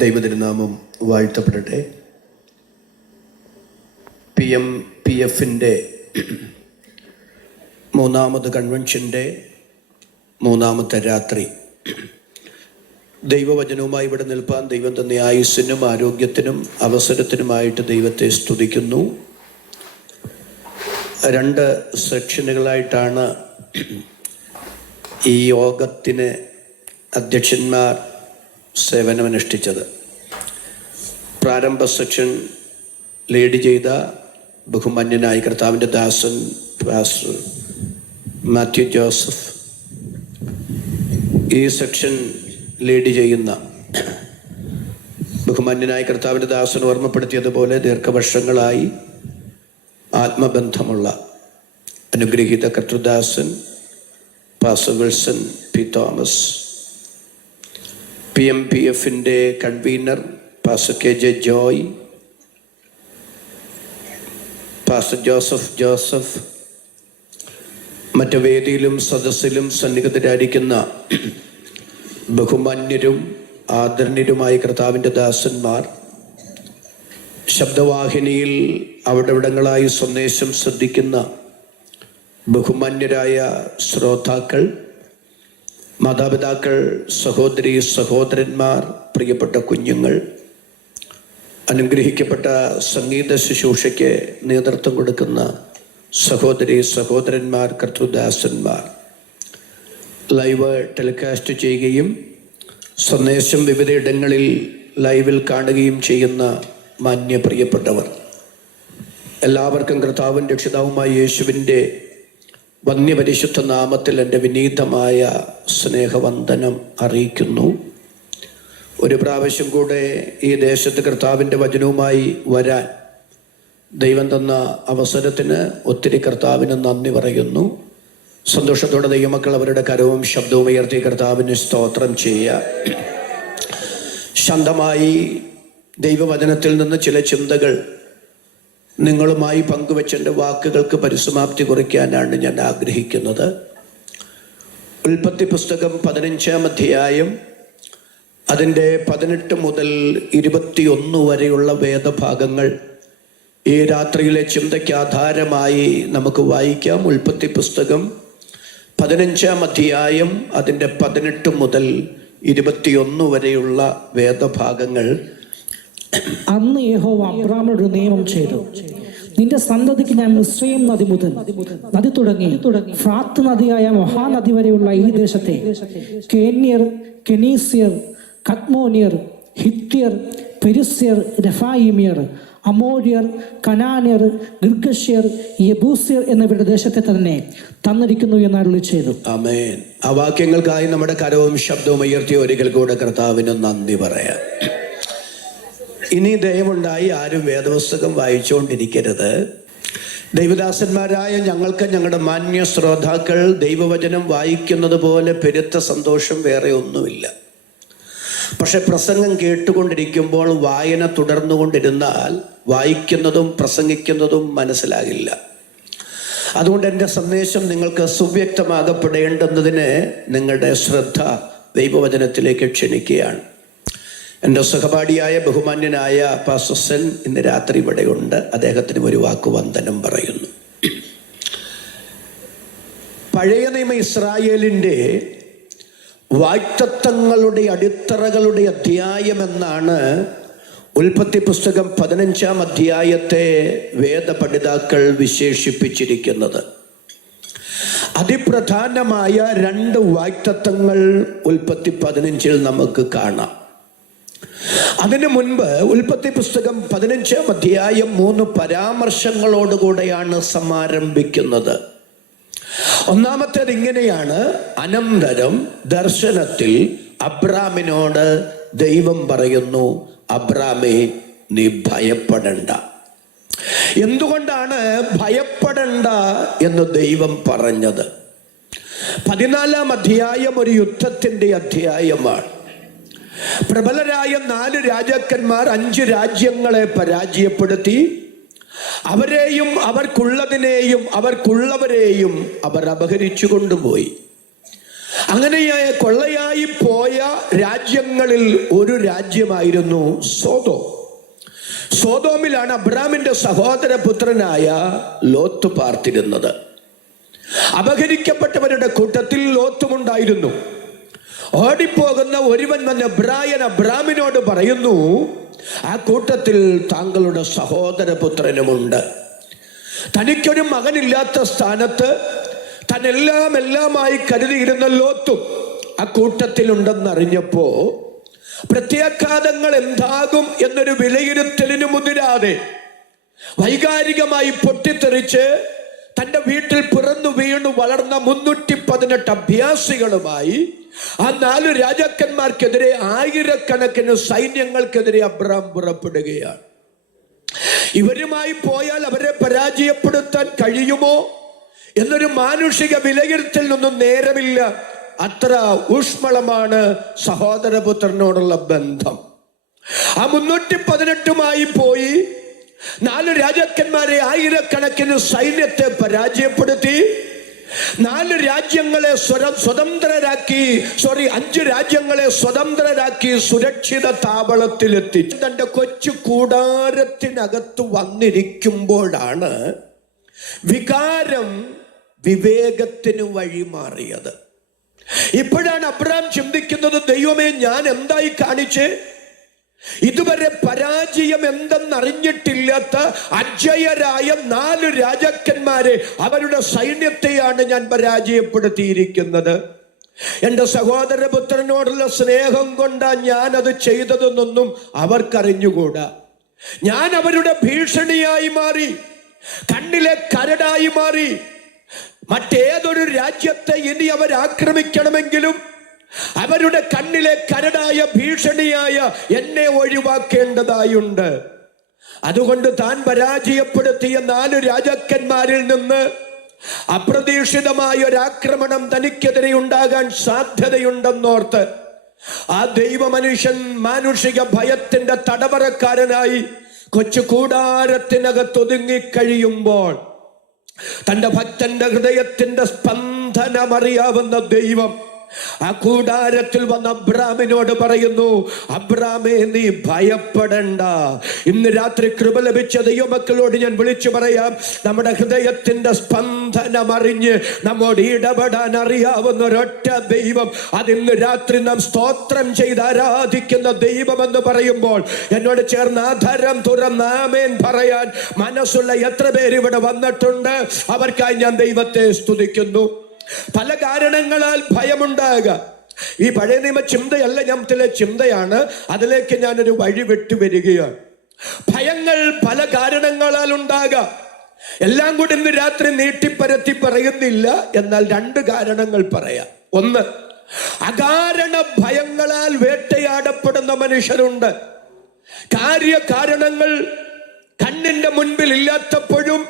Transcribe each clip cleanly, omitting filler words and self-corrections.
ദൈവതിരുനാമം വാഴ്ത്തപ്പെടട്ടെ. PMPF-ൻ്റെ മൂന്നാമത് കൺവെൻഷൻ്റെ മൂന്നാമത്തെ രാത്രി ദൈവവചനവുമായി ഇവിടെ നിൽപ്പാൻ ദൈവം തന്ന ആയുസ്സിനും ആരോഗ്യത്തിനും അവസരത്തിനുമായിട്ട് ദൈവത്തെ സ്തുതിക്കുന്നു. 2 സെക്ഷനുകളായിട്ടാണ് ഈ യോഗത്തിന് അധ്യക്ഷന്മാർ സേവനമനുഷ്ഠിച്ചത്. പ്രാരംഭ സെക്ഷൻ ലീഡ് ചെയ്ത ബഹുമാന്യനായ കർത്താവിൻ്റെ ദാസൻ പാസ്റ്റർ മാത്യു ജോസഫ്, ഈ സെക്ഷൻ ലീഡ് ചെയ്യുന്ന ബഹുമാന്യനായ കർത്താവിൻ്റെ ദാസൻ ഓർമ്മപ്പെടുത്തിയതുപോലെ ദീർഘവർഷങ്ങളായി ആത്മബന്ധമുള്ള അനുഗ്രഹീത കർത്തൃദാസൻ പാസ്റ്റർ വിൽസൺ പി തോമസ്, PMPF-ൻ്റെ convener pastor KJ Joy, pastor Joseph, മറ്റു വേദിയിലും സദസ്സിലും സന്നിഹിതരായിരിക്കുന്ന ബഹുമാന്യരും ആദരണീയരുമായ കർത്താവിൻ്റെ ദാസന്മാർ, ശബ്ദവാഹിനിയിൽ അവിടവിടങ്ങളായി സന്ദേശം ശ്രദ്ധിക്കുന്ന ബഹുമാന്യരായ ശ്രോതാക്കൾ, മാതാപിതാക്കൾ, സഹോദരി സഹോദരന്മാർ, പ്രിയപ്പെട്ട കുഞ്ഞുങ്ങൾ, അനുഗ്രഹിക്കപ്പെട്ട സംഗീത ശുശ്രൂഷയ്ക്ക് നേതൃത്വം കൊടുക്കുന്ന സഹോദരി സഹോദരന്മാർ, കർത്തൃദാസന്മാർ, ലൈവ് ടെലികാസ്റ്റ് ചെയ്യുകയും സന്ദേശം വിവിധയിടങ്ങളിൽ ലൈവിൽ കാണുകയും ചെയ്യുന്ന മാന്യ പ്രിയപ്പെട്ടവർ, എല്ലാവർക്കും കർത്താവും രക്ഷിതാവുമായ യേശുവിൻ്റെ വന്യപരിശുദ്ധ നാമത്തിൽ എൻ്റെ വിനീതമായ സ്നേഹവന്ദനം അറിയിക്കുന്നു. ഒരു പ്രാവശ്യം കൂടെ ഈ ദേശത്ത് കർത്താവിൻ്റെ വചനവുമായി വരാൻ ദൈവം തന്ന അവസരത്തിന് ഒത്തിരി കർത്താവിന് നന്ദി പറയുന്നു. സന്തോഷത്തോടെ ദൈവമക്കൾ അവരുടെ കരവും ശബ്ദവും ഉയർത്തി കർത്താവിന് സ്തോത്രം ചെയ്യുക. ശാന്തമായി ദൈവവചനത്തിൽ നിന്ന് ചില ചിന്തകൾ നിങ്ങളുമായി പങ്കുവെച്ചെൻ്റെ വാക്കുകൾക്ക് പരിസമാപ്തി കുറിക്കാനാണ് ഞാൻ ആഗ്രഹിക്കുന്നത്. ഉൽപ്പത്തി പുസ്തകം 15-ാം അധ്യായം അതിൻ്റെ 18 മുതൽ 21 വരെയുള്ള വേദഭാഗങ്ങൾ ഈ രാത്രിയിലെ ചിന്തയ്ക്ക് ആധാരമായി നമുക്ക് വായിക്കാം. ഉൽപ്പത്തി പുസ്തകം 15-ാം അധ്യായം അതിൻ്റെ 18 മുതൽ 21 വരെയുള്ള വേദഭാഗങ്ങൾ. അന്ന് യഹോവ അബ്രാമിനോട് നിയമം ചെയ്തു, നിന്റെ സന്തതിക്ക് ഞാൻ മിസ്രയീം നദി മുതൽ നദി തുടങ്ങി ഫ്രാത്ത് നദിയായ മഹാനദി വരെയുള്ള ഈ ദേശത്തെ കേന്യർ, കെനീസ്യർ, കദ്മോനിയർ, ഹിത്യർ, പെരിസ്യർ, രഫായിമിയർ, അമോര്യർ, കനാന്യർ, ഗിർഗശ്യർ, യെബൂസ്യർ എന്നിവരുടെ ദേശത്തെ തന്നെ തന്നിരിക്കുന്നു എന്ന് അരുളി ചെയ്തു. ആമേൻ. ആ വാക്യങ്ങൾക്കായി നമ്മുടെ കരവും ശബ്ദവും ഉയർത്തി ഒരിക്കൽ കൂടെ കർത്താവിന് നന്ദി പറയാം. ഇനി ദയവുണ്ടായി ആരും വേദപുസ്തകം വായിച്ചുകൊണ്ടിരിക്കരുത്. ദൈവദാസന്മാരായ ഞങ്ങൾക്ക് ഞങ്ങളുടെ മാന്യ ശ്രോതാക്കൾ ദൈവവചനം വായിക്കുന്നത് പോലെ പെരുത്ത സന്തോഷം വേറെ ഒന്നുമില്ല. പക്ഷെ പ്രസംഗം കേട്ടുകൊണ്ടിരിക്കുമ്പോൾ വായന തുടർന്നുകൊണ്ടിരുന്നാൽ വായിക്കുന്നതും പ്രസംഗിക്കുന്നതും മനസ്സിലാകില്ല. അതുകൊണ്ട് എൻ്റെ സന്ദേശം നിങ്ങൾക്ക് സുവ്യക്തമാകപ്പെടേണ്ടുന്നതിന് നിങ്ങളുടെ ശ്രദ്ധ ദൈവവചനത്തിലേക്ക് ക്ഷണിക്കുകയാണ്. എൻ്റെ സഹപാഠിയായ ബഹുമാന്യനായ പാസ്റ്റർ സെൻ ഇന്ന് രാത്രി ഇവിടെയുണ്ട്. അദ്ദേഹത്തിന് ഒരു വാക്ക് വന്ദനം പറയുന്നു. പഴയ നിയമ ഇസ്രായേലിൻ്റെ വാഗ്ദത്തങ്ങളുടെ അടിത്തറകളുടെ അധ്യായം എന്നാണ് ഉൽപ്പത്തി പുസ്തകം 15-ാം അധ്യായത്തെ വേദപണ്ഡിതാക്കൾ വിശേഷിപ്പിച്ചിരിക്കുന്നത്. അതിപ്രധാനമായ 2 വാഗ്ദത്തങ്ങൾ ഉൽപ്പത്തി 15-ൽ നമുക്ക് കാണാം. അതിനു മുൻപ് ഉൽപ്പത്തി പുസ്തകം 15-ാം അധ്യായം 3 പരാമർശങ്ങളോടുകൂടെയാണ് സമാരംഭിക്കുന്നത്. ഒന്നാമത്തേത് ഇങ്ങനെയാണ്: അനന്തരം ദർശനത്തിൽ അബ്രാമിനോട് ദൈവം പറയുന്നു, അബ്രാമേ, നീ ഭയപ്പെടണ്ട. എന്തുകൊണ്ടാണ് ഭയപ്പെടണ്ട എന്ന് ദൈവം പറഞ്ഞത്? 14-ാം അധ്യായം ഒരു യുദ്ധത്തിൻ്റെ അധ്യായമാണ്. പ്രബലരായ 4 രാജാക്കന്മാർ 5 രാജ്യങ്ങളെ പരാജയപ്പെടുത്തി അവരെയും അവർക്കുള്ളതിനെയും അവർക്കുള്ളവരെയും അവർ അപഹരിച്ചു കൊണ്ടുപോയി. അങ്ങനെയായ കൊള്ളയായി പോയ രാജ്യങ്ങളിൽ ഒരു രാജ്യമായിരുന്നു സോദോം. സോദോമിലാണ് അബ്രാമിന്റെ സഹോദരപുത്രനായ ലോത്ത് പാർത്തിരുന്നത്. അപഹരിക്കപ്പെട്ടവരുടെ കൂട്ടത്തിൽ ലോത്തുമുണ്ടായിരുന്നു. ഓടിപ്പോകുന്ന ഒരുവൻ വന്ന് അബ്രാമിനോട് പറയുന്നു, ആ കൂട്ടത്തിൽ താങ്കളുടെ സഹോദരപുത്രനുമുണ്ട്. തനിക്കൊരു മകനില്ലാത്ത സ്ഥാനത്ത് എല്ലാമായി കരുതിയിരുന്ന ലോത്തും ആ കൂട്ടത്തിലുണ്ടെന്നറിഞ്ഞപ്പോ പ്രത്യാഘാതങ്ങൾ എന്താകും എന്നൊരു വിലയിരുത്തലിന് മുതിരാതെ വൈകാരികമായി പൊട്ടിത്തെറിച്ച് തന്റെ വീട്ടിൽ പിറന്നു വീണു വളർന്ന 318 അഭ്യാസികളുമായി ആ 4 രാജാക്കന്മാർക്കെതിരെ ആയിരക്കണക്കിന് സൈന്യങ്ങൾക്കെതിരെ അബ്രാം പുറപ്പെടുകയാണ്. ഇവരുമായി പോയാൽ അവരെ പരാജയപ്പെടുത്താൻ കഴിയുമോ എന്നൊരു മാനുഷിക വിലയിരുത്തലിനൊന്നും നേരമില്ല. അത്ര ഊഷ്മളമാണ് സഹോദരപുത്രനോടുള്ള ബന്ധം. ആ 318മായി പോയി 4 രാജാക്കന്മാരെ ആയിരക്കണക്കിന് സൈന്യത്തെ പരാജയപ്പെടുത്തി 5 രാജ്യങ്ങളെ സ്വതന്ത്രരാക്കി സുരക്ഷിത താവളത്തിലെത്തി തന്റെ കൊച്ചു കൂടാരത്തിനകത്ത് വന്നിരിക്കുമ്പോഴാണ് വികാരം വിവേകത്തിന് വഴിമാറിയത്. ഇപ്പോഴാണ് അബ്രാം ചിന്തിക്കുന്നത്, ദൈവമേ, ഞാൻ എന്തായി കാണിച്ചേ? ഇതുവരെ പരാജയം എന്തെന്നറിഞ്ഞിട്ടില്ലാത്ത അജയരായ 4 രാജാക്കന്മാരെ, അവരുടെ സൈന്യത്തെയാണ് ഞാൻ പരാജയപ്പെടുത്തിയിരിക്കുന്നത്. എൻ്റെ സഹോദരപുത്രനോടുള്ള സ്നേഹം കൊണ്ടാ ഞാനത് ചെയ്തതെന്നൊന്നും അവർക്കറിഞ്ഞുകൂടാ. ഞാൻ അവരുടെ ഭീഷണിയായി മാറി, കണ്ണിലെ കരടായി മാറി. മറ്റേതൊരു രാജ്യത്തെ ഇനി അവർ ആക്രമിക്കണമെങ്കിലും അവരുടെ കണ്ണിലെ കരടായ ഭീഷണിയായ എന്നെ ഒഴിവാക്കേണ്ടതായുണ്ട്. അതുകൊണ്ട് താൻ പരാജയപ്പെടുത്തിയ 4 രാജാക്കന്മാരിൽ നിന്ന് അപ്രതീക്ഷിതമായ ഒരാക്രമണം തനിക്കെതിരെ ഉണ്ടാകാൻ സാധ്യതയുണ്ടെന്നോർത്ത് ആ ദൈവമനുഷ്യൻ മാനുഷിക ഭയത്തിന്റെ തടവറക്കാരനായി കൊച്ചു കൂടാരത്തിനകത്ത് ഒതുങ്ങിക്കഴിയുമ്പോൾ തന്റെ ഭക്തന്റെ ഹൃദയത്തിന്റെ സ്പന്ദനമറിയാവുന്ന ദൈവം ആ കൂടാരത്തിൽ വന്ന അബ്രാമിനോട് പറയുന്നു, അബ്രാമേ, നീ ഭയപ്പെടണ്ട. ഇന്ന് രാത്രി കൃപ ലഭിച്ച ദൈവമക്കളോട് ഞാൻ വിളിച്ചു പറയാം, നമ്മുടെ ഹൃദയത്തിന്റെ സ്പന്ദനം അറിഞ്ഞ് നമ്മോട് ഇടപെടാൻ അറിയാവുന്ന ഒരൊറ്റ ദൈവം, അതിന്ന് രാത്രി നാം സ്തോത്രം ചെയ്ത് ആരാധിക്കുന്ന ദൈവം എന്ന് പറയുമ്പോൾ എന്നോട് ചേർന്ന് ആധാരം തുറന്ന് ആമേൻ പറയാൻ മനസ്സുള്ള എത്ര പേര് ഇവിടെ വന്നിട്ടുണ്ട്? അവർക്കായി ഞാൻ ദൈവത്തെ സ്തുതിക്കുന്നു. പല കാരണങ്ങളാൽ ഭയമുണ്ടാകുക ഈ പഴയ നിയമ ചിന്തയല്ല, ഞമ്മത്തിലെ ചിന്തയാണ്. അതിലേക്ക് ഞാനൊരു വഴി വിട്ടുവരികയാണ്. ഭയങ്ങൾ പല കാരണങ്ങളാൽ ഉണ്ടാകാം. എല്ലാം കൂടി ഇന്ന് രാത്രി നീട്ടിപ്പരത്തി പറയുന്നില്ല, എന്നാൽ 2 കാരണങ്ങൾ പറയാം. ഒന്ന്, അകാരണ ഭയങ്ങളാൽ വേട്ടയാടപ്പെടുന്ന മനുഷ്യരുണ്ട്. കാര്യകാരണങ്ങൾ കണ്ണിന്റെ മുൻപിൽ ഇല്ലാത്തപ്പോഴും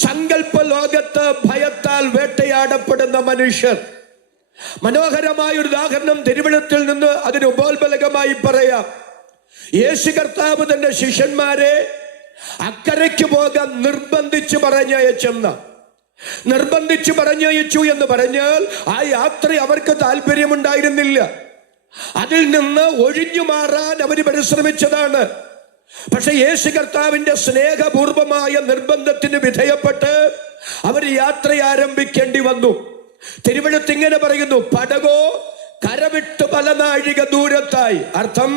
സങ്കല്പ ലോകത്ത് ഭയത്താൽ വേട്ടയാടപ്പെടുന്ന മനുഷ്യർ. മനോഹരമായ ഒരു ഉദാഹരണം തിരുവചനത്തിൽ നിന്ന് അതിന് ഉപോത്ബലകമായി പറയാം. യേശു കർത്താവ് തന്റെ ശിഷ്യന്മാരെ അക്കരയ്ക്ക് പോകാൻ നിർബന്ധിച്ചു പറഞ്ഞയച്ചു എന്ന് പറഞ്ഞാൽ ആ യാത്ര അവർക്ക് താല്പര്യമുണ്ടായിരുന്നില്ല. അതിൽ നിന്ന് ഒഴിഞ്ഞു മാറാൻ അവർ പരിശ്രമിച്ചതാണ്. പക്ഷെ യേശു കർത്താവിന്റെ സ്നേഹപൂർവമായ നിർബന്ധത്തിന് വിധേയപ്പെട്ട് അവർ യാത്ര ആരംഭിക്കേണ്ടി വന്നു. തിരുവചനത്തിൽ ഇങ്ങനെ പറയുന്നു, പടകോ കരവിട്ട് പല നാഴിക ദൂരത്തായി. അർത്ഥം,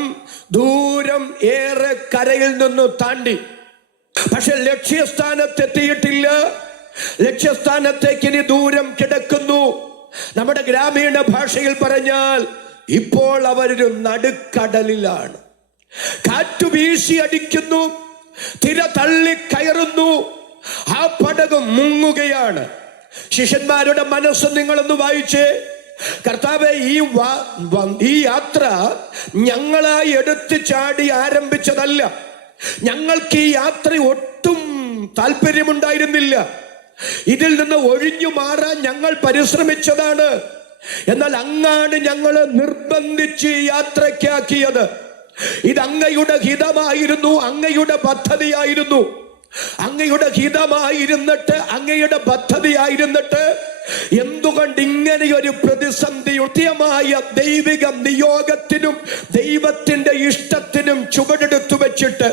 ദൂരം ഏറെ കരയിൽ നിന്ന് താണ്ടി. പക്ഷെ ലക്ഷ്യസ്ഥാനത്തെത്തിയിട്ടില്ല. ലക്ഷ്യസ്ഥാനത്തേക്ക് ഇനി ദൂരം കിടക്കുന്നു. നമ്മുടെ ഗ്രാമീണ ഭാഷയിൽ പറഞ്ഞാൽ ഇപ്പോൾ അവരൊരു നടുക്കടലിലാണ്. കാറ്റു വീശി അടിക്കുന്നു, തിര തള്ളി കയറുന്നു, ആ പടക് മുങ്ങുകയാണ്. ശിഷ്യന്മാരുടെ മനസ്സ് നിങ്ങളൊന്ന് വായിച്ചേ. കർത്താവേ, ഈ യാത്ര ഞങ്ങളായി എടുത്തു ചാടി ആരംഭിച്ചതല്ല. ഞങ്ങൾക്ക് ഈ യാത്ര ഒട്ടും താല്പര്യമുണ്ടായിരുന്നില്ല. ഇതിൽ നിന്ന് ഒഴിഞ്ഞു മാറാൻ ഞങ്ങൾ പരിശ്രമിച്ചതാണ്. എന്നാൽ അങ്ങാണ് ഞങ്ങളെ നിർബന്ധിച്ച് യാത്രയ്ക്കാക്കിയത്. ഇത് അങ്ങയുടെ ഹിതമായിരുന്നു, അങ്ങയുടെ പദ്ധതിയായിരുന്നു. അങ്ങയുടെ ഹിതമായിരുന്നിട്ട്, അങ്ങയുടെ പദ്ധതിയായിരുന്നിട്ട് എന്തുകൊണ്ട് ഇങ്ങനെ ഒരു പ്രതിസന്ധി? കൃത്യമായ ദൈവിക നിയോഗത്തിനും ദൈവത്തിന്റെ ഇഷ്ടത്തിനും ചുവടെടുത്തു വെച്ചിട്ട്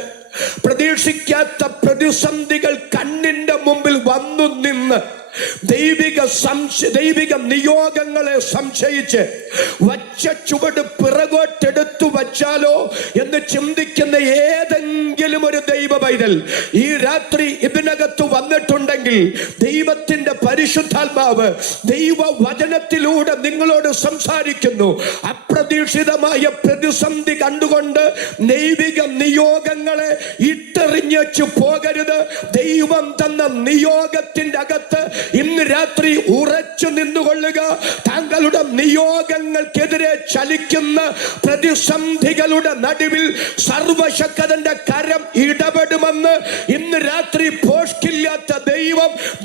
പ്രതീക്ഷിക്കാത്ത പ്രതിസന്ധികൾ കണ്ണിന്റെ മുമ്പിൽ വന്നു നിന്ന് ദൈവിക നിയോഗങ്ങളെ സംശയിച്ച് വച്ച ചുവട് പിറകോട്ടെടുത്തു വച്ചാലോ എന്ന് ചിന്തിക്കുന്ന ഏതെങ്കിലും ഒരു ദൈവ പൈതൽ ഈ രാത്രി ഇതിനകത്ത് വന്നിട്ടുണ്ടെങ്കിൽ, ദൈവത്തിന്റെ പരിശുദ്ധാത്മാവ് ദൈവവചനത്തിലൂടെ നിങ്ങളോട് സംസാരിക്കുന്നു. അപ്രതീക്ഷിതമായ പ്രതിസന്ധി കണ്ടുകൊണ്ട് ദൈവിക നിയോഗങ്ങളെ ഇട്ടെറിഞ്ഞു പോകരുത്. ദൈവം തന്ന നിയോഗത്തിന്റെ അകത്ത് ഇന്ന് രാത്രി ഉറച്ചു നിന്നുകൊള്ളുക. താങ്കളുടെ നിയോഗങ്ങൾക്കെതിരെ ചലിക്കുന്ന പ്രതിസന്ധികളുടെ നടുവിൽ സർവശക്തന്റെ കരം ഇടപെടുമെന്ന് ഇന്ന് രാത്രി പോഷ്കില്ലാത്ത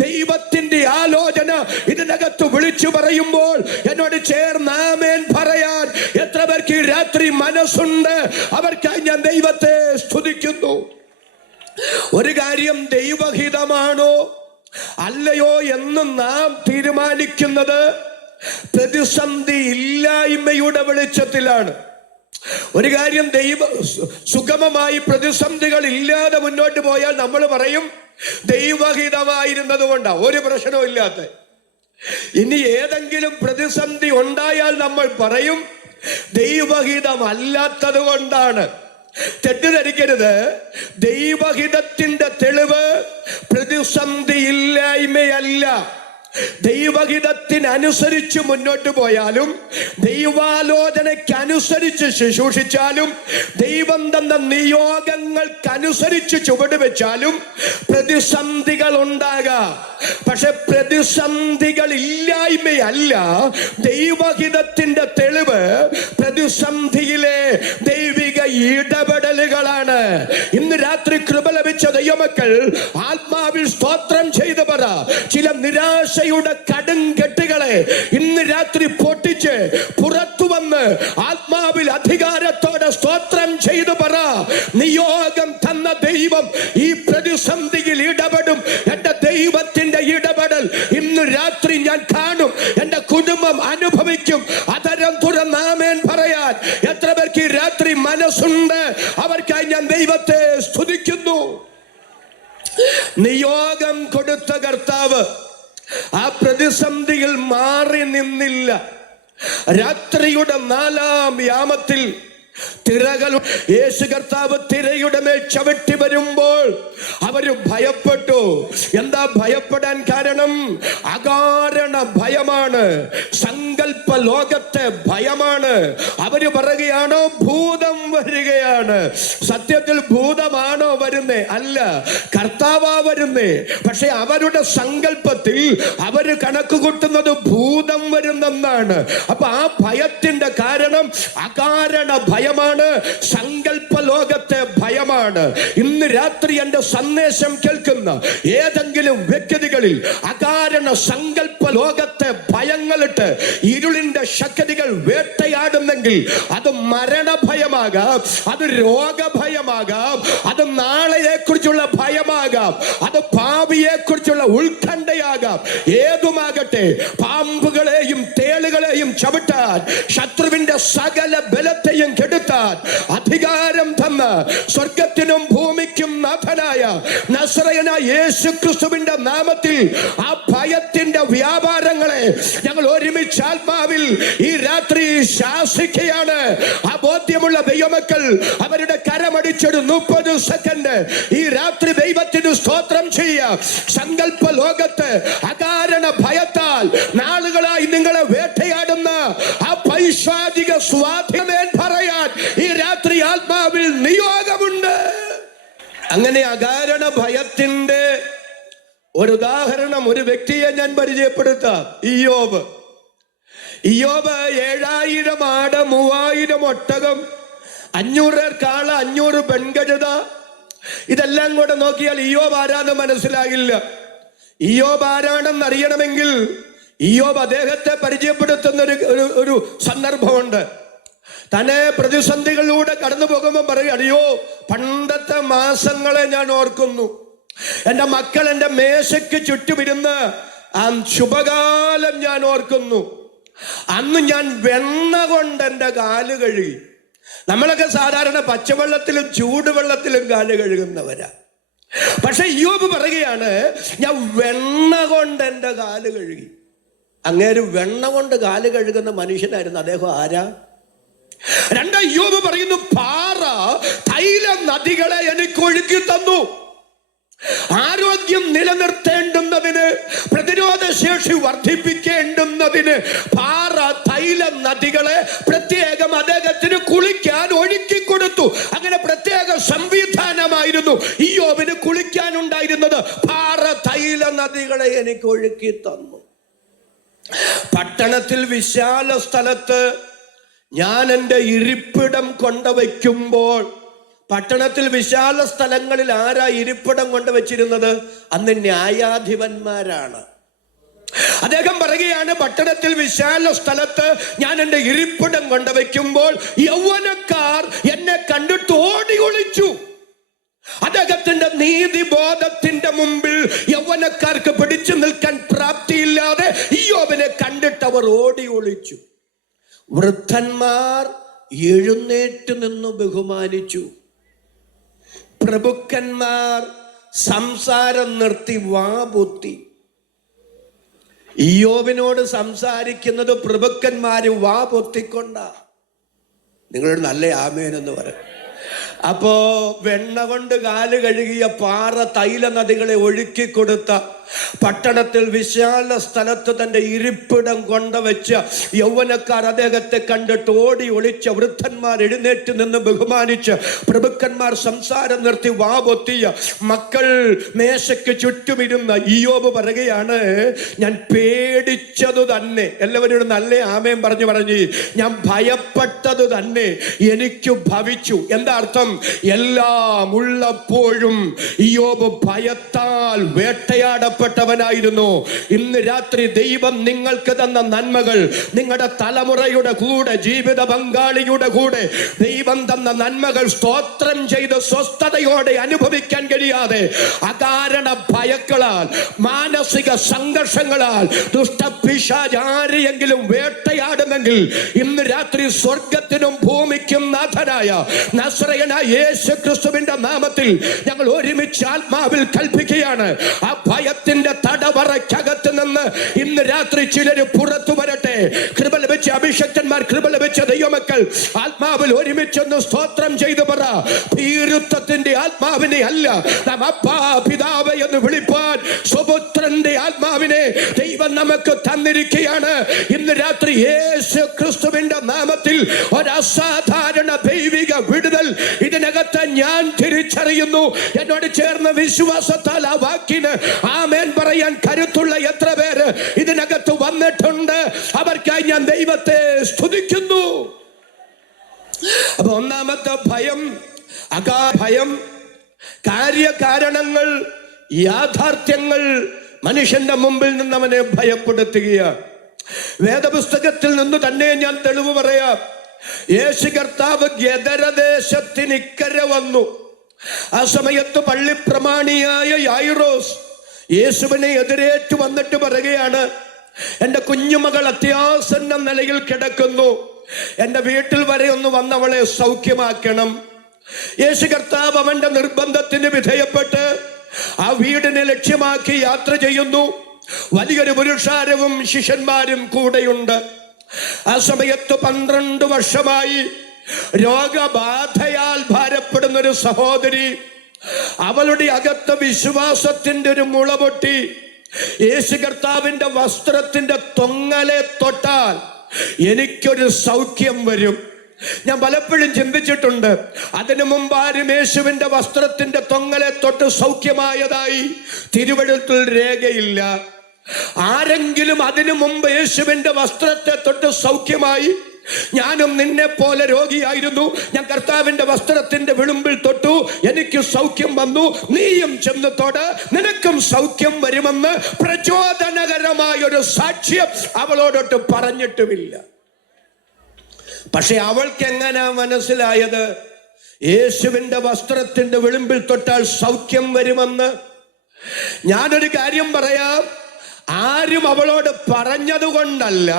ദൈവത്തിന്റെ ആലോചന ഇതിനകത്ത് വിളിച്ചു പറയുമ്പോൾ എന്നോട് ചേർന്ന് ആമേൻ പറയാൻ എത്ര പേർക്ക് ഈ രാത്രി മനസ്സുണ്ട്? അവർക്കായി ഞാൻ ദൈവത്തെ സ്തുതിക്കുന്നു. ഒരു കാര്യം ദൈവഹിതമാണോ അല്ലയോ എന്ന് നാം തീരുമാനിക്കുന്നത് പ്രതിസന്ധി ഇല്ലായ്മയുടെ വെളിച്ചത്തിലാണ്. ഒരു കാര്യം സുഗമമായി പ്രതിസന്ധികൾ ഇല്ലാതെ മുന്നോട്ട് പോയാൽ നമ്മൾ പറയും ദൈവഹിതമായിരുന്നത് കൊണ്ടാ, ഒരു പ്രശ്നവും ഇല്ലാത്ത. ഇനി ഏതെങ്കിലും പ്രതിസന്ധി ഉണ്ടായാൽ നമ്മൾ പറയും ദൈവഹിതമല്ലാത്തത് കൊണ്ടാണ്. തെറ്റിദ്ധരിക്കരുത്. ദൈവഹിതത്തിന്റെ തെളിവ് പ്രതിസന്ധി ഇല്ലായ്മയല്ല. ദൈവഹിതത്തിനനുസരിച്ച് മുന്നോട്ട് പോയാലും ദൈവാലോചനയ്ക്കനുസരിച്ച് ശുശ്രൂഷിച്ചാലും ദൈവം തന്ന നിയോഗങ്ങൾക്കനുസരിച്ച് ചുവട് വെച്ചാലും പ്രതിസന്ധികൾ ഉണ്ടാകാം. പക്ഷെ പ്രതിസന്ധികൾ ഇല്ലായ്മയല്ല. ദൈവഹിതത്തിന്റെ തെളിവ് പ്രതിസന്ധിയിലെ ദൈവിക ഇടപെടലുകളാണ്. ഇന്ന് രാത്രി കൃപ ലഭിച്ച ദൈവമക്കൾ ആത്മാവിൽ സ്തോത്രം ചെയ്തു പറ. ചില നിരാശയുടെ കടുംകെട്ടുകളെ ഇന്ന് രാത്രി പൊട്ടിച്ച് പുറത്തു വന്ന് ആത്മാവിൽ അധികാരത്തോടെ സ്തോത്രം ചെയ്തു പറ. നിയോഗം തന്ന ദൈവം ഈ പ്രതിസന്ധിയിൽ ഇടപെടും. എന്റെ ദൈവത്തിന്റെ ഇടപെടൽ ഇന്ന് രാത്രി ഞാൻ കാണും. എന്റെ കുടുംബം അനുഭവിക്കും. അതരം തുറന്ന് ആമേൻ പറയാൻ എത്ര പേർക്ക് ഈ രാത്രി മനസ്സുണ്ട്? അവർക്കായി ഞാൻ ദൈവത്തെ സ്തുതിക്കുന്നു. നിയോഗം കൊടുത്ത കർത്താവ് ആ പ്രതിസന്ധിയിൽ മാറി നിന്നില്ല. രാത്രിയുടെ 4-ാം യാമത്തിൽ യേശു കർത്താവ് തിരയുടെ മേൽ ചവിട്ടി വരുമ്പോൾ അവര് ഭയപ്പെട്ടു. എന്താ ഭയപ്പെടാൻ കാരണം? അകാരണ ഭയമാണ്, സങ്കല്പ ലോകത്തെ ഭയമാണ്. അവര് പറയുകയാണോ ഭൂതം വരികയാണ്? സത്യത്തിൽ ഭൂതമാണോ വരുന്നേ? അല്ല, കർത്താവാ വരുന്നേ. പക്ഷെ അവരുടെ സങ്കല്പത്തിൽ അവര് കണക്ക് കൂട്ടുന്നത് ഭൂതം വരുന്നെന്നാണ്. അപ്പൊ ആ ഭയത്തിന്റെ കാരണം അകാരണ ഭയമാണ്, സങ്കല്പ ലോകത്തെ ഭയമാണ്. ഇന്ന് രാത്രി എന്റെ സന്ദേശം കേൾക്കുന്ന ഏതെങ്കിലും വ്യക്തികളിൽ അകാരണ സങ്കല്പ ലോകത്തെ ഭയങ്ങളിട്ട് ഇരുളിന്റെ ശക്തികൾ വേട്ടയാടുന്നെങ്കിൽ അത് മരണഭയമാകാം, അത് രോഗഭയമാകാം, അത് നാളെയെ കുറിച്ചുള്ള ഭയമാകാം, അത് ഭാവിയെ കുറിച്ചുള്ള ഉത്കണ്ഠയാകാം. ഏതുമാകട്ടെ, പാമ്പുകളെയും തേളുകളെയും ചവിട്ടാൻ, ശത്രുവിന്റെ സകല ബലത്തെയും കെടുത്താൻ അധികാരം തന്ന സ്വർഗത്തിനും ഭൂമിക്കും നാഥനായ നസറയനായ യേശു ക്രിസ്തുവിന്റെ നാമത്തിൽ ആ ഭയത്തിന്റെ വ്യാപാരങ്ങളെ ഞങ്ങൾ ഒരുമിച്ച് ആത്മാവിൽ ഈ രാത്രി ശാസിക്കുകയാണ്. ആ ബോധ്യമുള്ള ദൈവമക്കൾ അവരുടെ കരമടിച്ചൊരു 30 സെക്കൻഡ് ഈ രാത്രി ദൈവത്തിന് സ്തോത്രം ചെയ്യുക. സങ്കല്പ ലോകത്ത് അകാരണ ഭയത്താൽ നാളുകളായി നിങ്ങളെ വേട്ടയാടുന്ന ആ പൈശാചിക സ്വാധീനം പറയാൻ ഈ രാത്രി ആത്മാവിൽ നിയോഗമുണ്ട്. അങ്ങനെ അകാരണ ഭയത്തിന്റെ ഒരു ഉദാഹരണം, ഒരു വ്യക്തിയെ ഞാൻ പരിചയപ്പെടുത്താം. ഇയ്യോബ് 7000 ആട്, 3000 ഒട്ടകം, 500 കാള, 500 പെൺകഴുത, ഇതെല്ലാം കൂടെ നോക്കിയാൽ ഇയ്യോബ് ആരാന്ന് മനസ്സിലാകില്ല. ഇയ്യോബ് ആരാണെന്ന് അറിയണമെങ്കിൽ ഇയ്യോബ് അദ്ദേഹത്തെ പരിചയപ്പെടുത്തുന്ന ഒരു സന്ദർഭമുണ്ട്. തന്നെ പ്രതിസന്ധികളിലൂടെ കടന്നു പോകുമ്പോൾ പറയും, അയ്യോ പണ്ടത്തെ മാസങ്ങളെ ഞാൻ ഓർക്കുന്നു. എൻ്റെ മക്കൾ എൻ്റെ മേശയ്ക്ക് ചുറ്റുമിരുന്ന് ആ ശുഭകാലം ഞാൻ ഓർക്കുന്നു. അന്ന് ഞാൻ വെണ്ണ കൊണ്ട് എൻ്റെ കാല് കഴുകി. നമ്മളൊക്കെ സാധാരണ പച്ചവെള്ളത്തിലും ചൂടുവെള്ളത്തിലും കാല് കഴുകുന്നവരാ. പക്ഷെ ഇയ്യോബ് പറയുകയാണ്, ഞാൻ വെണ്ണ കൊണ്ട് എൻ്റെ കാല് കഴുകി. അങ്ങേര് വെണ്ണ കൊണ്ട് കാല് കഴുകുന്ന മനുഷ്യനായിരുന്നു. അദ്ദേഹം ആരാ? രണ്ടാം ഇയ്യോബ് പറയുന്നു, പാറ തൈല നദികളെ എനിക്ക് ഒഴുക്കി തന്നു. ആരോഗ്യം നിലനിർത്തേണ്ടുന്നതിന്, പ്രതിരോധ ശേഷി വർദ്ധിപ്പിക്കേണ്ടുന്നതിന് പാറ തൈല നദികളെ പ്രത്യേകം അദ്ദേഹത്തിന് കുളിക്കാൻ ഒഴുക്കി കൊടുത്തു. അങ്ങനെ പ്രത്യേക സംവിധാനമായിരുന്നു ഇയ്യോബിന് കുളിക്കാനുണ്ടായിരുന്നത്. പാറ തൈല നദികളെ എനിക്ക് ഒഴുക്കി തന്നു. പട്ടണത്തിൽ വിശാല സ്ഥലത്ത് ഞാൻ എൻ്റെ ഇരിപ്പിടം കൊണ്ടുവയ്ക്കുമ്പോൾ, പട്ടണത്തിൽ വിശാല സ്ഥലങ്ങളിൽ ആരാ ഇരിപ്പിടം കൊണ്ടുവച്ചിരുന്നത്? അന്ന് ന്യായാധിപന്മാരാണ്. അദ്ദേഹം പറയുകയാണ്, പട്ടണത്തിൽ വിശാല സ്ഥലത്ത് ഞാൻ എൻ്റെ ഇരിപ്പിടം കൊണ്ടുവയ്ക്കുമ്പോൾ യൗവനക്കാർ എന്നെ കണ്ടിട്ട് ഓടി ഒളിച്ചു. അദ്ദേഹത്തിന്റെ നീതിബോധത്തിന്റെ മുമ്പിൽ യൗവനക്കാർക്ക് പിടിച്ചു നിൽക്കാൻ പ്രാപ്തിയില്ലാതെ ഇയ്യോബിനെ കണ്ടിട്ട് അവർ ഓടി ഒളിച്ചു. വൃദ്ധന്മാർ എഴുന്നേറ്റ് നിന്ന് ബഹുമാനിച്ചു. പ്രഭുക്കന്മാർ സംസാരം നിർത്തി വാപൊത്തി. ഇയ്യോബിനോട് സംസാരിക്കുന്നത് പ്രഭുക്കന്മാര് വാപൊത്തിക്കൊണ്ടാ. നിങ്ങളൊരു നല്ല ആമേൻ എന്ന് പറയും. അപ്പോ വെണ്ണ കൊണ്ട് കാല് കഴുകിയ പാറ തൈല നദികളെ ഒഴുക്കി കൊടുത്ത, പട്ടണത്തിൽ വിശാല സ്ഥലത്ത് തന്റെ ഇരിപ്പിടം കൊണ്ടുവച്ച യൗവനക്കാർ അദ്ദേഹത്തെ കണ്ടിട്ട് ഓടി ഒളിച്ച, വൃദ്ധന്മാർ എഴുന്നേറ്റ് നിന്ന് ബഹുമാനിച്ച്, പ്രഭുക്കന്മാർ സംസാരം നിർത്തി വാപൊത്തിയ, മക്കൾ മേശയ്ക്ക് ചുറ്റുമിരുന്ന ഇയ്യോബ് പറയുകയാണ്, ഞാൻ പേടിച്ചതു തന്നെ. എല്ലാവരോടും നല്ല ആമേൻ പറഞ്ഞു. ഞാൻ ഭയപ്പെട്ടത് തന്നെ എനിക്ക് ഭവിച്ചു. എന്താ അർത്ഥം? എല്ലാം ഉള്ളപ്പോഴും ഇയ്യോബ് ഭയത്താൽ വേട്ടയാടപ്പെട്ടവനായിരുന്നു. ഇന്ന് രാത്രി ദൈവം നിങ്ങൾക്ക് തന്ന നന്മകൾ, നിങ്ങളുടെ തലമുറയുടെ കൂടെ, ജീവിത പങ്കാളിയുടെ കൂടെ ദൈവം തന്ന നന്മകൾ സ്തോത്രം ചെയ്ത് സ്വസ്ഥതയോടെ അനുഭവിക്കാൻ കഴിയാതെ അകാരണ ഭയങ്ങളാൽ, മാനസിക സംഘർഷങ്ങളാൽ ദുഷ്ടപിശാച് ആരെയെങ്കിലും വേട്ടയാടുമെങ്കിൽ ഇന്ന് രാത്രി സ്വർഗത്തിനും ഭൂമിക്കും നാഥനായ നസറയനായ യേശു ക്രിസ്തുവിന്റെ നാമത്തിൽ ഞങ്ങൾ ഒരുമിച്ച് ആത്മാവിൽ കൽപ്പിക്കുകയാണ്, ആ ഭയത്തിന്റെ തടവറയ്ക്കകത്ത് നിന്ന് ഇന്ന് രാത്രി ചിലര് പുറത്തു വരട്ടെ. കൃപ ലഭിച്ച അഭിഷക്തന്മാർ, കൃപ ലഭിച്ച ദൈവമക്കൾ ആത്മാവിൽ ഒരുമിച്ചൊന്ന് സ്തോത്രം ചെയ്തു പറ. ഭീരുത്വത്തിന്റെ ആത്മാവിനെ അല്ല നാം അപ്പാ പിതാവ് എന്ന് വിളിപ്പാൻ സ്വപുത്രന്റെ ആത്മാവിനെ ദൈവം നമുക്ക് തന്നിരിക്കുകയാണ്. ഇന്ന് രാത്രി യേശു ക്രിസ്തുവിന്റെ നാമത്തിൽ ഒരു അസാധാരണ ദൈവിക വിടുതൽ ഇതിനകത്ത് ഞാൻ തിരിച്ചറിയുന്നു. എന്നോട് ചേർന്ന് വിശ്വാസത്താൽ ആ വാക്കിന് ആമേൻ പറയാൻ കരുത്തുള്ള എത്ര പേര് ഇതിനകത്ത് വന്നിട്ടുണ്ട്? അവർക്കായി ഞാൻ ദൈവത്തെ സ്തുതിക്കുന്നു. അപ്പൊ ഒന്നാമത്തെ ഭയം, ഭയം, കാര്യകാരണങ്ങൾ, യാഥാർത്ഥ്യങ്ങൾ മനുഷ്യന്റെ മുമ്പിൽ നിന്ന് അവനെ ഭയപ്പെടുത്തുകയാണ്. വേദപുസ്തകത്തിൽ നിന്ന് തന്നെ ഞാൻ തെളിവ് പറയാം. യേശു കർത്താവ് ഗദരദേശത്തിന് ഇക്കരെ വന്നു. ആ സമയത്ത് പള്ളിപ്രമാണിയായ യായിറോസ് യേശുവിനെ എതിരേറ്റു വന്നിട്ട് പറയുകയാണ്, എൻ്റെ കുഞ്ഞുമകൾ അത്യാസന്ന നിലയിൽ കിടക്കുന്നു, എൻ്റെ വീട്ടിൽ വരെ ഒന്ന് വന്ന് അവളെ സൗഖ്യമാക്കണം. യേശു കർത്താവ് അവന്റെ നിർബന്ധത്തിന് വിധേയപ്പെട്ട് ആ വീടിനെ ലക്ഷ്യമാക്കി യാത്ര ചെയ്യുന്നു. വലിയൊരു പുരുഷാരവും ശിഷ്യന്മാരും കൂടെയുണ്ട്. ആ സമയത്ത് 12 വർഷമായി രോഗബാധയാൽ ഭാരപ്പെടുന്ന ഒരു സഹോദരി, അവളുടെ അകത്ത് വിശ്വാസത്തിന്റെ ഒരു മുള പൊട്ടി. യേശു കർത്താവിന്റെ വസ്ത്രത്തിന്റെ തൊങ്ങലെ തൊട്ടാൽ എനിക്കൊരു സൗഖ്യം വരും. ഞാൻ പലപ്പോഴും ചിന്തിച്ചിട്ടുണ്ട്, അതിനു മുമ്പ് ആരും യേശുവിന്റെ വസ്ത്രത്തിന്റെ തൊങ്ങലെ തൊട്ട് സൗഖ്യമായതായി തിരുവെഴുത്തിൽ രേഖയില്ല. ആരെങ്കിലും അതിനു മുമ്പ് യേശുവിന്റെ വസ്ത്രത്തെ തൊട്ട് സൗഖ്യമായി? ഞാനും നിന്നെ പോലെ രോഗിയായിരുന്നു, ഞാൻ കർത്താവിന്റെ വസ്ത്രത്തിന്റെ വിളുമ്പിൽ തൊട്ടു, എനിക്ക് സൗഖ്യം വന്നു, നീയും ചെന്ന് തൊട്, നിനക്കും സൗഖ്യം വരുമെന്ന് പ്രചോദനകരമായ ഒരു സാക്ഷ്യം അവളോടൊട്ട് പറഞ്ഞിട്ടുമില്ല. പക്ഷെ അവൾക്ക് എങ്ങനാ മനസ്സിലായത് യേശുവിന്റെ വസ്ത്രത്തിന്റെ വിളുമ്പിൽ തൊട്ടാൽ സൗഖ്യം വരുമെന്ന്? ഞാനൊരു കാര്യം പറയാം, ആരും അവളോട് പറഞ്ഞതുകൊണ്ടല്ല,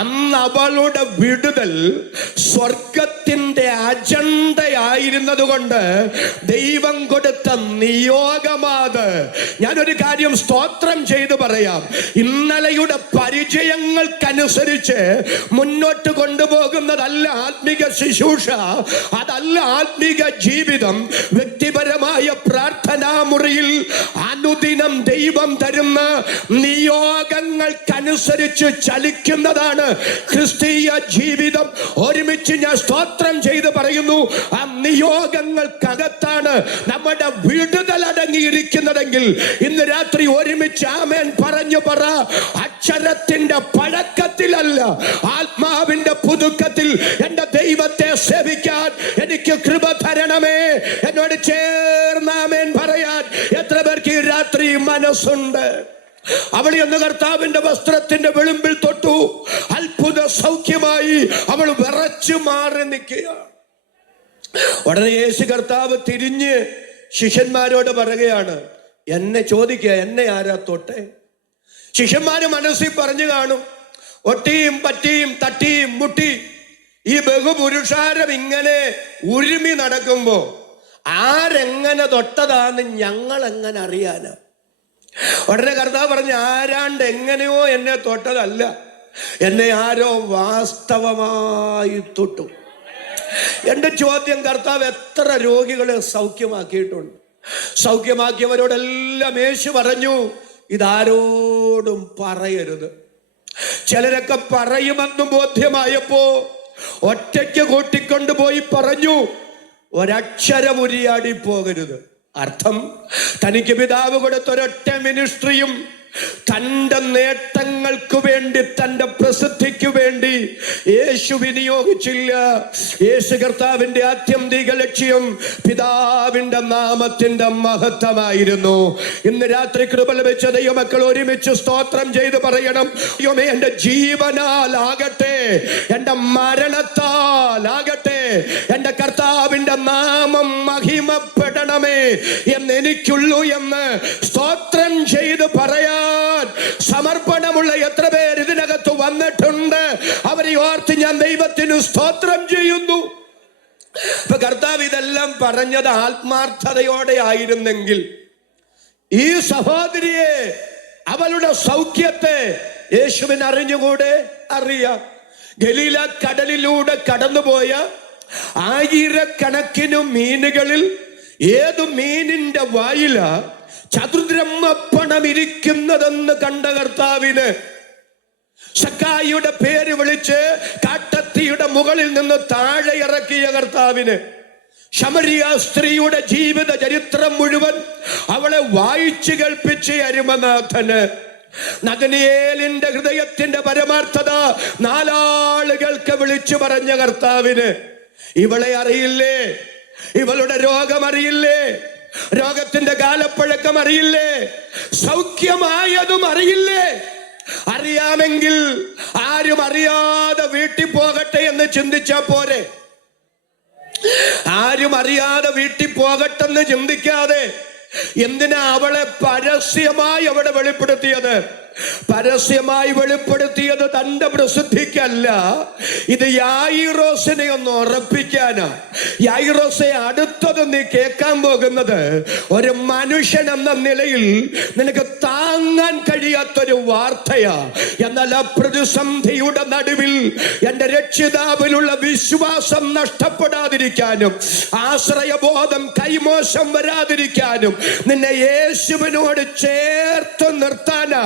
അന്ന് അവളുടെ വിടുതൽ സ്വർഗത്തിന്റെ അജണ്ടയായിരുന്നത് കൊണ്ട് ദൈവം കൊടുത്ത നിയോഗമാത്. ഞാനൊരു കാര്യം സ്തോത്രം ചെയ്തു പറയാം. ഇന്നലെയുടെ പരിചയങ്ങൾക്കനുസരിച്ച് മുന്നോട്ട് കൊണ്ടുപോകുന്നതല്ല ആത്മീക ശുശ്രൂഷ, അതല്ല ആത്മീക ജീവിതം. വ്യക്തിപരമായ പ്രാർത്ഥനാ മുറിയിൽ അനുദിനം ദൈവം തരുന്ന നിയോഗങ്ങൾക്കനുസരിച്ച് ചലിക്കുന്നതാണ് ക്രിസ്തീയ ജീവിതം. ഒരുമിച്ച് ഞാൻ സ്തോത്രം ചെയ്ത് പറയുന്നു, ആ നിയോഗങ്ങൾക്കകത്താണ് നമ്മുടെ വിടുതൽ അടങ്ങിയിരിക്കുന്നതെങ്കിൽ ഇന്ന് രാത്രി ഒരുമിച്ച് ആമേൻ പറഞ്ഞു പറ. അക്ഷരത്തിന്റെ പഴക്കത്തിലല്ല, ആത്മാവിന്റെ പുതുക്കത്തിൽ എന്റെ ദൈവത്തെ സേവിക്കാൻ എനിക്ക് കൃപ തരണമേ. എന്നോട് ചേർന്ന് ആമേൻ പറയാൻ എത്ര പേർക്ക് ഈ രാത്രി മനസ്സുണ്ട്? അവൾ എന്ന് കർത്താവിന്റെ വസ്ത്രത്തിന്റെ വിളിമ്പിൽ തൊട്ടു, അത്ഭുത സൗഖ്യമായി അവൾ വിറച്ചു മാറി നിൽക്കുകയാണ്. ഉടനെ യേശു കർത്താവ് തിരിഞ്ഞ് ശിഷ്യന്മാരോട് പറയുകയാണ്, എന്നെ ചോദിക്കുക, എന്നെ ആരാ തൊട്ടെ? ശിഷ്യന്മാര് മനസ്സിൽ പറഞ്ഞു കാണും, ഒട്ടിയും പറ്റിയും തട്ടിയും മുട്ടി ഈ ബഹുപുരുഷാരം ഇങ്ങനെ ഉരുമി നടക്കുമ്പോ ആരെങ്ങനെ തൊട്ടതാന്ന് ഞങ്ങൾ എങ്ങനെ അറിയാനാ? ഉടനെ കർത്താവ് പറഞ്ഞു, ആരാണ്ട് എങ്ങനെയോ എന്നെ തൊട്ടതല്ല, എന്നെ ആരോ വാസ്തവമായി തൊട്ടു. എന്റെ ചോദ്യം, കർത്താവ് എത്ര രോഗികളെ സൗഖ്യമാക്കിയിട്ടുണ്ട്? സൗഖ്യമാക്കിയവരോടെല്ലാം യേശു പറഞ്ഞു, ഇതാരോടും പറയരുത്. ചിലരൊക്കെ പറയുമെന്ന് ബോധ്യമായപ്പോ ഒറ്റയ്ക്ക് കൂട്ടിക്കൊണ്ടുപോയി പറഞ്ഞു, ഒരക്ഷരം ഉരിയാടി പോകരുത്. അർത്ഥം, തനിക്ക് പിതാവ് കൊടുത്തൊരൊറ്റ മിനിസ്ട്രിയും തൻ്റെ നേട്ടങ്ങൾക്ക് വേണ്ടി, തൻ്റെ പ്രസിദ്ധിക്ക് വേണ്ടി യേശു വിനിയോഗിച്ചില്ല. യേശു കർത്താവിന്റെ ആത്യന്തിക ലക്ഷ്യം പിതാവിന്റെ നാമത്തിന്റെ മഹത്വമായിരുന്നു. ഇന്ന് രാത്രി കൃപ ലഭിച്ച ദൈവമക്കൾ ഒരുമിച്ച് സ്തോത്രം ചെയ്ത് പറയണം, ദൈവമേ, എന്റെ ജീവനാലാകട്ടെ, എന്റെ മരണത്താലാകട്ടെ, എന്റെ കർത്താവിന്റെ നാമം മഹിമപ്പെടണമേ എന്ന് എനിക്കുള്ളൂ എന്ന് സ്തോത്രം ചെയ്ത് പറയാൻ സമർപ്പണമുള്ള എത്ര പേർ ഇതിനകത്ത് വന്നിട്ടുണ്ട്? അവരെ ഓർത്ത് ഞാൻ ദൈവത്തിന് സ്തോത്രം ചെയ്യുന്നു. ഇപ്പൊ കർത്താവ് ഇതെല്ലാം പറഞ്ഞത് ആത്മാർത്ഥതയോടെ ആയിരുന്നെങ്കിൽ ഈ സഹോദരിയെ, അവളുടെ സൗഖ്യത്തെ യേശുവിന് അറിഞ്ഞുകൂടെ? അറിയാം. ഗലീല കടലിലൂടെ കടന്നുപോയ ആയിരക്കണക്കിന് മീനുകളിൽ ഏതു മീനിന്റെ വായില ചതുർദ്രഹ്മപ്പണം ഇരിക്കുന്നതെന്ന് കണ്ട കർത്താവിന് സക്കായിയുടെ പേര് വിളിച്ച് കാട്ടത്തിയുടെ മുകളിൽ നിന്ന് താഴെ ഇറക്കിയ കർത്താവിന്, ശമരിയ സ്ത്രീയുടെ ജീവിത ചരിത്രം മുഴുവൻ അവളെ വായിച്ചു കേൾപ്പിച്ച് അരുമനാഥന്, നഗനിയേലിന്റെ ഹൃദയത്തിന്റെ പരമാർത്ഥത നാലാളുകൾക്ക് വിളിച്ചു പറഞ്ഞ കർത്താവിന്, ഇവളെ അറിയില്ലേ? ഇവളുടെ രോഗം അറിയില്ലേ? രോഗത്തിന്റെ കാലപ്പഴക്കം അറിയില്ലേ? സൗഖ്യമായതും അറിയില്ലേ? അറിയാമെങ്കിൽ ആരും അറിയാതെ വീട്ടിൽ പോകട്ടെ എന്ന് ചിന്തിച്ചാ പോരെ? ആരും അറിയാതെ വീട്ടിൽ പോകട്ടെ എന്ന് ചിന്തിക്കാതെ എന്തിനാ അവളെ പരസ്യമായി അവിടെ വെളിപ്പെടുത്തിയത്? പരസ്യമായി വെളിപ്പെടുത്തിയത് തന്റെ പ്രസിദ്ധിക്കല്ല, ഇത് യായിറോസിനെ ഒന്ന് ഉറപ്പിക്കാനാ. യായിറോസെ, അടുത്തത് നീ കേൾക്കാൻ പോകുന്നത് ഒരു മനുഷ്യൻ എന്ന നിലയിൽ നിനക്ക് താങ്ങാൻ കഴിയാത്തൊരു വാർത്തയാ. എന്നാൽ ആ പ്രതിസന്ധിയുടെ നടുവിൽ എന്റെ രക്ഷിതാവിലുള്ള വിശ്വാസം നഷ്ടപ്പെടാതിരിക്കാനും ആശ്രയബോധം കൈമോശം വരാതിരിക്കാനും നിന്നെ യേശുവിനോട് ചേർത്ത് നിർത്താനാ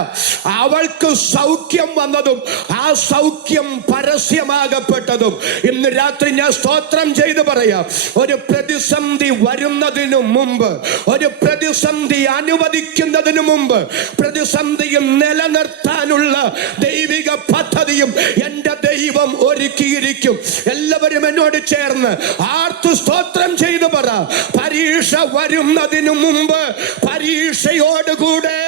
അവൾക്ക് സൗഖ്യം വന്നതും ആ സൗഖ്യം പരസ്യമാകപ്പെട്ടതും. ഇന്ന് രാത്രി ഞാൻ സ്തോത്രം ചെയ്ത് പറയാം, ഒരു പ്രതിസന്ധി വരുന്നതിനു മുമ്പ്, ഒരു പ്രതിസന്ധി അനുവദിക്കുന്നതിനു മുമ്പ്, പ്രതിസന്ധിയും നിലനിർത്താനുള്ള ദൈവിക പദ്ധതിയും എന്റെ ദൈവം ഒരുക്കിയിരിക്കും. എല്ലാവരും എന്നോട് ചേർന്ന് ആർത്തു സ്തോത്രം ചെയ്ത് പറ, പരീക്ഷ വരുന്നതിനു മുമ്പ് പരീക്ഷയോടുകൂടെ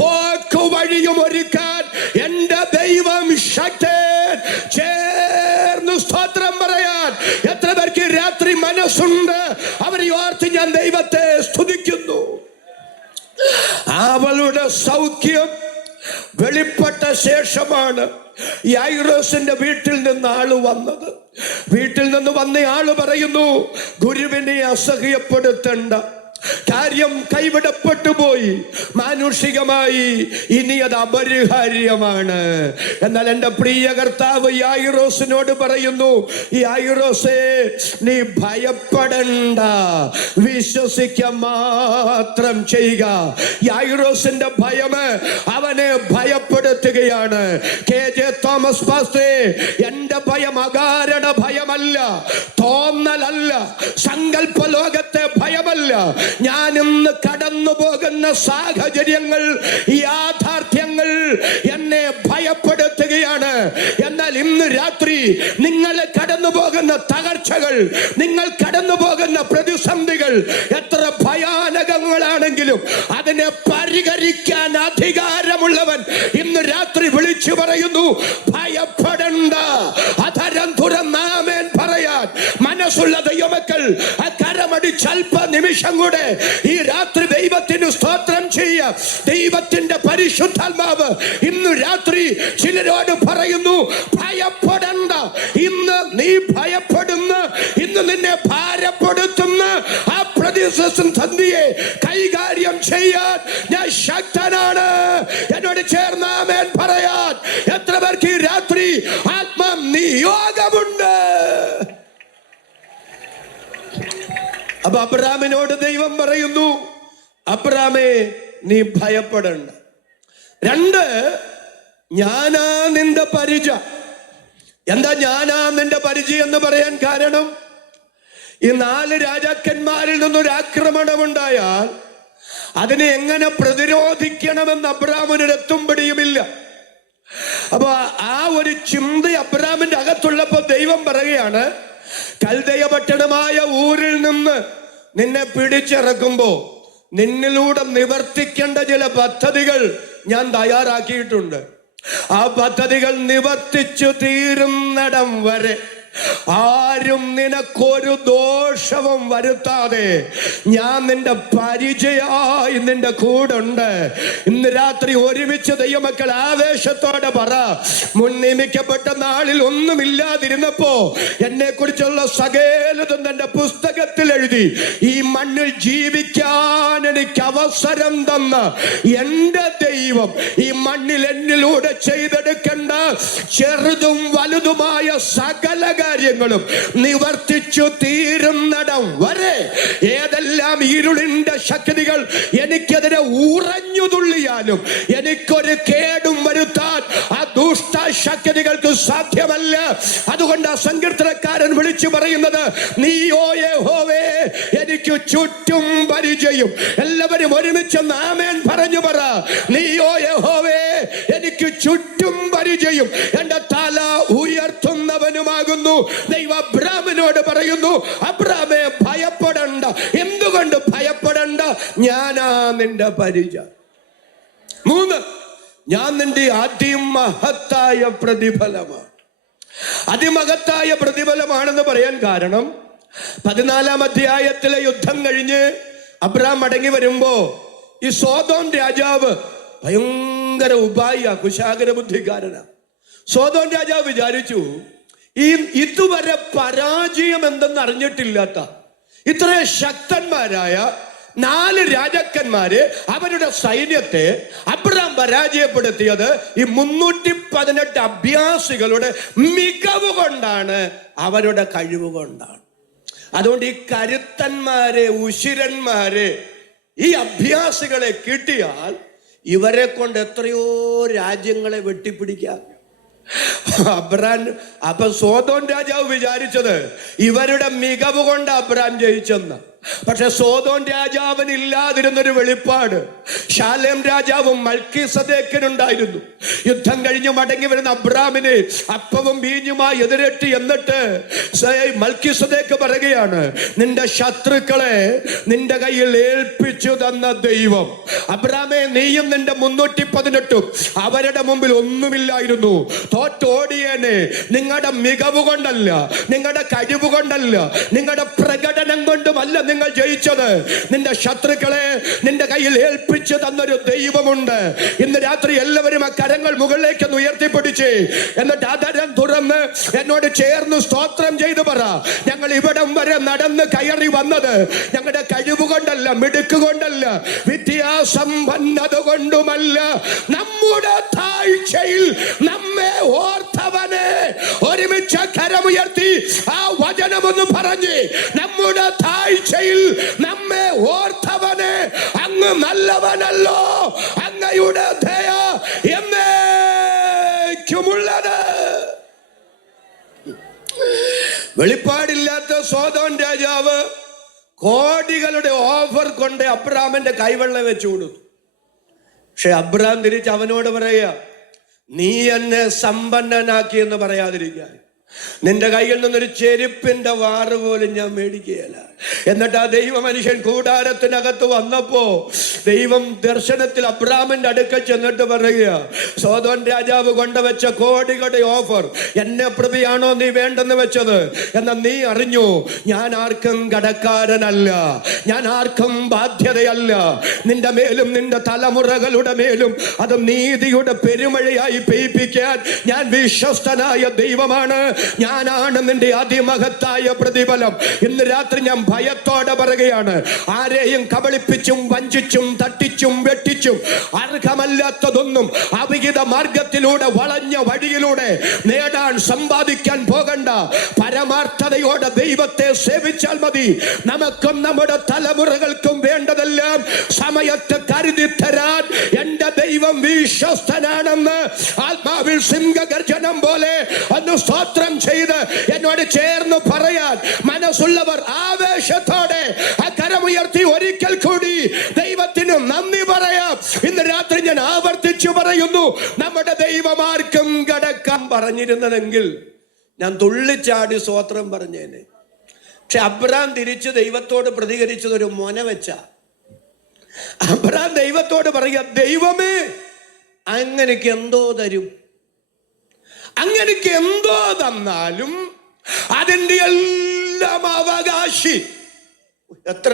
പോക്കു വഴിയും ഒരുക്കാൻ എന്റെ ദൈവം ശക്തൻ. ചേർന്ന് സ്തോത്രം പറയാൻ എത്ര പേർക്ക് രാത്രി മനസ്സുണ്ട്? അവരെ ഓർത്ത് ഞാൻ ദൈവത്തെ സ്തുതിക്കുന്നു. അവളുടെ സൗഖ്യം ശേഷമാണ് യായിറോസിന്റെ വീട്ടിൽ നിന്ന് ആള് വന്നത്. വീട്ടിൽ നിന്ന് വന്ന ആള് പറയുന്നു, ഗുരുവിനെ അസഹ്യപ്പെടുത്തണ്ട, കാര്യം കൈവിടപ്പെട്ടു പോയി, മാനുഷികമായി ഇനി അത് അപരിഹാര്യമാണ്. എന്നാൽ എൻ്റെ പ്രിയ കർത്താവ് യായിറോസിനോട് പറയുന്നു, യായിറോസേ, നീ ഭയപ്പെടണ്ട, വിശ്വസിക്കുക മാത്രം ചെയ്യുക. യായിറോസിന്റെ ഭയം അവനെ ഭയപ്പെടുത്തുകയാണ്. KJ തോമസ് പാസ്റ്റേ, എൻ്റെ ഭയം അകാരണ ഭയമല്ല, തോന്നലല്ല, സങ്കല്പ ലോകത്തെ ഭയമല്ല. ഞാൻ ഇന്ന് കടന്നു പോകുന്ന സാഹചര്യങ്ങൾ, യാഥാർത്ഥ്യങ്ങൾ എന്നെ ഭയപ്പെടുത്തുകയാണ്. എന്നാൽ ഇന്ന് രാത്രി നിങ്ങൾ കടന്നു പോകുന്ന തകർച്ചകൾ, നിങ്ങൾ കടന്നു പോകുന്ന പ്രതിസന്ധികൾ എത്ര ഭയാനകങ്ങളാണെങ്കിലും അതിനെ പരിഹരിക്കാൻ അധികാരമുള്ളവൻ ഇന്ന് രാത്രി വിളിച്ചു പറയുന്നു, ഭയപ്പെടണ്ട. അധരം തുറന്നാമേൻ പറയാൻ മനസ്സുള്ള ദൈവമക്കൾ കരമടിച്ച് അല്പ നിമിഷം കൂടെ ഈ രാത്രി ദൈവത്തിന് സ്തോത്രം ചെയ്യാം. ദൈവത്തിന്റെ പരിശുദ്ധാത്മാവ് ഇന്ന് രാത്രി ചിലരോട് പറയുന്നു, ഭയപ്പെടണ്ട. ഇന്ന് നീ ഭയപ്പെടുന്ന, ഇന്ന് നിന്നെ ഭാരപ്പെടുത്തുന്ന ആ പ്രതിസന്ധിയെ കൈകാര്യം ചെയ്യാൻ ഞാൻ ശക്തനാണ്. എന്നോട് ചേർന്ന് ആമേൻ പറയാൻ എത്ര പേർക്ക് ഈ രാത്രി ആത്മനിയോഗമുണ്ട്? അപ്പൊ അബ്രാമിനോട് ദൈവം പറയുന്നു, അബ്രാമേ, നീ ഭയപ്പെടണ്ട. 2, ഞാനാ നിന്റെ പരിച. എന്താ ഞാനാ നിന്റെ പരിചയം എന്ന് പറയാൻ കാരണം, ഈ 4 രാജാക്കന്മാരിൽ നിന്നൊരു ആക്രമണമുണ്ടായാൽ അതിനെ എങ്ങനെ പ്രതിരോധിക്കണമെന്ന് അബ്രാമിനൊരു എത്തും പിടിയുമില്ല. അപ്പൊ ആ ഒരു ചിന്ത അബ്രാമിന്റെ അകത്തുള്ളപ്പോ ദൈവം പറയുകയാണ്, കൽദയ പട്ടണമായ ഊരിൽ നിന്ന് നിന്നെ പിടിച്ചിറക്കുമ്പോ നിന്നിലൂടെ നിവർത്തിക്കേണ്ട ചില പദ്ധതികൾ ഞാൻ തയ്യാറാക്കിയിട്ടുണ്ട്. ആ പദ്ധതികൾ നിവർത്തിച്ചു തീരുന്നിടം വരെ ആരും നിനക്കൊരു ദോഷവും വരുത്താതെ ഞാൻ നിന്റെ പരിചയമായി നിന്റെ കൂടെ ഉണ്ട്. ഇന്ന് രാത്രി ഒരുമിച്ച് ദൈവമക്കൾ ആവേശത്തോടെ പറ, മുൻ നിയമിക്കപ്പെട്ട നാളിൽ ഒന്നുമില്ലാതിരുന്നപ്പോ എന്നെ കുറിച്ചുള്ള സകലതും തന്റെ പുസ്തകത്തിൽ എഴുതി ഈ മണ്ണിൽ ജീവിക്കാൻ എനിക്ക് അവസരം തന്ന എന്റെ ദൈവം ഈ മണ്ണിൽ എന്നിലൂടെ ചെയ്തെടുക്കേണ്ട ചെറുതും വലുതുമായ സകല കാര്യങ്ങളും നിവർത്തിച്ചു തീരുന്നിടം വരെ ഏതെല്ലാം ഇരുളിന്റെ ശക്തികൾ എനിക്കെതിരെ ഉറഞ്ഞു തുള്ളിയാലും എനിക്കൊരു കേടും വരുത്താൻ ആ ദുഷ്ട ശക്തികൾക്ക് സാധ്യമല്ല. അതുകൊണ്ട് ആ സങ്കീർത്തനക്കാരൻ വിളിച്ചു പറയുന്നത്, നീയോ യഹോവേ എനിക്ക് ചുറ്റും പരിചയം. എല്ലാവരും ഒരുമിച്ച് ആമേൻ പറഞ്ഞു പറ, നീയോ യഹോവേ എനിക്ക് ചുറ്റും പരിചയം, എന്റെ തല ഉയർത്തുന്നവനുമാകുന്നു. ദൈവം അബ്രാമിനോട് പറയുന്നു, അബ്രാമേ ഭയപ്പെടണ്ട. എന്തുകൊണ്ട് ഭയപ്പെടണ്ട? ഞാനാ നിന്റെ പരിചയം. 3, ഞാൻ നിന്റെ അതിമഹത്തായ പ്രതിഫലമാണ്. അതിമഹത്തായ പ്രതിഫലമാണെന്ന് പറയാൻ കാരണം 14-ാം അധ്യായത്തിലെ യുദ്ധം കഴിഞ്ഞ് അബ്രാം മടങ്ങി വരുമ്പോ ഈ സോദോം രാജാവ് ഭയങ്കര ഉപായ, കുശാഗ്ര ബുദ്ധിക്കാരനാ. സോദോം രാജാവ് വിചാരിച്ചു, ഈ ഇതുവരെ പരാജയം എന്തെന്ന് അറിഞ്ഞിട്ടില്ലാത്ത ഇത്ര ശക്തന്മാരായ 4 രാജാക്കന്മാര് അവരുടെ സൈന്യത്തെ അബ്രാം പരാജയപ്പെടുത്തിയത് ഈ 318 അഭ്യാസികളുടെ മികവ് കൊണ്ടാണ്, അവരുടെ കഴിവ് കൊണ്ടാണ്. അതുകൊണ്ട് ഈ കരുത്തന്മാരെ, ഉശിരന്മാരെ, ഈ അഭ്യാസികളെ കിട്ടിയാൽ ഇവരെ കൊണ്ട് എത്രയോ രാജ്യങ്ങളെ വെട്ടിപ്പിടിക്കാം. അപ്പൊ സോദോം രാജാവ് വിചാരിച്ചത് ഇവരുടെ മികവ് കൊണ്ട് അബ്രാം ജയിച്ചെന്ന്. പക്ഷെ സോദോം രാജാവിന് ഇല്ലാതിരുന്നൊരു വെളിപ്പാട് ശാലേം രാജാവും മൽക്കീസദേക്കിനുണ്ടായിരുന്നു. യുദ്ധം കഴിഞ്ഞ് മടങ്ങി വരുന്ന അബ്രാമിനെ അപ്പവും വീഞ്ഞുമായി എതിരേറ്റ് എന്നിട്ട് മൽക്കീസദേക്ക് പറയുകയാണ്, നിന്റെ ശത്രുക്കളെ നിന്റെ കയ്യിൽ ഏൽപ്പിച്ചു തന്ന ദൈവം, അബ്രാമേ നീയും നിന്റെ 318 അവരുടെ മുമ്പിൽ ഒന്നുമില്ലായിരുന്നു, തോറ്റോടിയേനെ. നിങ്ങളുടെ മികവ് കൊണ്ടല്ല, നിങ്ങളുടെ കഴിവ് കൊണ്ടല്ല, നിങ്ങളുടെ പ്രകടനം കൊണ്ടുമല്ല നിങ്ങൾ ജയിച്ചത്. നിന്റെ ശത്രുക്കളെ നിന്റെ കയ്യിൽ ഏൽപ്പിച്ചു തന്നൊരു ദൈവമുണ്ട്. ഇന്ന് രാത്രി എല്ലാവരും ആ കരങ്ങൾ മുകളിലേക്ക് ഒന്ന് ഉയർത്തിപ്പിടിച്ച് എന്നിട്ട് അതരം തുറന്ന് എന്നോട് ചേർന്ന് സ്തോത്രം ചെയ്തു പറ. ഞങ്ങൾ ഇവിടം വരെ നടന്ന് കയറി വന്നത് ഞങ്ങളുടെ കഴിവ് കൊണ്ടല്ല, മിടുക്ക് കൊണ്ടല്ല, വിദ്യാസമ്പന്നത കൊണ്ടുമല്ല, നമ്മുടെ താഴ്ചയിൽ നമ്മെ ഓർത്തവനെ. ഒരുമിച്ച് കരമുയർത്തി ആ വചനമൊന്ന് പറഞ്ഞ്, നമ്മുടെ താഴ്ചയിൽ നമ്മെ ഓർത്തവനെ, അങ്ങ് നല്ലവനല്ലോ, അങ്ങയുടെ ദയ എന്നേക്കുമുള്ളത്. വെളിപ്പാടില്ലാത്ത സോദോം രാജാവ് കോടികളുടെ ഓഫർ കൊണ്ട് അബ്രാമിന്റെ കൈവെള്ളം വെച്ചു കൊടുത്തു. പക്ഷെ അബ്രാം തിരിച്ച് അവനോട് പറയുക, നീ എന്നെ സമ്പന്നനാക്കി എന്ന് പറയാതിരിക്കാൻ നിന്റെ കയ്യിൽ നിന്നൊരു ചെരുപ്പിന്റെ വാറ് പോലും ഞാൻ മേടിക്കുകയല്ല. എന്നിട്ട് ആ ദൈവ മനുഷ്യൻ കൂടാരത്തിനകത്ത് വന്നപ്പോ ദൈവം ദർശനത്തിൽ അബ്രാമിന്റെ അടുക്കൽ ചെന്നിട്ട് പറയുക, സോദോം രാജാവ് കൊണ്ടുവച്ച കോടികളുടെ ഓഫർ എന്നെ പ്രതിയാണോ നീ വേണ്ടെന്ന് വെച്ചത്? എന്നാൽ നീ അറിഞ്ഞു, ഞാൻ ആർക്കും കടക്കാരനല്ല, ഞാൻ ആർക്കും ബാധ്യതയല്ല. നിന്റെ മേലും നിന്റെ തലമുറകളുടെ മേലും അത് നീതിയുടെ പെരുമഴയായി പെയ്യിപ്പിക്കാൻ ഞാൻ വിശ്വസ്തനായ ദൈവമാണ്. ഞാനാണ് നിന്റെ അതിമഹത്തായ പ്രതിഫലം. ഇന്ന് രാത്രി ഞാൻ ഭയത്തോടെ പറയുകയാണ്, ആരെയും കബളിപ്പിച്ചും വഞ്ചിച്ചും തട്ടിച്ചും വെട്ടിച്ചും അർഹമല്ലാത്തതൊന്നും അവിഹിത മാർഗത്തിലൂടെ വളഞ്ഞ വഴിയിലൂടെ നേടാൻ സമ്പാദിക്കാൻ പോകണ്ട. പരമാർത്ഥതയോടെ ദൈവത്തെ സേവിച്ചാൽ മതി. നമുക്കും നമ്മുടെ തലമുറകൾക്കും വേണ്ടതെല്ലാം സമയത്ത് കരുതി തരാൻ എന്റെ ദൈവം വിശ്വസ്തനാണെന്ന് ആത്മാവിൽ സിംഹഗർജനം പോലെ ഒന്ന് സ്തോത്രം ചെയ്ത് എന്നോട് ചേർന്ന് പറയാൻ മനസ്സുള്ളവർ ആവേശത്തോടെ ആ കരമുയർത്തി ഒരിക്കൽ കൂടി ദൈവത്തിന് നന്ദി പറയാം. ഇന്ന് രാത്രി ഞാൻ ആവർത്തിച്ചു പറയുന്നു, നമ്മുടെ ദൈവമാർക്കും കടക്കാൻ പറഞ്ഞിരുന്നതെങ്കിൽ ഞാൻ തുള്ളിച്ചാടി സ്തോത്രം പറഞ്ഞേനെ. പക്ഷെ അബ്രാം തിരിച്ച് ദൈവത്തോട് പ്രതികരിച്ചത് ഒരു മൊന വെച്ച. അബ്രാം ദൈവത്തോട് പറയുക, ദൈവമേ അങ്ങനെക്ക് എന്തോ തരും, അങ്ങനെക്ക് എന്തോ തന്നാലും അതിന്റെ എല്ലാം അവകാശി. എത്ര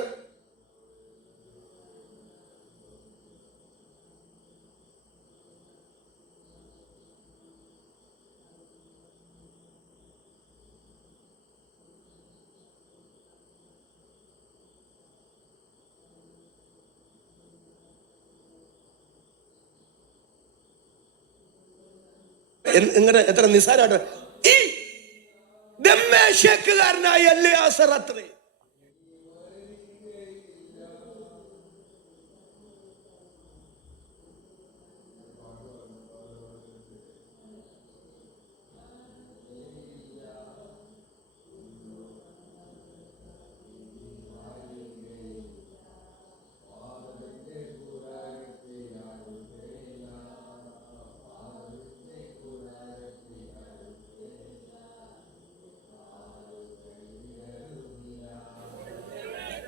എത്ര നിസ്സാരമായിട്ട് ഈ ദമ്മേശക്കാരനായ എലിയാസർ അത്രേ.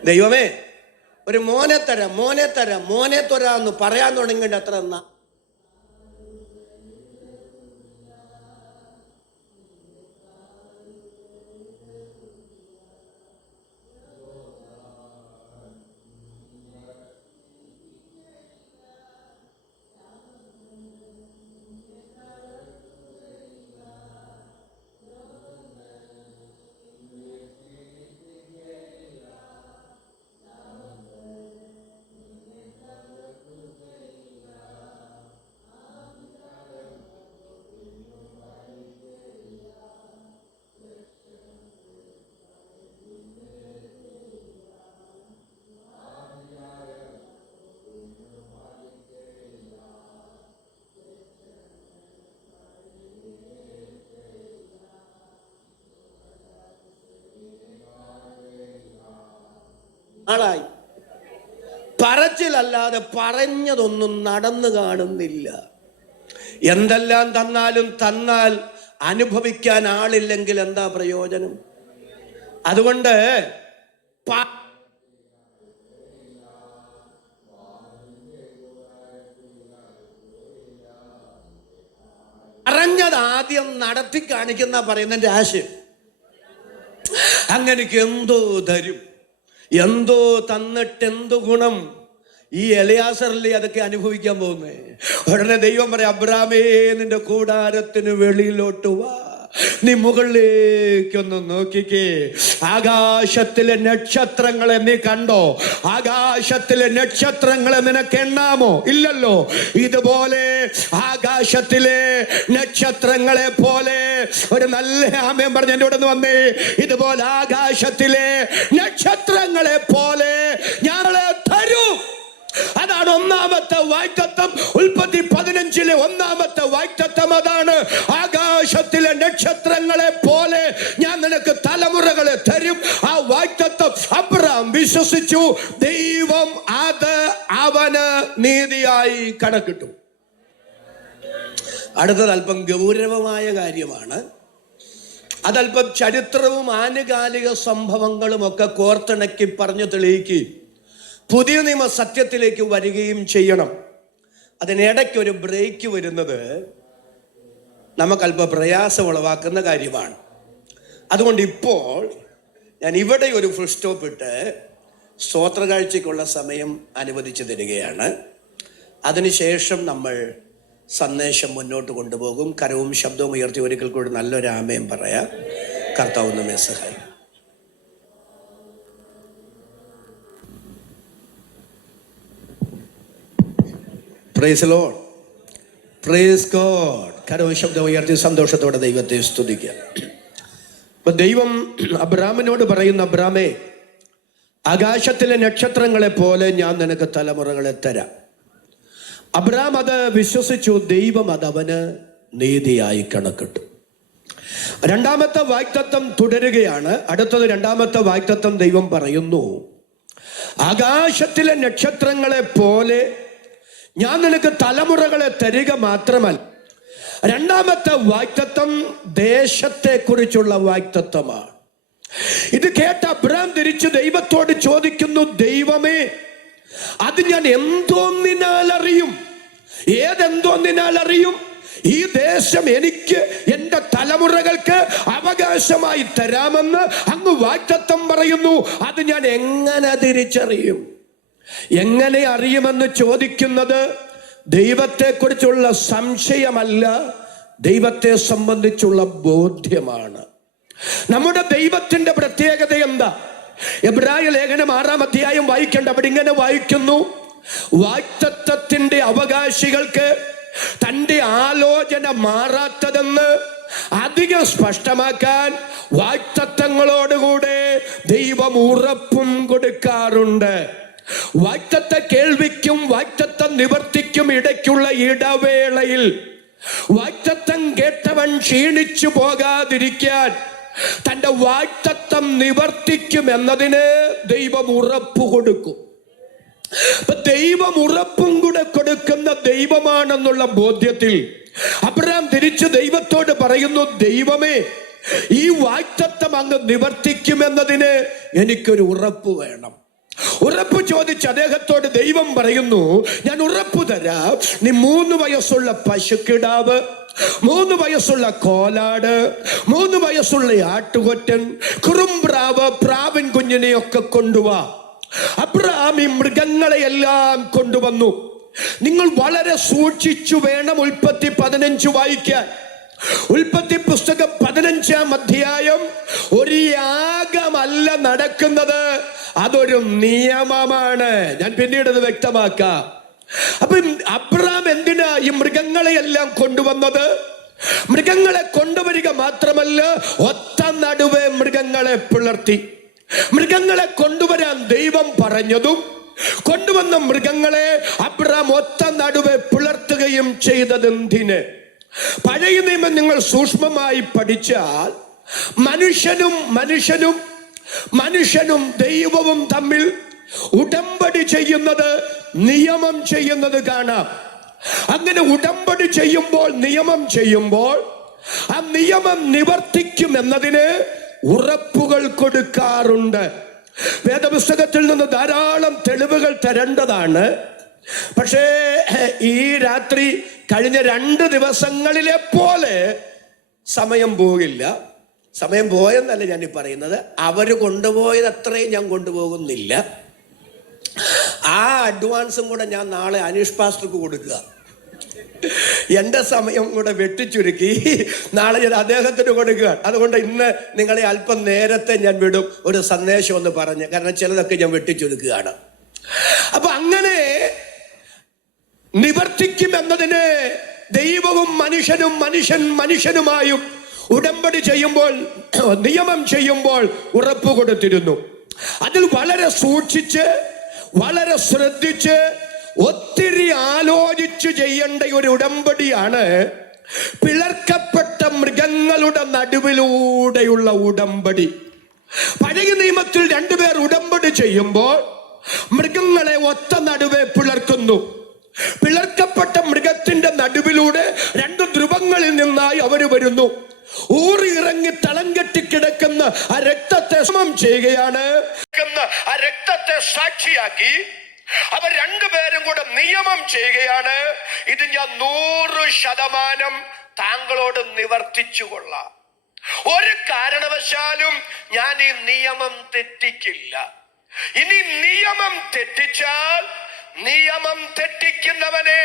ദൈവമേ ഒരു മോനെ തരാം, മോനെ തരാം, മോനെ തരാന്ന് പറയാൻ തുടങ്ങിയിട്ട് എത്ര എന്നാ. ആളായി പറച്ചിലല്ലാതെ പറഞ്ഞതൊന്നും നടന്നു കാണുന്നില്ല. എന്തെല്ലാം തന്നാലും തന്നാൽ അനുഭവിക്കാൻ ആളില്ലെങ്കിൽ എന്താ പ്രയോജനം? അതുകൊണ്ട് പറഞ്ഞത് ആദ്യം നടത്തി കാണിക്കുന്ന പറയുന്നതിന്റെ ആശയം. അങ്ങനെക്ക് എന്തോ തരും, എന്തോ തന്നിട്ടെന്തു ഗുണം? ഈ എലയാസറിലെ അതൊക്കെ അനുഭവിക്കാൻ പോകുന്നേ. ഉടനെ ദൈവം പറയാം, അബ്രാമേ നിന്റെ കൂടാരത്തിന് വെളിയിലോട്ട് വാ, നീ മുകളിലേക്കൊന്ന് നോക്കിക്കേ. ആകാശത്തിലെ നക്ഷത്രങ്ങളെ നീ കണ്ടോ? ആകാശത്തിലെ നക്ഷത്രങ്ങളെ നിനക്ക് എണ്ണാമോ? ഇല്ലല്ലോ. ഇതുപോലെ ആകാശത്തിലെ നക്ഷത്രങ്ങളെ പോലെ, ഒരു നല്ല ആമേൻ പറഞ്ഞ് എൻ്റെ കൂടെ വന്നേ, ഇതുപോലെ ആകാശത്തിലെ നക്ഷത്രങ്ങളെ പോലെ ഞങ്ങളെ തരും. അതാണ് ഒന്നാമത്തെ വാഗ്ദത്തം. ഉൽപ്പത്തി 15 ഒന്നാമത്തെ വാഗ്ദത്തം അതാണ്. ആകാശത്തിലെ നക്ഷത്രങ്ങളെ പോലെ ഞാൻ നിനക്ക് തലമുറകളെ തരും. ആ വാഗ്ദത്തം അബ്രാം വിശ്വസിച്ചു. ദൈവം അത് അവന് നീതിയായി കണക്കിട്ടു. അടുത്തത് അല്പം ഗൗരവമായ കാര്യമാണ്. അതല്പം ചരിത്രവും ആനുകാലിക സംഭവങ്ങളും ഒക്കെ കോർത്തിണക്കി പറഞ്ഞു തെളിയിക്കുകയും പുതിയ നിയമ സത്യത്തിലേക്ക് വരികയും ചെയ്യണം. അതിനിടയ്ക്ക് ഒരു ബ്രേക്ക് വരുന്നത് നമുക്കല്പം പ്രയാസം ഉളവാക്കുന്ന കാര്യമാണ്. അതുകൊണ്ട് ഇപ്പോൾ ഞാൻ ഇവിടെ ഒരു ഫുൾ സ്റ്റോപ്പ് ഇട്ട് സ്തോത്രകാഴ്ചയ്ക്കുള്ള സമയം അനുവദിച്ചു തരികയാണ്. അതിനുശേഷം നമ്മൾ സന്ദേശം മുന്നോട്ട് കൊണ്ടുപോകും. കരവും ശബ്ദവും ഉയർത്തി ഒരിക്കൽ കൂടി നല്ലൊരു ആമേൻ പറയാം. കർത്താവ് നമ്മെ സഹായിക്കും. Praise Lord, praise God. കരവും ശബ്ദം ഉയർത്തി സന്തോഷത്തോടെ ദൈവത്തെ സ്തുതിക്കുക. അപ്പൊ ദൈവം അബ്രാമിനോട് പറയുന്ന, അബ്രാമേ, ആകാശത്തിലെ നക്ഷത്രങ്ങളെ പോലെ ഞാൻ നിനക്ക് തലമുറകളെ തരാം. അബ്രാം അത് വിശ്വസിച്ചു. ദൈവം അത് അവന് നീതിയായി കണക്കിട്ടു. രണ്ടാമത്തെ വാഗ്ദത്തം തുടരുകയാണ്. അടുത്തത് രണ്ടാമത്തെ വാഗ്ദത്തം ദൈവം പറയുന്നു, ആകാശത്തിലെ നക്ഷത്രങ്ങളെ പോലെ ഞാൻ നിനക്ക് തലമുറകളെ തരിക മാത്രമല്ല, രണ്ടാമത്തെ വാഗ്ദത്തം ദേശത്തെ കുറിച്ചുള്ള വാഗ്ദത്തമാണ്. ഇത് കേട്ട അബ്രാം തിരിച്ച് ദൈവത്തോട് ചോദിക്കുന്നു, ദൈവമേ, അത് ഞാൻ എന്തോന്നിനാൽ അറിയും? ഏതെന്തോന്നിനാൽ അറിയും? ഈ ദേശം എനിക്ക് എൻ്റെ തലമുറകൾക്ക് അവകാശമായി തരാമെന്ന് അങ്ങ് വാഗ്ദത്തം പറയുന്നു. അത് ഞാൻ എങ്ങനെ തിരിച്ചറിയും? എങ്ങനെ അറിയുമെന്ന് ചോദിക്കുന്നത് ദൈവത്തെക്കുറിച്ചുള്ള സംശയമല്ല, ദൈവത്തെ സംബന്ധിച്ചുള്ള ബോധ്യമാണ്. നമ്മുടെ ദൈവത്തിന്റെ പ്രത്യേകത എന്താ? എബ്രായ ലേഖനം 6-ാം അധ്യായം വായിക്കേണ്ട. അവിടെ ഇങ്ങനെ വായിക്കുന്നു, വാഗ്ദത്തത്തിന്റെ അവകാശികൾക്ക് തന്റെ ആലോചന മാറാത്തതെന്ന് അധികം സ്പഷ്ടമാക്കാൻ വാഗ്ദത്തങ്ങളോടുകൂടെ ദൈവം ഉറപ്പും കൊടുക്കാറുണ്ട്. വാഗ്ദത്ത കേൾവിക്കും വാഗ്ദത്ത നിവർത്തിക്കും ഇടയ്ക്കുള്ള ഇടവേളയിൽ വാഗ്ദത്തം കേട്ടവൻ ക്ഷീണിച്ചു പോകാതിരിക്കാൻ തന്റെ വാഗ്ദത്തം നിവർത്തിക്കും എന്നതിന് ദൈവം ഉറപ്പ് കൊടുക്കും. ദൈവം ഉറപ്പും കൂടെ കൊടുക്കുന്ന ദൈവമാണെന്നുള്ള ബോധ്യത്തിൽ അബ്രാം തിരിച്ചു ദൈവത്തോട് പറയുന്നു, ദൈവമേ, ഈ വാഗ്ദത്തം അങ്ങ് നിവർത്തിക്കുമെന്നതിന് എനിക്കൊരു ഉറപ്പ് വേണം. ഉറപ്പ് ചോദിച്ച് അദ്ദേഹത്തോട് ദൈവം പറയുന്നു, ഞാൻ ഉറപ്പ് തരാം. നീ 3 വയസ്സുള്ള പശുക്കിടാവ്, 3 വയസ്സുള്ള കോലാട്, 3 വയസ്സുള്ള ആട്ടുകൊറ്റൻ, കുറുമ്പ്രാവ്, പ്രാവിൻ കുഞ്ഞിനെയൊക്കെ കൊണ്ടുവാ. അബ്രാം ഈ മൃഗങ്ങളെയെല്ലാം കൊണ്ടുവന്നു. നിങ്ങൾ വളരെ സൂക്ഷിച്ചു വേണം ഉൽപ്പത്തി 15 വായിക്കാൻ. ഉൽപ്പത്തി പുസ്തകം 15-ാം അധ്യായം ഒരു യാഗമല്ല നടക്കുന്നത്, അതൊരു നിയമമാണ്. ഞാൻ പിന്നീട് അത് വ്യക്തമാക്കാം. അപ്പൊ അബ്രാം എന്തിനാ ഈ മൃഗങ്ങളെയെല്ലാം കൊണ്ടുവന്നത്? മൃഗങ്ങളെ കൊണ്ടുവരിക മാത്രമല്ല, ഒത്ത നടുവേ മൃഗങ്ങളെ പിളർത്തി. മൃഗങ്ങളെ കൊണ്ടുവരാൻ ദൈവം പറഞ്ഞതും കൊണ്ടുവന്ന മൃഗങ്ങളെ അബ്രാം ഒത്ത നടുവേ പിളർത്തുകയും ചെയ്തതെന്തിന്? പഴയ നിയമം നിങ്ങൾ സൂക്ഷ്മമായി പഠിച്ചാൽ മനുഷ്യനും ദൈവവും തമ്മിൽ ഉടമ്പടി ചെയ്യുന്നത്, നിയമം ചെയ്യുന്നത് കാണാം. അങ്ങനെ ഉടമ്പടി ചെയ്യുമ്പോൾ, നിയമം ചെയ്യുമ്പോൾ ആ നിയമം നിവർത്തിക്കും എന്നതിന് ഉറപ്പുകൾ കൊടുക്കാറുണ്ട്. വേദപുസ്തകത്തിൽ നിന്ന് ധാരാളം തെളിവുകൾ തരേണ്ടതാണ്. പക്ഷേ ഈ രാത്രി കഴിഞ്ഞ 2 ദിവസങ്ങളിലെ പോലെ സമയം പോകില്ല. സമയം പോയെന്നല്ല ഞാൻ ഈ പറയുന്നത്, അവർ കൊണ്ടുപോയത് അത്രയും ഞാൻ കൊണ്ടുപോകുന്നില്ല. ആ അഡ്വാൻസും കൂടെ ഞാൻ നാളെ അനീഷ് പാസ്റ്റർക്ക് കൊടുക്കുക. എൻ്റെ സമയം കൂടെ വെട്ടിച്ചുരുക്കി നാളെ ഞാൻ അദ്ദേഹത്തിന് കൊടുക്കുക. അതുകൊണ്ട് ഇന്ന് നിങ്ങളെ അല്പം നേരത്തെ ഞാൻ വിടും, ഒരു സന്ദേശം ഒന്ന് പറഞ്ഞ്, കാരണം ചിലതൊക്കെ ഞാൻ വെട്ടിച്ചുരുക്കുകയാണ്. അപ്പൊ അങ്ങനെ നിവർത്തിക്കും എന്നതിന് ദൈവവും മനുഷ്യനും മനുഷ്യനുമായും ഉടമ്പടി ചെയ്യുമ്പോൾ, നിയമം ചെയ്യുമ്പോൾ ഉറപ്പ് കൊടുത്തിരുന്നു. അതിൽ വളരെ സൂക്ഷിച്ച്, വളരെ ശ്രദ്ധിച്ച്, ഒത്തിരി ആലോചിച്ച് ചെയ്യേണ്ട ഒരു ഉടമ്പടിയാണ് പിളർക്കപ്പെട്ട മൃഗങ്ങളുടെ നടുവിലൂടെയുള്ള ഉടമ്പടി. പഴയ നിയമത്തിൽ രണ്ടുപേർ ഉടമ്പടി ചെയ്യുമ്പോൾ മൃഗങ്ങളെ ഒത്ത നടുവെ പിളർക്കുന്നു. പിളർക്കപ്പെട്ട മൃഗത്തിന്റെ നടുവിലൂടെ രണ്ട് ധ്രുവങ്ങളിൽ നിന്നായി അവർ വരുന്നു. ഊറിയിറങ്ങി തളം കെട്ടി കിടക്കുന്ന ആ രക്തത്തെ സമം ചെയ്യുകയാണ്. ആ രക്തത്തെ സാക്ഷിയാക്കി അവർ രണ്ടുപേരും കൂടെ നിയമം ചെയ്യുകയാണ്. ഇത് ഞാൻ 100% താങ്കളോട് നിവർത്തിച്ചു കൊള്ളാം. ഒരു കാരണവശാലും ഞാൻ ഈ നിയമം തെറ്റിക്കില്ല. ഇനി നിയമം തെറ്റിച്ചാൽ നിയമം തെറ്റിക്കുന്നവനെ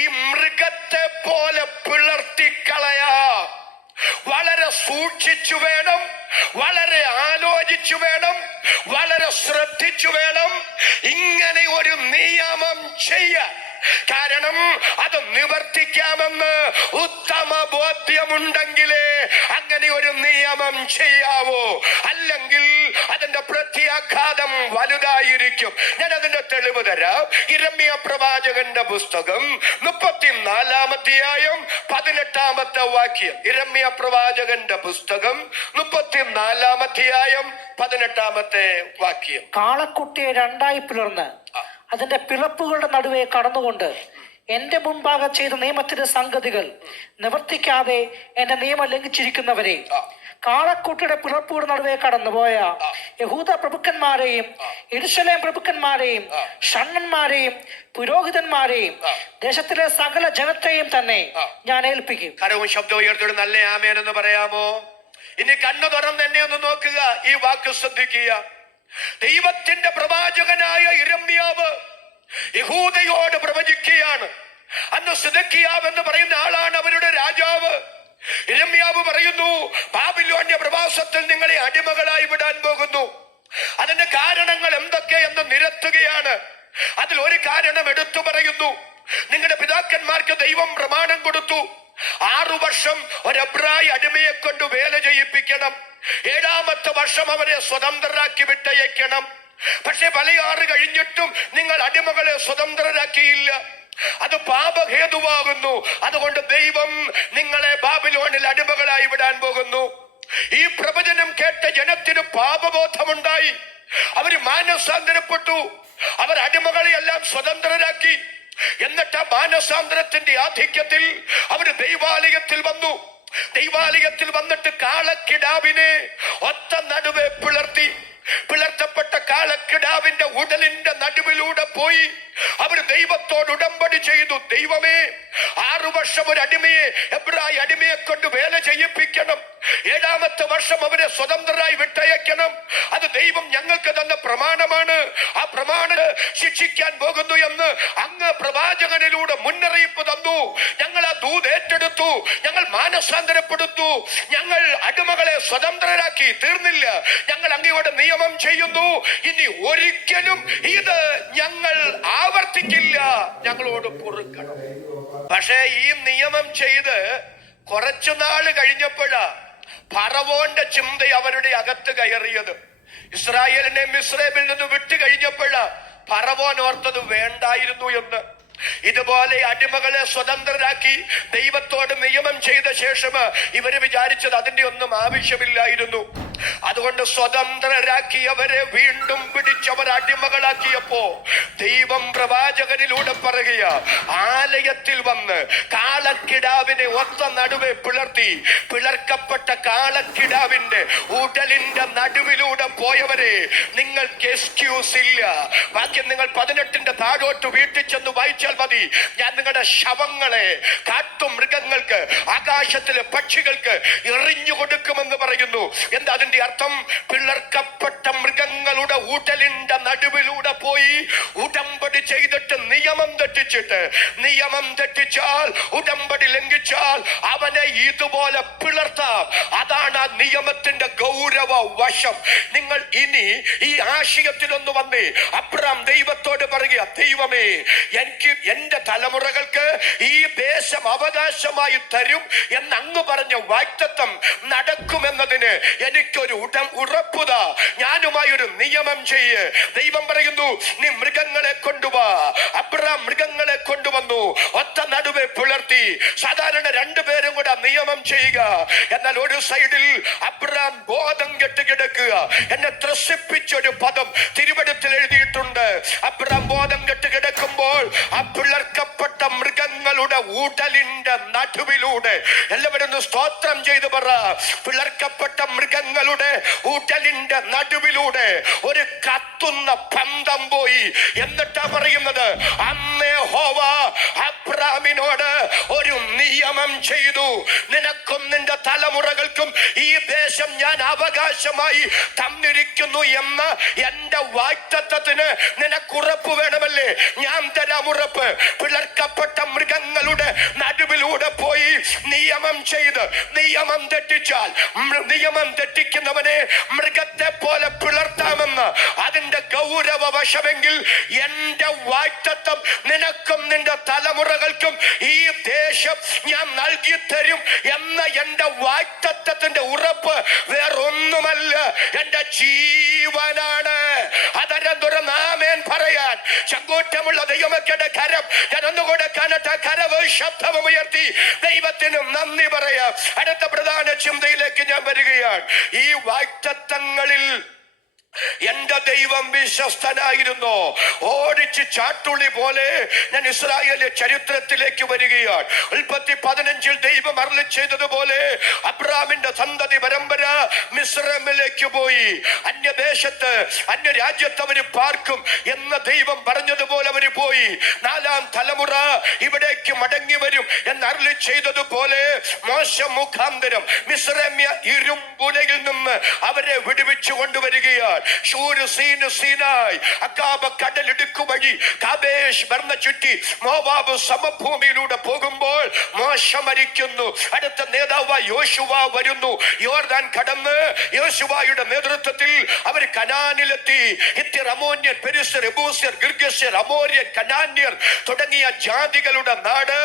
ഈ മൃഗത്തെ പോലെ പിളർത്തിക്കളയാം. വളരെ സൂക്ഷിച്ചു വേണം, വളരെ ആലോചിച്ചു വേണം, വളരെ ശ്രദ്ധിച്ചു വേണം ഇങ്ങനെ ഒരു നിയമം ചെയ്യാൻ. കാരണം അത് നിവർത്തിക്കാമെന്ന് ഉത്തമ ബോധ്യമുണ്ടെങ്കിലേ അങ്ങനെ ഒരു നിയമം ചെയ്യാവൂ. അല്ലെങ്കിൽ അതിന്റെ പ്രത്യാഘാതം വലുതായിരിക്കും. ഞാൻ അതിന്റെ തെളിവ് തരാം. യിരെമ്യാ പ്രവാചകന്റെ പുസ്തകം 34-ാം അധ്യായം 18-ാമത്തെ വാക്യം. യിരെമ്യാ പ്രവാചകന്റെ പുസ്തകം 34-ാം അധ്യായം 18-ാമത്തെ വാക്യം. കാളക്കുട്ടിയെ രണ്ടായി പിളർന്ന് അതിന്റെ പിളപ്പുകളുടെ നടുവെ കടന്നുകൊണ്ട് എന്റെ മുൻപാകെ ചെയ്ത നിയമത്തിന്റെ സംഗതികൾ നിവർത്തിക്കാതെ എന്റെ നിയമം ലംഘിച്ചിരിക്കുന്നവരെ, കാളക്കുട്ടിയുടെ പിളപ്പുകളുടെ നടുവെ കടന്നുപോയ യഹൂദ പ്രഭുക്കന്മാരെയും യെരൂശലേം പ്രഭുക്കന്മാരെയും ഷണ്ഡന്മാരെയും പുരോഹിതന്മാരെയും ദേശത്തിലെ സകല ജനത്തെയും തന്നെ ഞാൻ ഏൽപ്പിക്കും. കരവും ശബ്ദവും ഉയർത്തിയോട് നല്ല ആമേൻ എന്ന് പറയാമോ? ഇനി കണ്ണു തുറന്ന് എന്നെ ഒന്ന് നോക്കുക, ഈ വാക്ക് ശ്രദ്ധിക്കുക. ദൈവത്തിന്റെ പ്രവാചകനായ യിരെമ്യാവ് യഹൂദയോട് പ്രവചിക്കുകയാണ്. അന്ന് സിദക്കിയാവ് എന്ന് പറയുന്ന ആളാണ് അവരുടെ രാജാവ്. യിരെമ്യാവ് പറയുന്നു, ബാബിലോന്യ പ്രവാസത്തിൽ നിങ്ങളെ അടിമകളായി വിടാൻ പോകുന്നു. അതിന്റെ കാരണങ്ങൾ എന്തൊക്കെയെന്ന് നിരത്തുകയാണ്. അതിൽ ഒരു കാരണം എടുത്തു പറയുന്നു. നിങ്ങളുടെ പിതാക്കന്മാർക്ക് ദൈവം പ്രമാണം കൊടുത്തു, 6 വർഷം ഒരു എബ്രായ അടിമയെ കൊണ്ട് വേല ചെയ്യിപ്പിക്കണം, 7ാമത്തെ വർഷം അവരെ സ്വതന്ത്രരാക്കി വിട്ടയക്കണം. പക്ഷെ പല 6 കഴിഞ്ഞിട്ടും നിങ്ങൾ അടിമകളെ സ്വതന്ത്രരാക്കിയില്ല. അത് പാപഹേതുവാകുന്നു. അതുകൊണ്ട് ദൈവം നിങ്ങളെ ബാബിലോണിൽ അടിമകളായി വിടാൻ പോകുന്നു. ഈ പ്രവചനം കേട്ട ജനത്തിന് പാപബോധമുണ്ടായി. അവര് മാനസാന്തരപ്പെട്ടു. അവർ അടിമകളെ എല്ലാം സ്വതന്ത്രരാക്കി. എന്നിട്ട് ആ മാനസാന്തരത്തിന്റെ ആധിക്യത്തിൽ അവര് ദൈവാലയത്തിൽ വന്നു. ദൈവാലയത്തിൽ വന്നിട്ട് കാളക്കിടാവിനെ ഒത്ത നടുവെ പിളർത്തി. പിളർത്തപ്പെട്ട കാളക്കിടാവിന്റെ ഉടലിന്റെ നടുവിലൂടെ പോയി അവർ ദൈവത്തോട് ഉടമ്പടി ചെയ്തു. ദൈവമേ, 6 വർഷം ഒരു അടിമയെ, എബ്രായ അടിമയെ കൊണ്ട് വേല ചെയ്യിപ്പിക്കണം, 7ാമത്തെ വർഷം അവരെ സ്വതന്ത്രരായി വിട്ടയക്കണം. അത് ദൈവം ഞങ്ങൾക്ക് തന്ന പ്രമാണമാണ്. ആ പ്രമാണം ശിക്ഷിക്കാൻ പോകുന്നു എന്ന് അങ്ങ് പ്രവാചകനിലൂടെ മുന്നറിയിപ്പ് തന്നു. ഞങ്ങൾ ആ ദൂത് ഏറ്റെടുത്തു. ഞങ്ങൾ മാനസാന്തരപ്പെടുത്തു. ഞങ്ങൾ അടിമകളെ സ്വതന്ത്രരാക്കി. തീർന്നില്ല, ഞങ്ങൾ അങ്ങയോട് നിയമം ചെയ്യുന്നു. ഇനി ഒരിക്കലും ഇത് ഞങ്ങൾ ആവർത്തിക്കില്ല. ഞങ്ങളോട് പൊറുക്കണം. പക്ഷേ ഈ നിയമം ചെയ്ത് കുറച്ചു നാള് കഴിഞ്ഞപ്പോഴാ ഫറവോന്റെ ചിന്ത അവരുടെ അകത്ത് കയറിയത്. ഇസ്രായേലിനെ മിസ്രൈമിൽ നിന്ന് വിട്ടു കഴിഞ്ഞപ്പോഴാ ഫറവോൻ ഓർത്തത് വേണ്ടായിരുന്നു എന്ന്. ഇതുപോലെ അടിമകളെ സ്വതന്ത്രരാക്കി ദൈവത്തോട് നിയമം ചെയ്ത ശേഷം ഇവര് വിചാരിച്ചത് അതിന്റെ ഒന്നും ആവശ്യമില്ലായിരുന്നു. അതുകൊണ്ട് സ്വതന്ത്രരാക്കിയവരെ വീണ്ടും പിടിച്ചവർ അടിമകളാക്കിയപ്പോ ദൈവം പ്രവാചകനിലൂടെ പറയുക, ആലയത്തിൽ വന്ന് കാളക്കിടാവിനെ ഒത്ത നടുവെ പിളർത്തി പിളർക്കപ്പെട്ട കാളക്കിടാവിന്റെ ഉടലിന്റെ നടുവിലൂടെ പോയവരെ നിങ്ങൾക്ക് എക്സ്ക്യൂസ് ഇല്ല. ബാക്കി നിങ്ങൾ 18 താഴോട്ട് വീട്ടിൽ ചെന്ന് വായിച്ചാൽ മതി. ഞാൻ നിങ്ങളുടെ ശവങ്ങളെ കാട്ടുമൃഗങ്ങൾക്ക്, ആകാശത്തിലെ പക്ഷികൾക്ക് എറിഞ്ഞു കൊടുക്കുമെന്ന് പറയുന്നു. എന്താ അതിന്റെ അർത്ഥം? പിളർക്കപ്പെട്ട മൃഗങ്ങളുടെ ഉടലിന്റെ നടുവിലൂടെ പോയി ഉടമ്പടി ചെയ്തിട്ട് നിയമം തെറ്റിച്ചാൽ ഉടമ്പടി ലംഘിച്ചാൽ അവനെ ഇതുപോലെ പിളർത്താം. അതാണ് ആ നിയമത്തിന്റെ ഗൗരവ വശം. നിങ്ങൾ ഇനി ഈ ആശയത്തിലൊന്ന് വന്നേ. അബ്രാം ദൈവത്തോട് പറയുക, ദൈവമേ, എനിക്ക് എന്റെ തലമുറകൾക്ക് ഈ ദേശം അവകാശമായി തരും എന്ന് അങ്ങ് പറഞ്ഞ വാഗ്ദത്തം നടക്കുമെന്നതിന് എനിക്കൊരു ഉറപ്പുതാ. ഞാനുമായി ഒരു നിയമം ചെയ്യ്. ദൈവം പറയുന്നു, നീ മൃഗങ്ങളെ കൊണ്ടുവാ. അബ്രാം മൃഗങ്ങളെ കൊണ്ടുവന്നു, ഒത്ത നടുവെ പിളർത്തി. സാധാരണ 2 പേരും കൂടെ നിയമം ചെയ്യുക. എന്നാൽ ഒരു സൈഡിൽ അബ്രാം ബോധം കെട്ട് കിടക്കുക. എന്നെ ത്രസിപ്പിച്ചൊരു പദം തിരുവെടുത്തിൽ എഴുതിയിട്ടുണ്ട്. അബ്രാം ബോധം കെട്ട് കിടക്കുമ്പോൾ ആ പിളർക്കപ്പെട്ട മൃഗങ്ങളുടെ ഉടലിന്റെ നടുവിലൂടെ, എല്ലാവരും സ്തോത്രം ചെയ്തു പറ, പിളർക്കപ്പെട്ട മൃഗങ്ങളുടെ ഉടലിന്റെ നടുവിലൂടെ ഒരു കത്തുന്ന പന്തം പോയി. എന്നിട്ടാ പറയുന്നത്, അന്നേ യഹോവ അബ്രാമിനോട് ഒരു നിയമം ചെയ്തു, നിനക്കും നിന്റെ തലമുറകൾക്കും ഈ ദേശം ഞാൻ അവകാശമായി തന്നിരിക്കുന്നു എന്ന എന്റെ വാഗ്ദത്തത്തിന് നിനക്കുറപ്പ് വേണമല്ലേ? ഞാൻ തരാം ഉറപ്പ്. പിളർക്കപ്പെട്ട മൃഗങ്ങളുടെ നടുവിലൂടെ പോയി നിയമം ചെയ്ത് നിയമം തെറ്റിച്ചാൽ, നിയമം തെറ്റിക്കുന്നവനെ മൃഗത്തെ പോലെ പിളർത്താമെന്ന് അതിന്റെ ഗൗരവ വശമെങ്കിൽ എന്റെ വാഗ്ദത്തം നിനക്കും നിന്റെ തലമുറകൾക്കും ഈ ദേശം ഞാൻ നൽകി തരും എന്ന എന്റെ വാഗ്ദത്തത്തിന്റെ ഉറപ്പ് വേറൊന്നുമല്ല, എന്റെ ജീവനാണ്. അതരം തുറന്ന് ആമേൻ പറയാൻ ചങ്കൂറ്റമുള്ള ദൈവമക്കളുടെ കരം ഞാൻ ഒന്നുകൂടെ കാണട്ടെ. കരവ് ശബ്ദവും ഉയർത്തി ദൈവത്തിന് നന്ദി പറയാം. അടുത്ത പ്രധാന ചിന്തയിലേക്ക് ഞാൻ വരികയാണ്. ഈ വാഗ്ദത്തങ്ങളിൽ എന്റെ ദൈവം വിശ്വസ്തനായിരുന്നു. ഓടിച്ച് ചാട്ടുള്ളി പോലെ ഞാൻ ഇസ്രായേലിന്റെ ചരിത്രത്തിലേക്ക് വരികയാണ്. ഉൽപ്പത്തി 15 ദൈവം അരുളി ചെയ്തതുപോലെ അബ്രാമിന്റെ സന്തതി പരമ്പര മിസ്രൈമിലേക്ക് പോയി. അന്യദേശത്ത്, അന്യരാജ്യത്ത് അവര് പാർക്കും എന്ന് ദൈവം പറഞ്ഞതുപോലെ അവര് പോയി. 4ാം തലമുറ ഇവിടേക്ക് മടങ്ങി വരും എന്ന് അരുളി ചെയ്തതുപോലെ മോശ മുഖാന്തരം മിസ്രൈമ്യ ഇരുമ്പുലയിൽ നിന്ന് അവരെ വിടുവിച്ചു കൊണ്ടുവരികയാണ്. കടലിടുക്കു വഴി കാദേശ് ഭരണ ചുറ്റി മോവാബ് സമഭൂമിയിലൂടെ പോകുമ്പോൾ മോശ മരിക്കുന്നു. അടുത്ത നേതാവ് യോശുവ വരുന്നു. യോർദാൻ കടന്ന് യോശുവയുടെ നേതൃത്വത്തിൽ അവർ കനാനിലെത്തി. ഹിത്യർ, അമോന്യർ, പെരിസ്യർ, യെബൂസ്യർ, ഗിർഗസ്യർ, അമോര്യർ, കനാന്യർ തുടങ്ങിയ ജാതികളുടെ നാട്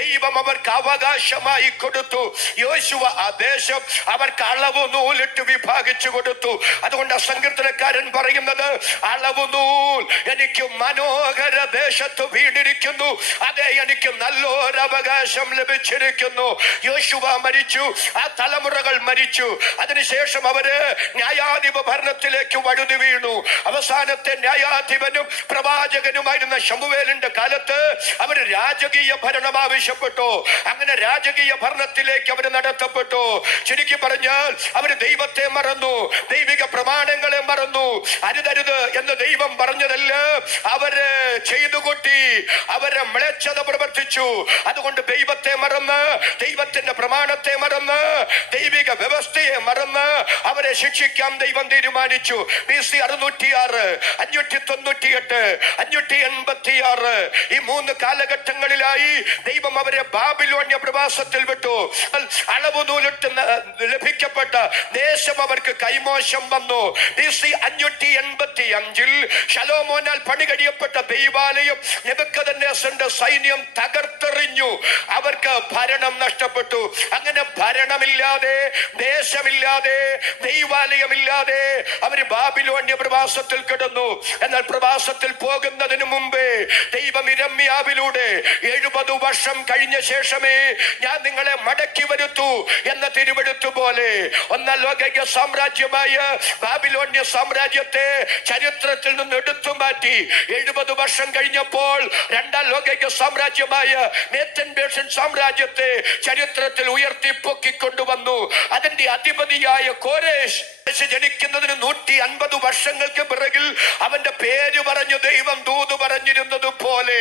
ദൈവം അവർക്ക് അവകാശമായി കൊടുത്തു. യോശുവ ആ ദേശം അവർക്ക് അളവ് നൂലിട്ട് വിഭാഗിച്ചു കൊടുത്തു. അതുകൊണ്ട് സങ്കീർത്തനക്കാരൻ പറയുന്നത്, അളവ് നൂൽ എനിക്ക് മനോഹര ദേശത്ത് വീണിരിക്കുന്നു, അതെ എനിക്ക് നല്ലൊരു അവകാശം ലഭിച്ചിരിക്കുന്നു. യോശുവ മരിച്ചു, ആ തലമുറകൾ മരിച്ചു. അതിനുശേഷം അവര് ന്യായാധിപ ഭരണത്തിലേക്ക് വഴുതി വീണു. അവസാനത്തെ ന്യായാധിപനും പ്രവാചകനുമായിരുന്ന ശമൂവേലിന്റെ കാലത്ത് അവര് രാജകീയ ഭരണം ആവശ്യപ്പെട്ടു. അങ്ങനെ രാജകീയ ഭരണത്തിലേക്ക് അവര് നടത്തപ്പെട്ടു. ചുരുക്കി പറഞ്ഞാൽ അവര് ദൈവത്തെ മറന്നു, ദൈവിക പ്രമാണങ്ങളെ മറന്നു. അരുതരുത് എന്ന് ദൈവം പറഞ്ഞതല്ല അവര് ചെയ്തു കൂട്ടി, അവരെ മ്ലേച്ഛത പ്രവർത്തിച്ചു. അതുകൊണ്ട് ദൈവത്തെ മറന്ന്, ദൈവത്തിന്റെ പ്രമാണത്തെ മറന്ന്, ദൈവിക വ്യവസ്ഥയെ മറന്ന് അവരെ ശിക്ഷിക്കാൻ ദൈവം തീരുമാനിച്ചു. BC 606, 598, 586 ഈ 3 കാലഘട്ടങ്ങളിലായി ദൈവം അവരെ ബാബിലോണ്യ പ്രവാസത്തിൽ വിട്ടു. അളവ് നൂലിട്ട് ലഭിക്കപ്പെട്ട ദേശം അവർക്ക് കൈമോശം വന്നു. BC BC 585 ശലോമോനാൽ പണി കഴിയപ്പെട്ട ദൈവാലയം നെബൂഖദ്നേസറിന്റെ സൈന്യം തകർത്തെറിഞ്ഞു. അവർക്ക് ഭരണം നഷ്ടപ്പെട്ടു. അങ്ങനെ ഭരണമില്ലാതെ, ദേശമില്ലാതെ, ദൈവാലയമില്ലാതെ അവര് ബാബിലോണ്യ പ്രവാസത്തിൽ കിടന്നു. എന്നാൽ പ്രവാസത്തിൽ പോകുന്നതിന് മുമ്പേ ദൈവം യിരെമ്യാവിലൂടെ 70 വർഷം കഴിഞ്ഞ ശേഷമേ ഞാൻ നിങ്ങളെ മടക്കി വരുത്തൂ എന്ന തിരുവെഴുത്ത് പോലെ ഒന്നാം ലോക സാമ്രാജ്യമായ ബാബിലോണ്യ സാമ്രാജ്യത്തെ ചരിത്രത്തിൽ നിന്ന് എടുത്തു മാറ്റി 70 വർഷം കഴിഞ്ഞപ്പോൾ രണ്ടാം ലോക സാമ്രാജ്യമായ മേദ്യൻ പേർഷ്യൻ സാമ്രാജ്യത്തെ ചരിത്രത്തിൽ ഉയർത്തി പൊക്കിക്കൊണ്ടുവന്നു. അതിന്റെ അധിപതിയായ കോരേശ് ജനിക്കുന്നതിന് 150 വർഷങ്ങൾക്ക് പിറകിൽ അവന്റെ പേര് പറഞ്ഞു ദൈവം ദൂത് പറഞ്ഞിരുന്നത് പോലെ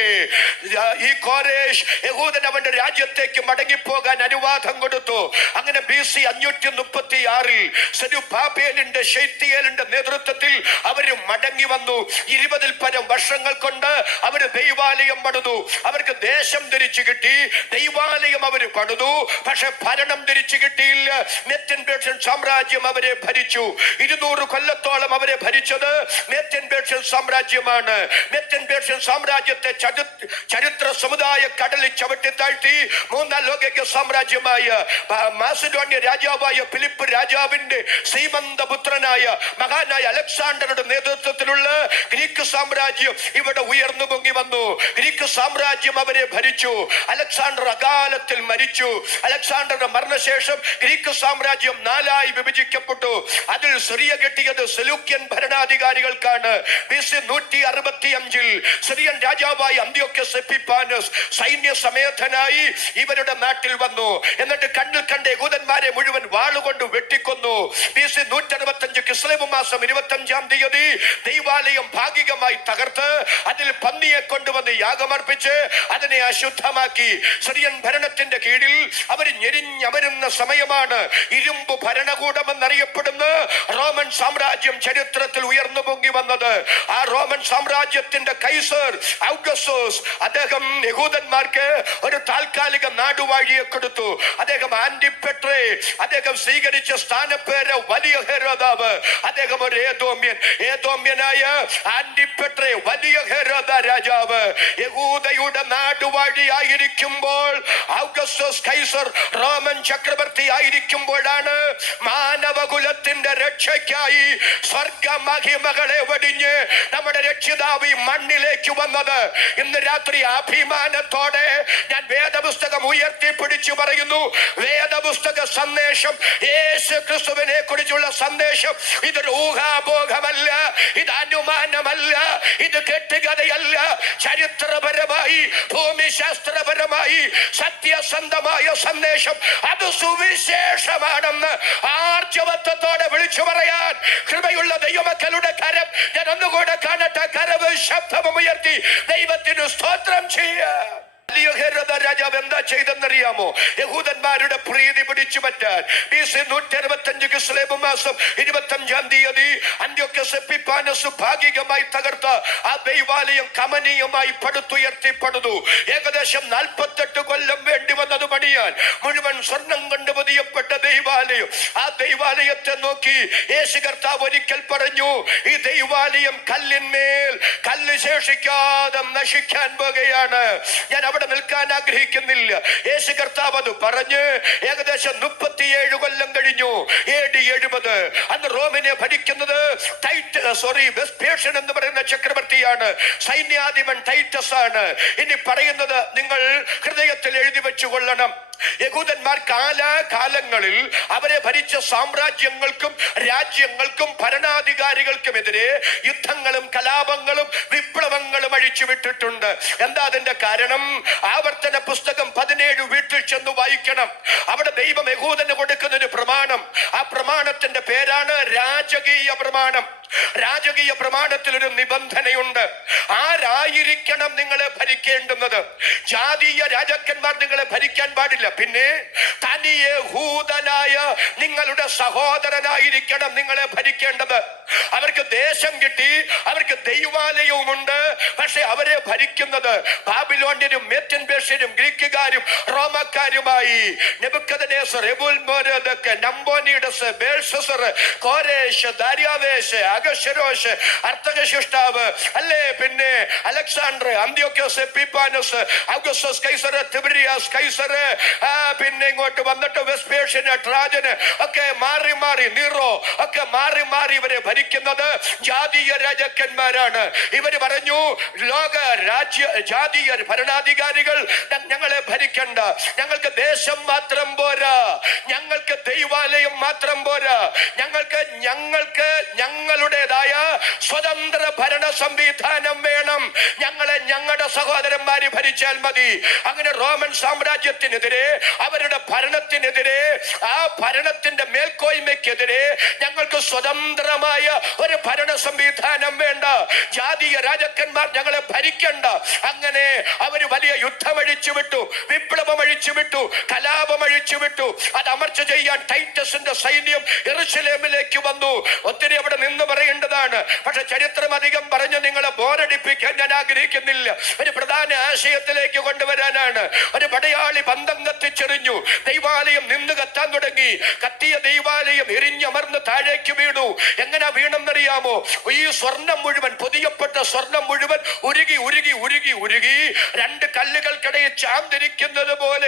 ഈ കോരേശ് യഹൂദൻ അവന്റെ രാജ്യത്തേക്ക് മടങ്ങിപ്പോകാൻ അനുവാദം കൊടുത്തു. അങ്ങനെ BC 536 സെരുബ്ബാബേലിന്റെ ശെയല്തീയേലിന്റെ നേതൃത്വത്തിൽ അവര് മടങ്ങി വന്നു. 20 പരം വർഷങ്ങൾ കൊണ്ട് അവര് ദൈവാലയം പണിതു. അവർക്ക് ദേശം തിരിച്ചു കിട്ടി, ദൈവാലയം അവര് പണിതു. പക്ഷെ ഭരണം തിരിച്ചു കിട്ടിയില്ല. മേദ്യൻ പേർഷ്യൻ സാമ്രാജ്യം അവരെ ഭരിച്ചു. 200 കൊല്ലത്തോളം അവരെ ഭരിച്ചത് മേദ്യൻ പേർഷ്യൻ സാമ്രാജ്യമാണ്. മേദ്യൻ പേർഷ്യൻ സാമ്രാജ്യത്തെ ചരിത്ര സമുദായ കടലിൽ ചവിട്ടി താഴ്ത്തി മൂന്നാം ലോക സാമ്രാജ്യമായ മാസിഡോണിയ രാജാവായ ഫിലിപ്പ് രാജാവിന്റെ ശ്രീമന്തപുത്രനായ മഹാനായ അലക്സാണ്ടറുടെ നേതൃത്വത്തിലുള്ള ഗ്രീക്ക് സാമ്രാജ്യം ഇവിടെ ഉയർന്നു പൊങ്ങി വന്നു. ഗ്രീക്ക് സാമ്രാജ്യം അവരെ ഭരിച്ചു. അലക്സാണ്ടർ അകാലത്തിൽ മരിച്ചു. അലക്സാണ്ടറുടെ മരണശേഷം ഗ്രീക്ക് സാമ്രാജ്യം 4 വിഭജിക്കപ്പെട്ടു. അതിൽ സിറിയ കിട്ടിയത് സെലൂക്യൻ ഭരണാധികാരികൾക്കാണ്. BC 165 സിറിയൻ രാജാവായ അന്ത്യോക്യസ് എപ്പിഫാനസ് സൈന്യ സമേതനായി ഇവരുടെ നാട്ടിൽ വന്നു. എന്നിട്ട് കണ്ണിൽ കണ്ട യഹൂദന്മാരെ മുഴുവൻ വാളുകൊണ്ട് വെട്ടിക്കൊന്നു. BC 165 കിസ്ലേവ് മാസം 25-ാം തീയതി ദൈവാലയം ഭാഗികമായി തകർത്ത് അതിൽ പന്നിയെ കൊണ്ടുവന്ന് യാഗമർപ്പിച്ച് അതിനെ അശുദ്ധമാക്കി. സിറിയൻ ഭരണത്തിന്റെ കീഴിൽ അവർ ഞെരിഞ്ഞമരുന്ന സമയമാണ് ഇരുമ്പ് ഭരണകൂടം എന്നറിയപ്പെടുന്ന റോമൻ സാമ്രാജ്യം ചരിത്രത്തിൽ ഉയർന്നു പൊങ്ങി വന്നത്. ആ റോമൻ സാമ്രാജ്യത്തിന്റെ കൈസർ ഔഗസ്തസ് അദ്ദേഹം യഹൂദന്മാർക്ക് ഒരു താൽക്കാലിക നാടുവാഴിയെ കൊടുത്തു. അദ്ദേഹം ആന്റിപെട്രെ അദ്ദേഹം സ്വീകരിച്ച സ്ഥാനപ്പേര് വലിയ ഹെരോദാവ്. അദ്ദേഹം ഒരു ഏദോമ്യനായ ആന്റിപെട്രെ വലിയ ഹെരോദ രാജാവ് യഹൂദയുടെ നാടുവാഴിയായിരിക്കുമ്പോൾ ഔഗസ്തസ് കൈസർ റോമൻ ചക്രവർത്തി ആയിരിക്കുമ്പോഴാണ് മാനവകുലത്തിന്റെ രക്ഷയ്ക്കായി സ്വർഗ മഹിമകളെ വെടിഞ്ഞ് നമ്മുടെ രക്ഷിതാവ് ഈ മണ്ണിലേക്ക് വന്നത്. ഇന്ന് രാത്രി അഭിമാനത്തോടെ ഞാൻ വേദപുസ്തകം ഉയർത്തിപ്പിടിച്ചു പറയുന്നു, വേദപുസ്തക സന്ദേശം, യേശു ക്രിസ്തുവിനെ കുറിച്ചുള്ള സന്ദേശം ഇതൊരു ഊഹാഭോഗമല്ല, ഇത് അനുമാനമല്ല, ഇത് കെട്ടുകഥയല്ല. ചരിത്രപരമായി ഭൂമിശാസ്ത്രപരമായി സത്യസന്ധമായ സന്ദേശം അത് സുവിശേഷമാണെന്ന് ആർജവത്വത്തോടെ വിളിച്ചു പറയാൻ കൃപയുള്ള ദൈവമക്കളുടെ കരം ഞാൻ ഒന്നുകൂടെ കാണട്ടെ. കരവ് ശബ്ദമുയർത്തി ദൈവത്തിന് സ്തോത്രം ചെയ്യാം. രാജാവ് എന്താ ചെയ്തെന്നറിയാമോ? യഹൂദന്മാരുടെ പ്രീതി പിടിച്ചു പറ്റാൻ BC 165 കിസ്ലേവ് മാസം 25-ാം തീയതി അന്ത്യോക്യസ് എപ്പിഫാനസ് ഭാഗികമായി തകർത്ത ആ ദൈവാലയം കമനീയമായി പടുത്തുയർത്തി പണിതു. ഏകദേശം 48 കൊല്ലം വേണ്ടി വന്നത് പണിയാൻ. മുഴുവൻ സ്വർണം കൊണ്ട് പൊതിയപ്പെട്ട ദൈവാലയം. ആ ദൈവാലയത്തെ നോക്കി യേശു കർത്താവ് ഒരിക്കൽ പറഞ്ഞു, ഈ ദൈവാലയം കല്ലിന്മേൽ കല്ല് ശേഷിക്കാതെ നശിക്കാൻ പോകുകയാണ്. ഞാൻ അവിടെ നിൽക്കാൻ ആഗ്രഹിക്കുന്നില്ല. യേശു കർത്താവ് അത് പറഞ്ഞ് ഏകദേശം 37 കൊല്ലം കഴിഞ്ഞു. AD 70. അന്ന് റോമിനെ ഭരിക്കുന്നത് വെസ്പേഷ്യൻ എന്ന് പറയുന്ന ചക്രവർത്തിയാണ്. സൈന്യാധിപൻ ടൈറ്റസ് ആണ്. ഇനി പറയുന്നത് നിങ്ങൾ ഹൃദയത്തിൽ എഴുതി വെച്ചുകൊള്ളണം. യഹൂദന്മാർ കാലാകാലങ്ങളിൽ അവരെ ഭരിച്ച സാമ്രാജ്യങ്ങൾക്കും രാജ്യങ്ങൾക്കും ഭരണാധികാരികൾക്കുമെതിരെ യുദ്ധങ്ങളും കലാപങ്ങളും വിപ്ലവങ്ങളും അഴിച്ചുവിട്ടിട്ടുണ്ട്. എന്താ അതിന്റെ കാരണം? ആവർത്തന പുസ്തകം 17 വീട്ടിൽ ചെന്ന് വായിക്കണം. അവിടെ ദൈവം യഹൂദന് കൊടുക്കുന്ന ഒരു പ്രമാണം, ആ പ്രമാണത്തിന്റെ പേരാണ് രാജകീയ പ്രമാണം. രാജകീയ പ്രമാണത്തിൽ ഒരു നിബന്ധനയുണ്ട്. ആരായിരിക്കണം നിങ്ങളെ ഭരിക്കേണ്ടുന്നത്? ജാതീയ രാജാക്കന്മാർ നിങ്ങളെ ഭരിക്കാൻ പാടില്ല. പിന്നെ തനി യഹൂദനായ നിങ്ങളുടെ സഹോദരനായിരിക്കണം നിങ്ങളെ ഭരിക്കേണ്ടത്. അവർക്ക് ദേശം കിട്ടി, അവർക്ക് ദൈവാലയവുമുണ്ട്. പക്ഷെ അവരെ ഭരിക്കുന്നത് ബാബിലോണ്യരും മേദ്യൻ പേർഷ്യരും ഗ്രീക്കുകാരും റോമക്കാരുമായി. നെബൂഖദ്നേസർ, നമ്പോനിഡസ്, ബേൽഷസർ, കോരേശ്, ദാര്യാവേശ്, അഗശ്വരോഷ്, അർത്തകശിഷ്ടാവ്, അല്ലേ, പിന്നെ അലക്സാണ്ടർ, അന്ത്യോക്യോസ് എപ്പിഫാനസ്, ഔഗസ്തസ് കൈസർ, തിബരിയാസ് കൈസർ, പിന്നെ ഇങ്ങോട്ട് വന്നിട്ട് വെസ്പേഷ്യൻ, ട്രാജന് ഒക്കെ മാറി മാറി, നീറോ ഒക്കെ മാറി മാറി ഇവരെ ഭരിക്കുന്നത് ജാതീയ രാജാക്കന്മാരാണ്. ഇവര് പറഞ്ഞു, ലോക ജാതീയ ഭരണാധികാരികൾ ഞങ്ങളെ ഭരിക്കണ്ട, ഞങ്ങൾക്ക് ദേശം മാത്രം പോരാ, ഞങ്ങൾക്ക് ദൈവാലയം മാത്രം പോരാ, ഞങ്ങൾക്ക് ഞങ്ങളുടേതായ സ്വതന്ത്ര ഭരണ സംവിധാനം വേണം, ഞങ്ങളെ ഞങ്ങളുടെ സഹോദരന്മാര് ഭരിച്ചാൽ മതി. അങ്ങനെ റോമൻ സാമ്രാജ്യത്തിനെതിരെ, അവരുടെ ഭരണത്തിനെതിരെ, ആ ഭരണത്തിന്റെ മേൽക്കോയ്മയ്ക്കെതിരെ ഞങ്ങൾക്ക് സ്വതന്ത്രമായ ഒരു ഭരണ സംവിധാനം വേണ്ട, ജാതീയ രാജാക്കന്മാർ ഞങ്ങളെ ഭരിക്കണ്ട. അങ്ങനെ അവര് വലിയ യുദ്ധം അഴിച്ചുവിട്ടു, വിപ്ലവം അഴിച്ചുവിട്ടു, കലാപം അഴിച്ചുവിട്ടു. അത് അമർച്ച ചെയ്യാൻ ടൈറ്റസിന്റെ സൈന്യം യെരൂശലേമിലേക്ക് വന്നു. ഒത്തിരി അവിടെ നിന്ന് പറയേണ്ടതാണ്, പക്ഷെ ചരിത്രം അധികം പറഞ്ഞ് നിങ്ങളെ ബോറടിപ്പിക്കാൻ ഞാൻ ആഗ്രഹിക്കുന്നില്ല. ഒരു പ്രധാന ആശയത്തിലേക്ക് കൊണ്ടുവരാനാണ്. ഒരു പടയാളി പന്തം കത്തിച്ചെറിഞ്ഞു, ദൈവാലയം നിന്ന് കത്താൻ തുടങ്ങി. കത്തിയ ദൈവാലയം എരിഞ്ഞമർന്ന് താഴേക്ക് വീണു. എങ്ങനെ വീണെന്നറിയാമോ? ഈ സ്വർണം മുഴുവൻ, പൊതിയപ്പെട്ട സ്വർണം മുഴുവൻ ഉരുകി ഉരുകി ഉരുകി ഉരുകി രണ്ട് കല്ലുകൾക്കിടയിൽ ചാന്തിരിക്കുന്നത് പോലെ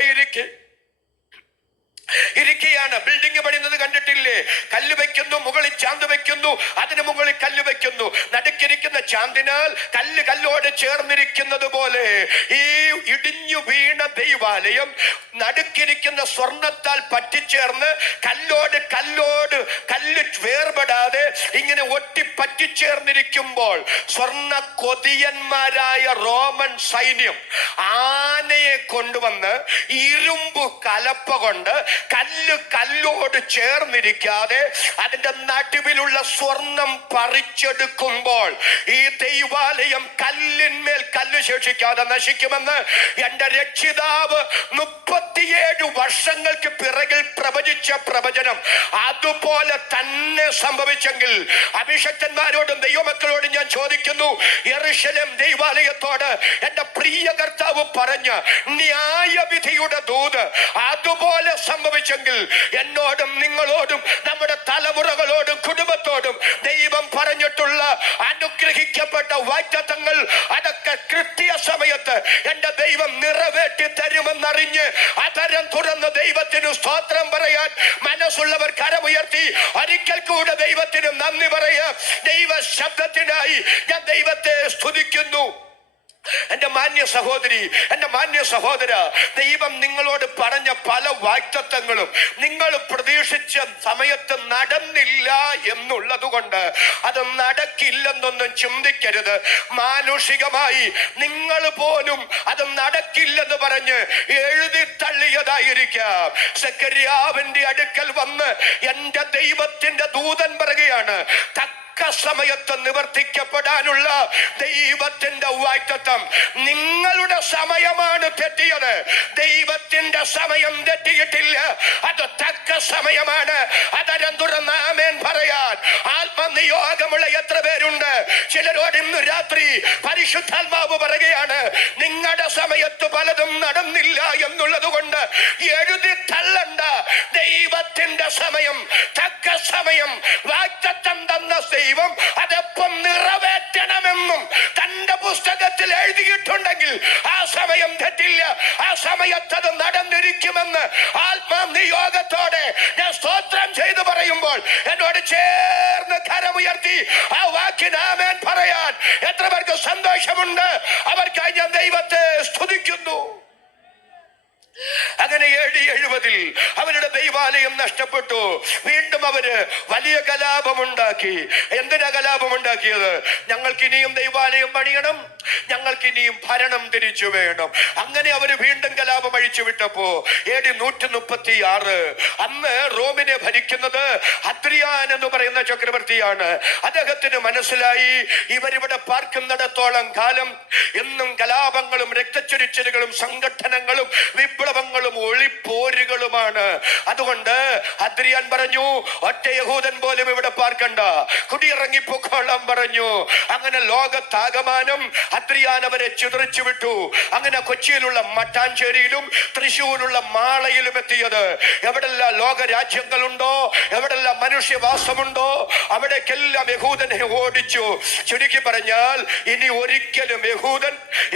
ഇരിക്കുകയാണ്. ബിൽഡിംഗ് പണിയുന്നത് കണ്ടിട്ടില്ലേ? കല്ല് വെക്കുന്നു, മുകളിൽ ചാന്ത് വെക്കുന്നു, അതിന് മുകളിൽ കല്ല് വെക്കുന്നു. നടുക്കിരിക്കുന്ന ചാന്തിനാൽ കല്ല് കല്ലോട് ചേർന്നിരിക്കുന്നത് പോലെ ഈ ഇടിഞ്ഞു വീണ ദൈവാലയം നടുക്കിരിക്കുന്ന സ്വർണത്താൽ പറ്റിച്ചേർന്ന് കല്ല് വേർപെടാതെ ഇങ്ങനെ ഒട്ടി പറ്റിച്ചേർന്നിരിക്കുമ്പോൾ സ്വർണ്ണ കൊതിയന്മാരായ റോമൻ സൈന്യം ആനയെ കൊണ്ടുവന്ന് ഇരുമ്പ് കലപ്പ കൊണ്ട് കല്ലോട് ചേർന്നിരിക്കാതെ അതിന്റെ നടുവിലുള്ള സ്വർണം പറിച്ചെടുക്കുമ്പോൾ ഈ ദൈവാലയം കല്ലിന്മേൽ കല്ല് ശേഷിക്കാതെ നശിക്കുമെന്ന് എന്റെ രക്ഷിതാവ് 37 വർഷങ്ങൾക്ക് പിറകിൽ പ്രവചിച്ച പ്രവചനം അതുപോലെ തന്നെ സംഭവിച്ചെങ്കിൽ അഭിഷക്തന്മാരോടും ദൈവമക്കളോടും ഞാൻ ചോദിക്കുന്നു, യെരൂശലേം ദൈവാലയത്തോട് എന്റെ പ്രിയ കർത്താവ് പറഞ്ഞ ന്യായവിധിയുടെ ദൂത് അതുപോലെ സംഭവിച്ചെങ്കിൽ എന്നോടും നിങ്ങളോടും നമ്മുടെ തലമുറകളോടും കുടുംബത്തോടും ദൈവം പറഞ്ഞിട്ടുള്ള അനുഗ്രഹിക്കപ്പെട്ട വാഗ്ദത്തങ്ങൾ അതൊക്കെ കൃത്യസമയത്ത് എന്റെ ദൈവം നിറവേറ്റി തരുമെന്നറിഞ്ഞ് അതരം തുറന്ന് ദൈവത്തിന് സ്തോത്രം പറയാൻ മനസ്സുള്ളവർ കരമുയർത്തി ഒരിക്കൽ കൂടെ ദൈവത്തിന് നന്ദി പറയാം. ദൈവ ശബ്ദത്തിനായി ഞാൻ ദൈവത്തെ സ്തുതിക്കുന്നു. എന്റെ മാന്യ സഹോദരി, എന്റെ മാന്യ സഹോദര, ദൈവം നിങ്ങളോട് പറഞ്ഞ പല വാഗ്ദത്തങ്ങളും നിങ്ങൾ പ്രതീക്ഷിച്ച സമയത്ത് നടന്നില്ല എന്നുള്ളത് കൊണ്ട് അത് നടക്കില്ലെന്നൊന്നും ചിന്തിക്കരുത്. മാനുഷികമായി നിങ്ങൾ പോലും അത് നടക്കില്ലെന്ന് പറഞ്ഞ് എഴുതി തള്ളിയതായിരിക്കാം. സെക്കര്യാവിന്റെ അടുക്കൽ വന്ന് എന്റെ ദൈവത്തിന്റെ ദൂതൻ പറയുകയാണ്, സമയത്ത് നിവർത്തിക്കപ്പെടാനുള്ള ദൈവത്തിന്റെ വാഗ്ദത്തം നിങ്ങളുടെ സമയമാണ് തെറ്റിയത്. ദൈവത്തിന്റെ സമയം തെറ്റിയിട്ടില്ല, അത് തക്ക സമയമാണ്. അതരം തുറന്ന് ആമേൻ പറയാൻ ആത്മനിയോഗമുള്ള എത്ര പേരുണ്ട്? ചിലരോട് ഇന്ന് രാത്രി പരിശുദ്ധാത്മാവ് പറയുകയാണ്, നിങ്ങളുടെ സമയത്ത് പലതും നടന്നില്ല എന്നുള്ളത് കൊണ്ട് എഴുതി തള്ളണ്ട. ദൈവത്തിന്റെ സമയം, തക്ക സമയം, വാഗ്ദത്തം തന്ന ദൈവം അതെപ്പം നിറവേറ്റണമെന്നും തന്റെ പുസ്തകത്തിൽ എഴുതിയിട്ടുണ്ടെങ്കിൽ ആ സമയം തെറ്റില്ല, ആ സമയത്ത് അത് നടന്നിരിക്കുമെന്ന് ആത്മനിയോഗത്തോടെ ഞാൻ സ്തോത്രം ചെയ്തു പറയുമ്പോൾ എന്നോട് ചേർന്ന് കരമുയർത്തി ആ വാക്കിന് ആമേൻ പറയാൻ എത്ര പേർക്ക് സന്തോഷമുണ്ട്? അവർക്കായി ഞാൻ ദൈവത്തെ സ്തുതിക്കുന്നു. അങ്ങനെ AD 70 അവരുടെ ദൈവാലയം നഷ്ടപ്പെട്ടു. വീണ്ടും അവര് വലിയ കലാപമുണ്ടാക്കി. എന്തിനാ കലാപമുണ്ടാക്കിയത്? ഞങ്ങൾക്ക് ഇനിയും ദൈവാലയം പണിയണം, ഞങ്ങൾക്ക് ഇനിയും ഭരണം തിരിച്ചു വേണം. അങ്ങനെ അവര് വീണ്ടും കലാപം അഴിച്ചു വിട്ടപ്പോ AD 136 അന്ന് റോമിനെ ഭരിക്കുന്നത് അദ്രിയാൻ എന്ന് പറയുന്ന ചക്രവർത്തിയാണ്. അദ്ദേഹത്തിന് മനസ്സിലായി ഇവരിവിടെ പാർക്കുന്നിടത്തോളം കാലം എന്നും കലാപങ്ങളും രക്തച്ചൊരിച്ചിലുകളും സംഘടനകളും വിപ്ലവങ്ങളും ഒളിപ്പോരുകളുമാണ്. അതുകൊണ്ട് അദ്രിയാൻ പറഞ്ഞു, ഒറ്റ യഹൂദൻ പോലും ഇവിടെ പാർക്കണ്ട, കുടിയിറങ്ങിപ്പോക്കോളം പറഞ്ഞു. അങ്ങനെ ലോകത്താകമാനം ഹദ്രിയാൻ അവരെ ചിതറിച്ചു വിട്ടു. അങ്ങനെ കൊച്ചിയിലുള്ള മട്ടാഞ്ചേരിയിലും തൃശ്ശൂരിലുള്ള മാളയിലും എത്തിയത്. എവിടെല്ലാം ലോക രാജ്യങ്ങളുണ്ടോ, എവിടെല്ലാം മനുഷ്യവാസമുണ്ടോ, അവിടേക്കെല്ലാം യഹൂദനെ ഓടിച്ചു. ചുരുക്കി പറഞ്ഞാൽ ഇനി ഒരിക്കലും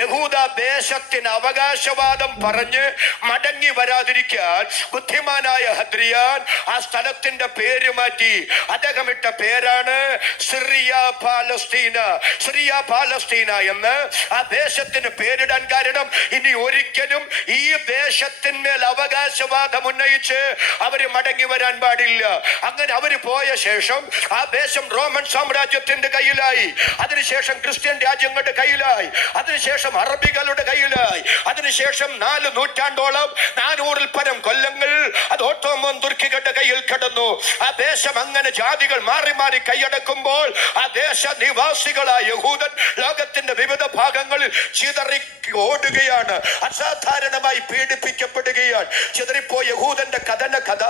യഹൂദ ദേശത്തിന് അവകാശവാദം പറഞ്ഞ് മടങ്ങി വരാതിരിക്കാൻ ബുദ്ധിമാനായ ഹദ്രിയാൻ ആ സ്ഥലത്തിന്റെ പേര് മാറ്റി. അദ്ദേഹം ഇട്ട പേരാണ് സിറിയ പാലസ്തീന എന്ന് ആ ദേശത്തിന് പേരിടാൻ കാരണം ഇനി ഒരിക്കലും ഈ ദേശത്തിന്മേൽ അവകാശവാദം ഉന്നയിച്ച് അവര് മടങ്ങി വരാൻ പാടില്ല. അങ്ങനെ അവര് പോയ ശേഷം ആ ദേശം റോമൻ സാമ്രാജ്യത്തിന്റെ കയ്യിലായി, അതിനുശേഷം ക്രിസ്ത്യൻ രാജ്യങ്ങളുടെ കയ്യിലായി, അതിനുശേഷം അറബികളുടെ കയ്യിലായി, അതിനുശേഷം 4 നൂറ്റാണ്ടോളം 400-ൽ പരം കൊല്ലങ്ങൾ അത് ഓട്ടോമൻ തുർക്കികളുടെ കയ്യിൽ കിടന്നു. ആ ദേശം അങ്ങനെ ജാതികൾ മാറി മാറി കൈയടക്കുമ്പോൾ ആ ദേശ നിവാസികളായ യഹൂദൻ ലോകത്തിന്റെ വിവിധ ഭാഗങ്ങളിൽ ചിതറി ഓടുകയാണ്, അസാധാരണമായി പീഡിപ്പിക്കപ്പെടുകയാണ്. ചിതറിപ്പോയ യഹൂദന്റെ കഥ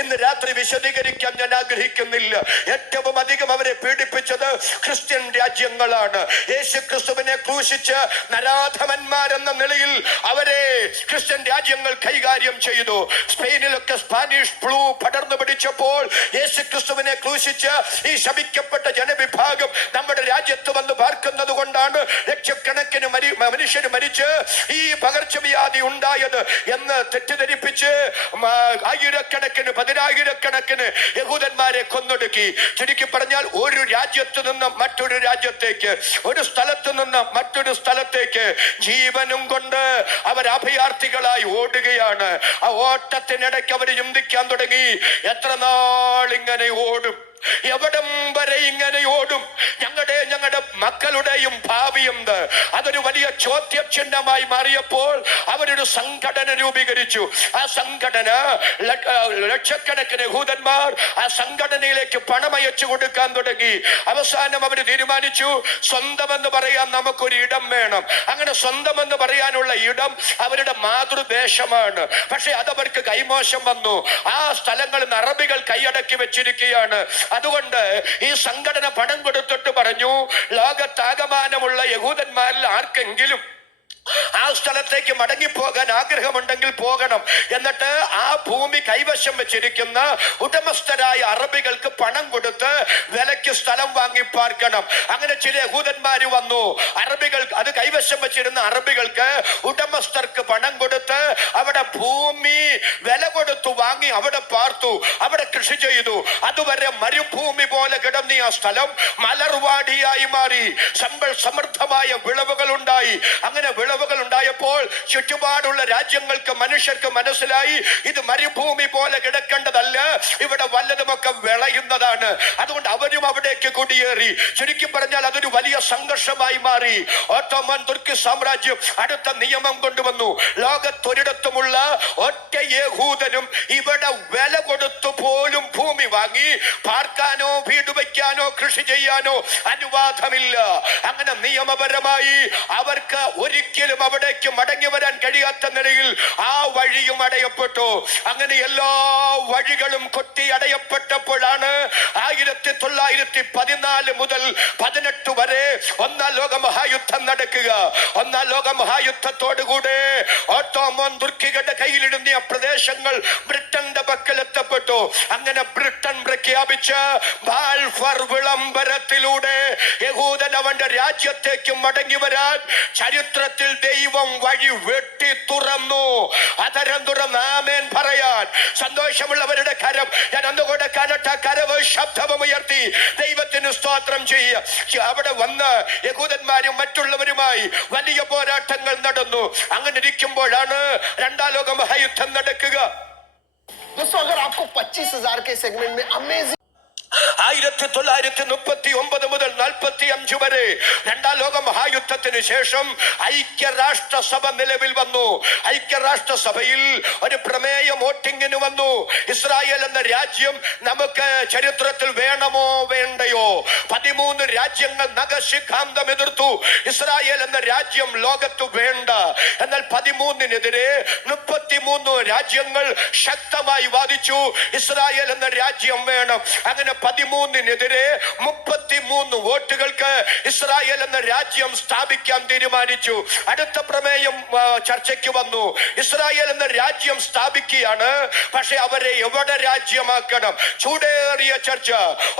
ഇന്ന് രാത്രി വിശദീകരിക്കാൻ ഞാൻ ആഗ്രഹിക്കുന്നില്ല. ഏറ്റവും അധികം അവരെ പീഡിപ്പിച്ചത് ക്രിസ്ത്യൻ രാജ്യങ്ങളാണ്. യേശു ക്രിസ്തുവിനെ ക്രൂശിച്ച് നരാധമന്മാരെന്ന നിലയിൽ അവരെ ക്രിസ്ത്യൻ രാജ്യങ്ങൾ കൈകാര്യം ചെയ്തു. സ്പെയിനിലൊക്കെ സ്പാനിഷ് ഫ്ലൂ പടർന്നു പിടിച്ചപ്പോൾ യേശു ക്രിസ്തുവിനെ ക്രൂശിച്ച് ഈ ശപിക്കപ്പെട്ട ജനവിഭാഗം നമ്മുടെ രാജ്യത്ത് വന്ന് പാർക്കുന്നത് കൊണ്ടാണ് ലക്ഷക്കണക്കിന് മനുഷ്യർ മരിച്ച് ഈ പകർച്ചവ്യാധി ഉണ്ടായത് എന്ന് തെറ്റിദ്ധരിപ്പിച്ച് ആയിരക്കണക്കിന് 10,000-കണക്കിന് യഹൂദന്മാരെ കൊന്നൊടുക്കി. ചുരുക്കി പറഞ്ഞാൽ ഒരു രാജ്യത്ത് നിന്ന് മറ്റൊരു രാജ്യത്തേക്ക്, ഒരു സ്ഥലത്ത് നിന്ന് മറ്റൊരു സ്ഥലത്തേക്ക് ജീവനും കൊണ്ട് അവർ അഭയാർത്ഥികളായി ഓടുകയാണ്. ആ ഓട്ടത്തിനിടയ്ക്ക് അവർ ചിന്തിക്കാൻ തുടങ്ങി, എത്ര നാൾ ഇങ്ങനെ ഓടും, എവിടം വരെ ഇങ്ങനെ ഓടും, ഞങ്ങളുടെ മക്കളുടെയും ഭാവി എന്ത്? അതൊരു വലിയ ചോദ്യചിഹ്നമായി മാറിയപ്പോൾ അവരൊരു സംഘടന രൂപീകരിച്ചു. ആ സംഘടന ലക്ഷക്കണക്കിന് യഹൂദന്മാർ ആ സംഘടനയിലേക്ക് പണം അയച്ചു കൊടുക്കാൻ തുടങ്ങി. അവസാനം അവർ തീരുമാനിച്ചു, സ്വന്തമെന്ന് പറയാൻ നമുക്കൊരു ഇടം വേണം. അങ്ങനെ സ്വന്തമെന്ന് പറയാനുള്ള ഇടം അവരുടെ മാതൃദേശമാണ്. പക്ഷെ അതവർക്ക് കൈമോശം വന്നു. ആ സ്ഥലങ്ങളിൽ അറബികൾ കൈയടക്കി വെച്ചിരിക്കുകയാണ്. അതുകൊണ്ട് ഈ സംഘടന പണം കൊടുത്തിട്ട് പറഞ്ഞു, ലോകത്താകമാനമുള്ള യഹൂദന്മാരിൽ ആർക്കെങ്കിലും ആ സ്ഥലത്തേക്ക് മടങ്ങിപ്പോകാൻ ആഗ്രഹമുണ്ടെങ്കിൽ പോകണം. എന്നിട്ട് ആ ഭൂമി കൈവശം വെച്ചിരിക്കുന്ന ഉടമസ്ഥരായ അറബികൾക്ക് പണം കൊടുത്ത് വിലയ്ക്ക് സ്ഥലം വാങ്ങി പാർക്കണം. അങ്ങനെ ചില യഹൂദന്മാര് വന്നു. അറബികൾ അത് കൈവശം വെച്ചിരുന്ന അറബികൾക്ക് ഉടമസ്ഥർക്ക് പണം കൊടുത്ത് അവിടെ ഭൂമി വില കൊടുത്തു വാങ്ങി അവിടെ പാർത്തു, അവിടെ കൃഷി ചെയ്തു. അതുവരെ മരുഭൂമി പോലെ കിടന്ന ആ സ്ഥലം മലർവാടിയായി മാറി. സമൃദ്ധമായ വിളവുകൾ ഉണ്ടായി. അങ്ങനെ വിളവുകൾ ഉണ്ടായപ്പോൾ ചുറ്റുപാടുള്ള രാജ്യങ്ങൾക്ക് മനുഷ്യർക്ക് മനസ്സിലായി, ഇത് മരുഭൂമി പോലെ കിടക്കേണ്ടതല്ല, ഇവിടെ വല്ലതുമൊക്കെ വിളയുന്നതാണ്. അതുകൊണ്ട് അവരും അവിടേക്ക് കുടിയേറി. ചുരുക്കി പറഞ്ഞാൽ അതൊരു വലിയ സംഘർഷമായി മാറി. ഓട്ടോമൻ തുർക്കി സാമ്രാജ്യം അടുത്ത നിയമം കൊണ്ടുവന്നു. ലോകത്തൊരിടത്തുമുള്ള ഒറ്റ യഹൂദനും ഇവിടെ വില കൊടുത്തു പോലും ഭൂമി വാങ്ങി പാർക്കാനോ വീട് വയ്ക്കാനോ കൃഷി ചെയ്യാനോ അനുവാദമില്ല. അങ്ങനെ നിയമപരമായി അവർക്ക് ഒരിക്കലും അവിടേക്ക് മടങ്ങി വരാൻ കഴിയാത്ത നിലയിൽ ആ വഴിയും അടയപ്പെട്ടു. അങ്ങനെ എല്ലാ വഴികളും കൊട്ടി അടയപ്പെട്ടപ്പോഴാണ് 1914 മുതൽ 18 വരെ 1-ാം ലോക മഹായുദ്ധം നടക്കുക. 1-ാം ലോക മഹായുദ്ധത്തോടുകൂടെ ഓട്ടോമൻ തുർക്കികളുടെ കയ്യിലിടുന്ന പ്രദേശങ്ങൾ ബ്രിട്ടന്റെ പക്കൽ എത്തപ്പെട്ടു. അങ്ങനെ ബ്രിട്ടൻ പ്രഖ്യാപിച്ച ബാൽഫർ വിളംബരത്തിലൂടെ യഹൂദൻ അവന്റെ രാജ്യത്തേക്ക് മടങ്ങി വരാൻ ചരിത്രത്തിൽ ദൈവം വഴി വെട്ടി തുറന്നു. അതരം തുറന്ന് ആമേൻ പറയാൻ സന്തോഷമുള്ളവരുടെ കരം ഞാൻ ഒന്നുകൂടെ കാണട്ടെ. കരവ് ശബ്ദവും ഉയർത്തി ദൈവത്തിന് സ്തോത്രം ചെയ്യുക. അവിടെ വന്ന് യഹൂദന്മാരും മറ്റുള്ളവരുമായി വലിയ പോരാട്ടങ്ങൾ നടന്നു. അങ്ങനെ ഇരിക്കുമ്പോഴാണ് 2-ാം ലോക മഹായുദ്ധം നടക്കുക. दोस्तों अगर आपको 25,000 के सेगमेंट में अमेजिंग 1939 മുതൽ 45 വരെ 2-ാം ലോക മഹായുദ്ധത്തിന് ശേഷം ഐക്യരാഷ്ട്രസഭ നിലവിൽ വന്നു. ഐക്യരാഷ്ട്രസഭയിൽ ഒരു പ്രമേയം വോട്ടിങ്ങിന് വന്നു. ഇസ്രായേൽ എന്ന രാജ്യം നമുക്ക് ചരിത്രത്തിൽ വേണമോ വേണ്ടയോ? 13 രാജ്യങ്ങൾ നഖശിഖാന്തം എതിർത്തു. ഇസ്രായേൽ എന്ന രാജ്യം ലോകത്ത് വേണ്ട. എന്നാൽ 13-നെതിരെ 33 രാജ്യങ്ങൾ ശക്തമായി വാദിച്ചു, ഇസ്രായേൽ എന്ന രാജ്യം വേണം. അങ്ങനെ 13-നെതിരെ 33 വോട്ടുകൾക്ക് ഇസ്രായേൽ എന്ന രാജ്യം സ്ഥാപിക്കാൻ തീരുമാനിച്ചു. അടുത്ത പ്രമേയം ചർച്ചയ്ക്ക് വന്നു. ഇസ്രായേൽ എന്ന രാജ്യം സ്ഥാപിക്കുകയാണ്, പക്ഷെ അവരെ എവിടെ രാജ്യമാക്കണം? ചൂടേറിയ ചർച്ച.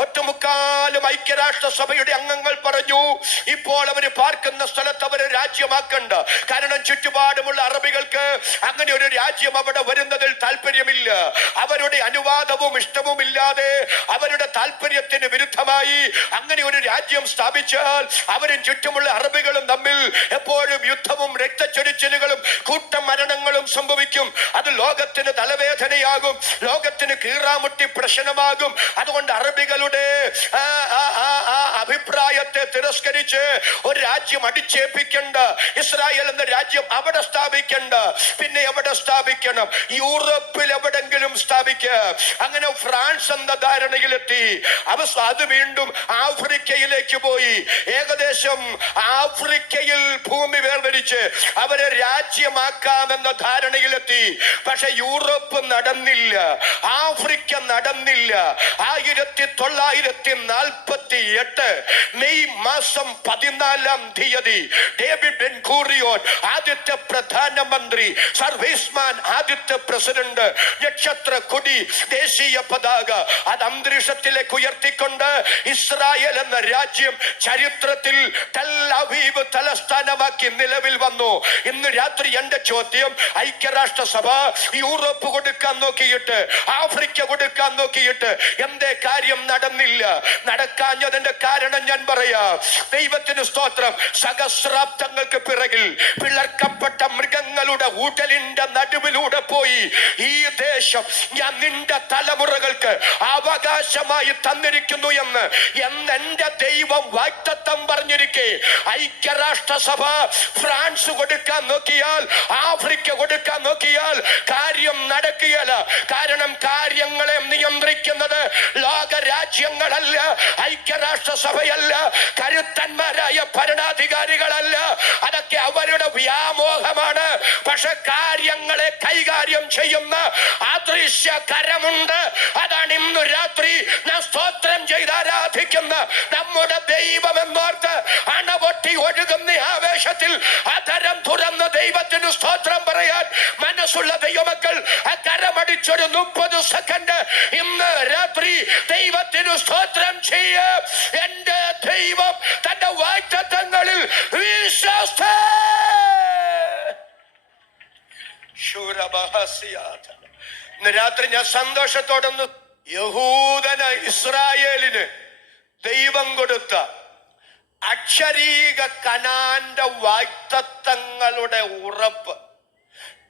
ഒട്ടുമുക്കാലും ഐക്യരാഷ്ട്രസഭയുടെ അംഗങ്ങൾ പറഞ്ഞു, ഇപ്പോൾ അവര് പാർക്കുന്ന സ്ഥലത്ത് അവര് രാജ്യമാക്കണ്ട. കാരണം ചുറ്റുപാടുമുള്ള അറബികൾക്ക് അങ്ങനെ ഒരു രാജ്യം അവിടെ വരുന്നതിൽ താല്പര്യമില്ല. അവരുടെ അനുവാദവും ഇഷ്ടവും ഇല്ലാതെ അവരുടെ താല്പര്യത്തിന് വിരുദ്ധമായി അങ്ങനെ ഒരു രാജ്യം സ്ഥാപിച്ചാൽ അവരും ചുറ്റുമുള്ള അറബികളും തമ്മിൽ എപ്പോഴും യുദ്ധവും രക്തച്ചൊരിച്ചിലുകളും കൂട്ടമരണങ്ങളും സംഭവിക്കും. അത് ലോകത്തിന് തലവേദനയാകും, ലോകത്തിന് കീറാമുട്ടി പ്രശ്നമാകും. അതുകൊണ്ട് അറബികളുടെ അഭിപ്രായത്തെ തിരസ്കരിച്ച് ഒരു രാജ്യം അടിച്ചേൽപ്പിക്കണ്ട, ഇസ്രായേൽ എന്ന രാജ്യം അവിടെ സ്ഥാപിക്കണ്ട. പിന്നെ എവിടെ സ്ഥാപിക്കണം? യൂറോപ്പിൽ എവിടെങ്കിലും സ്ഥാപിക്കാം. അങ്ങനെ ഫ്രാൻസ് എന്ന ധാരണയിലെത്തി. അത് വീണ്ടും ആഫ്രിക്കയിലേക്ക് പോയി. ഏകദേശം ആഫ്രിക്കയിൽ ഭൂമി വേർതിരിച്ച് അവരെ രാജ്യമാക്കാമെന്ന ധാരണയിലെത്തി. പക്ഷെ യൂറോപ്പ് നടന്നില്ല, ആഫ്രിക്ക നടന്നില്ല. 1948 മെയ് മാസം 14-ാം തീയതി ഡേവിഡ് ബെൻ ഗൂറിയോൻ, ആദ്യത്തെ പ്രധാനമന്ത്രി, സർവീസ്മാൻ, ആദ്യത്തെ പ്രസിഡന്റ്, നക്ഷത്ര കൊടി, ദേശീയ പതാക അത് അന്തരീക്ഷത്തിലേക്ക് ഉയർത്തിക്കൊണ്ട് ഇസ്രായേൽ എന്ന രാജ്യം ചരിത്രത്തിൽ ടെൽ അവീവ് തലസ്ഥാനമാക്കി നിലവിൽ വന്നു. ഇന്ന് രാത്രി എന്റെ ചോദ്യം, ഐക്യരാഷ്ട്രസഭ യൂറോപ്പ് കൊടുക്കാൻ നോക്കിയിട്ട്, ആഫ്രിക്ക കൊടുക്കാൻ നോക്കിയിട്ട് എന്തേ കാര്യം നടന്നില്ല? നടക്കാഞ്ഞതിന്റെ കാരണം ഞാൻ പറയാം. ദൈവത്തിന് സ്തോത്രം. സഹസ്രാബ്ദങ്ങൾക്ക് പിറകിൽ പിളർക്കപ്പെട്ട മൃഗങ്ങളുടെ ഊടലിന്റെ നടുവിലൂടെ പോയി ഈ ദേശം ഞാൻ നിന്റെ തലമുറകൾക്ക് അവകാശമായി തന്നിരിക്കുന്നു എന്ന് എന്റെ ദൈവം വാഗ്ദത്തം പറഞ്ഞിരിക്കെ, ഐക്യരാഷ്ട്രസഭ ഫ്രാൻസ് കൊടുക്കാൻ നോക്കിയാൽ, ആഫ്രിക്ക കൊടുക്കാൻ നോക്കിയാൽ കാര്യം നടക്കുകയല്ല. കാരണം കാര്യങ്ങളെ നിയന്ത്രിക്കുന്നത് ലോകരാജ്യങ്ങളല്ല, ഐക്യരാഷ്ട്രസഭയല്ല, കരുത്തന്മാരായ ഭരണാധികാരികളല്ല. അതൊക്കെ അവരുടെ വ്യാമോഹമാണ്. പക്ഷെ കാര്യങ്ങളെ കൈകാര്യം ചെയ്യുന്ന അദൃശ്യ കരമുണ്ട്. അതാണ് ഇന്ന് രാത്രി നാം സ്തോത്രം ചെയ്ത് ആരാധിക്കുന്ന നമ്മുടെ ദൈവം എന്നോർത്ത് അണപൊട്ടി ഒഴുകുന്ന ആവേശത്തിൽ അധരം തുറന്ന് ദൈവത്തിന് സ്തോത്രം പറയാൻ മനസ്സുള്ള ദൈവമക്കൾ കരമടിച്ചൊരു 30 സെക്കൻഡ് ഇന്ന് രാത്രി ദൈവത്തിന് സ്തോത്രം ചെയ്യും. എന്റെ ദൈവം തന്റെ വാഗ്ദത്തങ്ങളിൽ വിശ്വസ്തൻ. ഇന്ന് രാത്രി ഞാൻ സന്തോഷത്തോടൊന്ന് യഹൂദന്, ഇസ്രായേലിന് ദൈവം കൊടുത്ത അക്ഷരീക കനാന്റെ വാഗ്ദത്തങ്ങളുടെ ഉറപ്പ്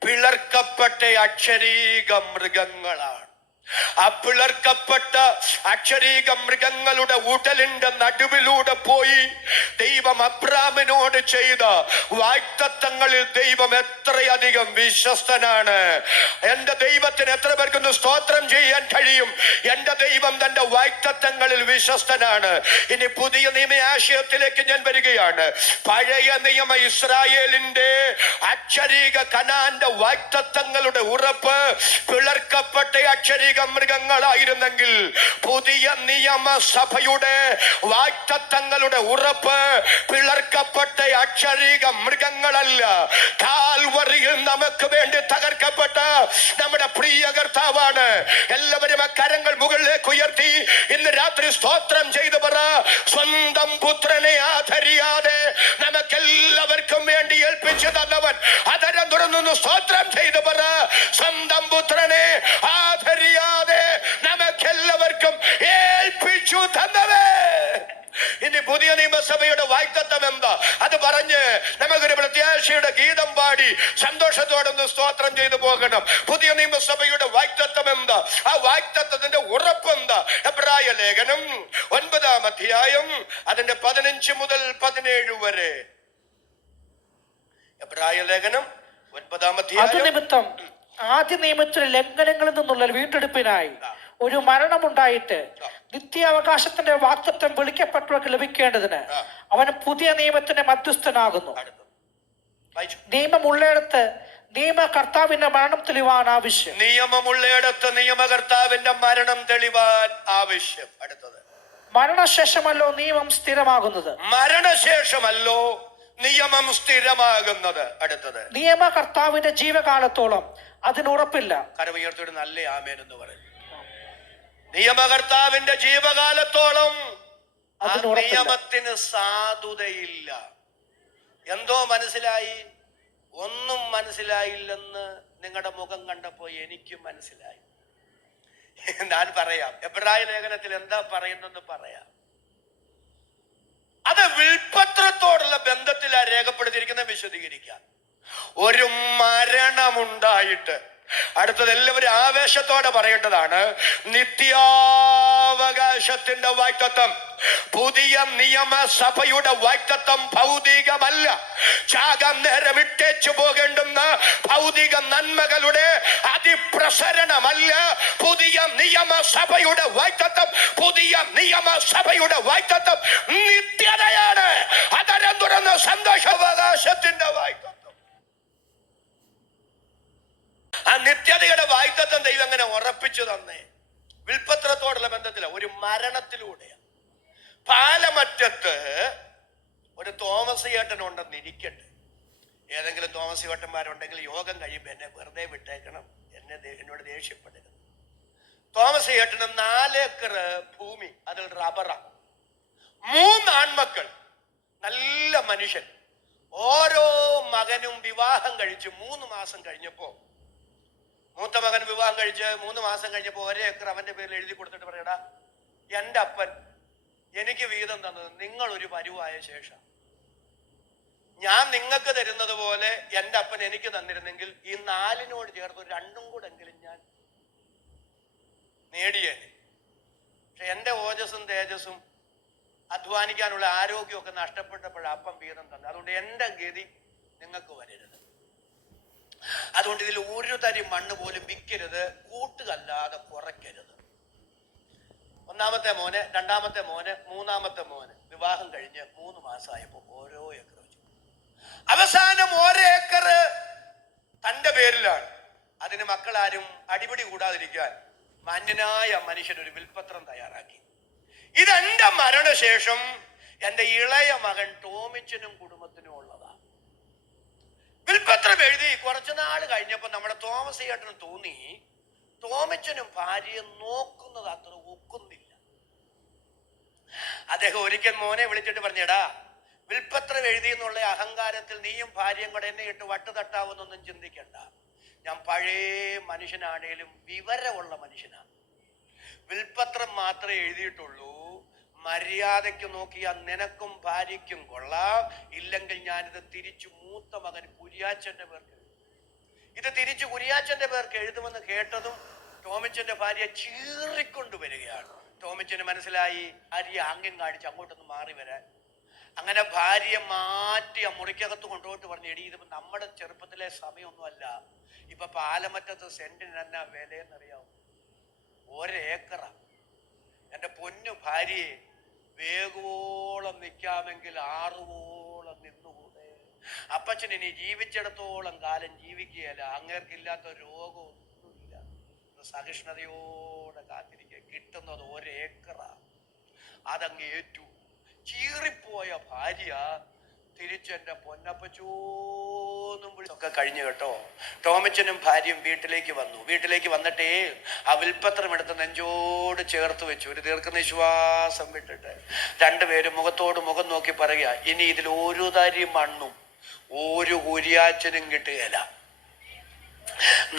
പിളർക്കപ്പെട്ട അക്ഷരീക മൃഗങ്ങളാണ്. ആ പിളർക്കപ്പെട്ട അക്ഷരീക മൃഗങ്ങളുടെ ഉടലിന്റെ നടുവിലൂടെ പോയി ദൈവം അബ്രാമിനോട് ചെയ്ത വാഗ്ദത്തങ്ങളിൽ ദൈവം എത്രയധികം വിശ്വസ്തനാണ്. എന്റെ ദൈവത്തിന് എത്ര പേർക്കൊന്ന് സ്തോത്രം ചെയ്യാൻ കഴിയും? എന്റെ ദൈവം തന്റെ വാഗ്ദത്തങ്ങളിൽ വിശ്വസ്തനാണ്. ഇനി പുതിയ നിയമ ആശയത്തിലേക്ക് ഞാൻ വരികയാണ്. പഴയ നിയമ ഇസ്രായേലിന്റെ അക്ഷരീക കനാന്റെ വാഗ്ദത്തങ്ങളുടെ ഉറപ്പ് പിളർക്കപ്പെട്ട അക്ഷരീക മൃഗങ്ങളായിരുന്നെങ്കിൽ, പുതിയ നിയമസഭയുടെ വാഗ്ദത്തങ്ങളുടെ ഉറപ്പ് പിളർക്കപ്പെട്ട അക്ഷരീക മൃഗങ്ങളല്ല. കാൽവറിയിൽ നമുക്ക് വേണ്ടി തകർക്കപ്പെട്ട നമ്മുടെ പ്രിയ കർത്താവാണ്. എല്ലാവരും ആ കരങ്ങൾ മുകളിലേക്ക് ഉയർത്തി ഇന്ന് രാത്രി സ്തോത്രം ചെയ്തു പറ. സ്വന്തം പുത്രനെ ആദരിയാതെ നമുക്കെല്ലാവർക്കും വേണ്ടി ഏൽപ്പിച്ചു തന്നവൻ. അതരം തുറന്നു സ്തോത്രം ചെയ്തു പറ. സ്വന്തം പുത്രനെ ആദരിയാതെ നമുക്കെല്ലാവർക്കും ഏൽപ്പിച്ചു തന്നവൻ. ഇനി പുതിയ നിയമസഭയുടെ വാഗ്ദത്തം എന്താ? അത് പറഞ്ഞ് നമുക്കൊരു പ്രത്യാശയുടെ ഗീതം പാടി സന്തോഷത്തോടൊന്ന് സ്തോത്രം ചെയ്തു പോകണം. പുതിയ നിയമസഭയുടെ വാഗ്ദത്തം എന്താ? ആ വാഗ്ദത്തത്തിന്റെ ഉറപ്പെന്താ? എബ്രായ ലേഖനം 9-ാം അധ്യായം അതിന്റെ 15 മുതൽ 17 വരെ. എബ്രായ ലേഖനം 9-ാം അധ്യായം. നിമിത്തം ആദ്യ നിയമത്തിലെ ലംഘനങ്ങളിൽ നിന്നുള്ള വീണ്ടെടുപ്പിനായി ഒരു മരണമുണ്ടായിട്ട് നിത്യാവകാശത്തിന്റെ വാഗ്ദത്തം വിളിക്കപ്പെട്ടവർക്ക് ലഭിക്കേണ്ടതിന് അവൻ പുതിയ നിയമത്തിന്റെ മധ്യസ്ഥനാകുന്നു. നിയമമുള്ളിടത്ത് നിയമകർത്താവിന്റെ മരണം തെളിവാൻ ആവശ്യം. നിയമമുള്ളയിടത്ത് നിയമകർത്താവിന്റെ മരണം തെളിവാൻ ആവശ്യം. അടുത്തത്, മരണശേഷമല്ലോ നിയമം സ്ഥിരമാകുന്നത്. മരണശേഷമല്ലോ നിയമം സ്ഥിരമാകുന്നത്. അടുത്തത്, നിയമകർത്താവിന്റെ ജീവകാലത്തോളം അതിനുറപ്പില്ല. കരമുയർത്തിയുടെ നല്ല ആമേൻ എന്ന് പറയും. നിയമകർത്താവിന്റെ ജീവകാലത്തോളം ആ നിയമത്തിന് സാധുതയില്ല. എന്തോ മനസ്സിലായി? ഒന്നും മനസ്സിലായില്ലെന്ന് നിങ്ങളുടെ മുഖം കണ്ടപ്പോ എനിക്ക് മനസ്സിലായി. ഞാൻ പറയാം, എബ്രായ ലേഖനത്തിൽ എന്താ പറയുന്നെന്ന് പറയാം. അത് വിൽപത്രത്തോടുള്ള ബന്ധത്തിലാ രേഖപ്പെടുത്തിയിരിക്കുന്ന. വിശദീകരിക്കാം. ഒരു മരണമുണ്ടായിട്ട്, അടുത്തത് എല്ലാവരും ആവേശത്തോടെ പറയേണ്ടതാണ്, നിത്യാവകാശത്തിന്റെ വാഗ്ദത്തം, പുതിയ നിയമസഭയുടെ വാഗ്ദത്തം ഭൗതികമല്ല. ചാകാൻ നേരം ഇട്ടേച്ചു പോകേണ്ടുന്ന ഭൗതിക നന്മകളുടെ അതിപ്രസരണമല്ല. പുതിയ നിയമസഭയുടെ വാഗ്ദത്തം, പുതിയ നിയമസഭയുടെ വാഗ്ദത്തം നിത്യതയാണ്. അതരം തുറന്ന സന്തോഷാവകാശത്തിന്റെ വാഗ്ദത്തം. ആ നിത്യതയുടെ വാഗ്ദത്തം ദൈവം അങ്ങനെ ഉറപ്പിച്ചു തന്നേ. വിൽപത്രത്തോടുള്ള ബന്ധത്തില ഒരു മരണത്തിലൂടെയാണ്. പാലമറ്റത്ത് ഒരു തോമസ് ചേട്ടനുണ്ടെന്ന് ഇരിക്കട്ടെ. ഏതെങ്കിലും തോമസ് ചേട്ടന്മാരുണ്ടെങ്കിൽ യോഗം കഴിയുമ്പോൾ എന്നെ വെറുതെ വിട്ടേക്കണം, എന്നോട് ദേഷ്യപ്പെടരുത്. തോമസ് ചേട്ടന് 4 ഏക്കർ ഭൂമി, അതിൽ റബ്ബറാണ്. 3 ആൺമക്കൾ, നല്ല മനുഷ്യൻ. ഓരോ മകനും വിവാഹം കഴിച്ച് 3 മാസം കഴിഞ്ഞപ്പോ, മൂത്ത മകൻ വിവാഹം കഴിച്ച് 3 മാസം കഴിഞ്ഞപ്പോ 1 ഏക്കർ അവന്റെ പേരിൽ എഴുതി കൊടുത്തിട്ട് പറയടാ, എന്റെ അപ്പൻ എനിക്ക് വീതം തന്നത് നിങ്ങൾ ഒരു പരുവായ ശേഷം ഞാൻ നിങ്ങൾക്ക് തരുന്നത് പോലെ എന്റെ അപ്പൻ എനിക്ക് തന്നിരുന്നെങ്കിൽ ഈ 4നോട് ചേർത്ത് 2 കൂടെങ്കിലും ഞാൻ നേടിയേനെ. പക്ഷെ എന്റെ ഓജസ്സും തേജസ്സും അധ്വാനിക്കാനുള്ള ആരോഗ്യമൊക്കെ നഷ്ടപ്പെട്ടപ്പോഴാണ് അപ്പം വീതം തന്നെ. അതുകൊണ്ട് എന്റെ ഗതി നിങ്ങൾക്ക് വരരുത്. അതുകൊണ്ട് ഇതിൽ ഒരു തരി മണ്ണ് പോലും വിൽക്കരുത്, കൂട്ടുകല്ലാതെ കുറയ്ക്കരുത്. 1ാമത്തെ മോന്, 2ാമത്തെ മോന്, 3ാമത്തെ മോന് വിവാഹം കഴിഞ്ഞ് 3 മാസമായപ്പോ ഓരോ ഏക്കർ വെച്ചു. അവസാനം 1 ഏക്കർ തന്റെ പേരിലാണ്. അതിന് മക്കളാരും അടിപിടി കൂടാതിരിക്കാൻ മാന്യനായ മനുഷ്യൻ ഒരു വിൽപത്രം തയ്യാറാക്കി. ഇതെന്റെ മരണശേഷം എന്റെ ഇളയ മകൻ ടോമിച്ചനും കുടുംബത്തിനും ഉള്ളതാ. വിൽപത്രം എഴുതി കുറച്ചുനാൾ കഴിഞ്ഞപ്പോ നമ്മുടെ തോമസ് ചേട്ടന് തോന്നി ടോമിച്ചനും ഭാര്യയെ നോക്കുന്നത് അത്ര ഒക്കുന്നില്ല. അദ്ദേഹം ഒരിക്കൽ മോനെ വിളിച്ചിട്ട് പറഞ്ഞടാ, വിൽപത്രം എഴുതി എന്നുള്ള അഹങ്കാരത്തിൽ നീയും ഭാര്യയും കൂടെ എന്നെ ഇട്ട് വട്ടുതട്ടാവുന്നൊന്നും ചിന്തിക്കണ്ട. ഞാൻ പഴയ മനുഷ്യനാണേലും വിവരമുള്ള മനുഷ്യനാണ്. വിൽപത്രം മാത്രമേ എഴുതിയിട്ടുള്ളൂ. മര്യാദയ്ക്ക് നോക്കിയാൽ നിനക്കും ഭാര്യയ്ക്കും കൊള്ളാം, ഇല്ലെങ്കിൽ ഞാനിത് തിരിച്ചു മൂത്ത മകൻ കുര്യാച്ചന്റെ പേർക്ക്, ഇത് തിരിച്ചു കുര്യാച്ചന്റെ പേർക്ക് എഴുതുമെന്ന് കേട്ടതും ടോമിച്ചന്റെ ഭാര്യ ചീറിക്കൊണ്ട് വരികയാണ്. ടോമിച്ചന് മനസ്സിലായി ഭാര്യ ആംഗ്യം കാണിച്ച് അങ്ങോട്ടൊന്ന് മാറി വരാൻ. അങ്ങനെ ഭാര്യ മാറ്റി ആ മുറിക്കകത്ത് കൊണ്ടുപോയിട്ട് പറഞ്ഞു, എടി ഇതിപ്പോ നമ്മുടെ ചെറുപ്പത്തിലെ സമയമൊന്നുമല്ല, ഇപ്പൊ പാലമറ്റത്ത് സെന്റിന് എന്നാ വിലയെന്നറിയാവും? 1 ഏക്കറാ. എന്റെ പൊന്നു ഭാര്യയെ വേഗോളം നിൽക്കാമെങ്കിൽ 6 നിന്നുകൂടെ? അപ്പച്ചൻ ഇനി ജീവിച്ചിടത്തോളം കാലം ജീവിക്കുകയല്ല, അങ്ങേർക്കില്ലാത്ത രോഗമൊന്നുമില്ല. സഹിഷ്ണുതയോടെ കാത്തിരിക്കുക. കിട്ടുന്നത് 1 ഏക്കറാ. അതങ്ങ് ഏറ്റു. ചീറിപ്പോയ ഭാര്യ തിരിച്ചെന്റെ പൊന്നപ്പച്ചോന്നും വിളിച്ചൊക്കെ കഴിഞ്ഞു കേട്ടോ. ടോമിച്ചനും ഭാര്യയും വീട്ടിലേക്ക് വന്നു. വീട്ടിലേക്ക് വന്നിട്ടേ ആ വിൽപത്രം എടുത്ത് നെഞ്ചോട് ചേർത്ത് വെച്ചു. ഒരു ദീർഘനിശ്വാസം വിട്ടിട്ട് രണ്ടുപേരും മുഖത്തോട് മുഖം നോക്കി പറയുക, ഇനി ഇതിൽ ഒരു തരി മണ്ണും ഒരു കുര്യാച്ചനും കിട്ടുകയില്ല.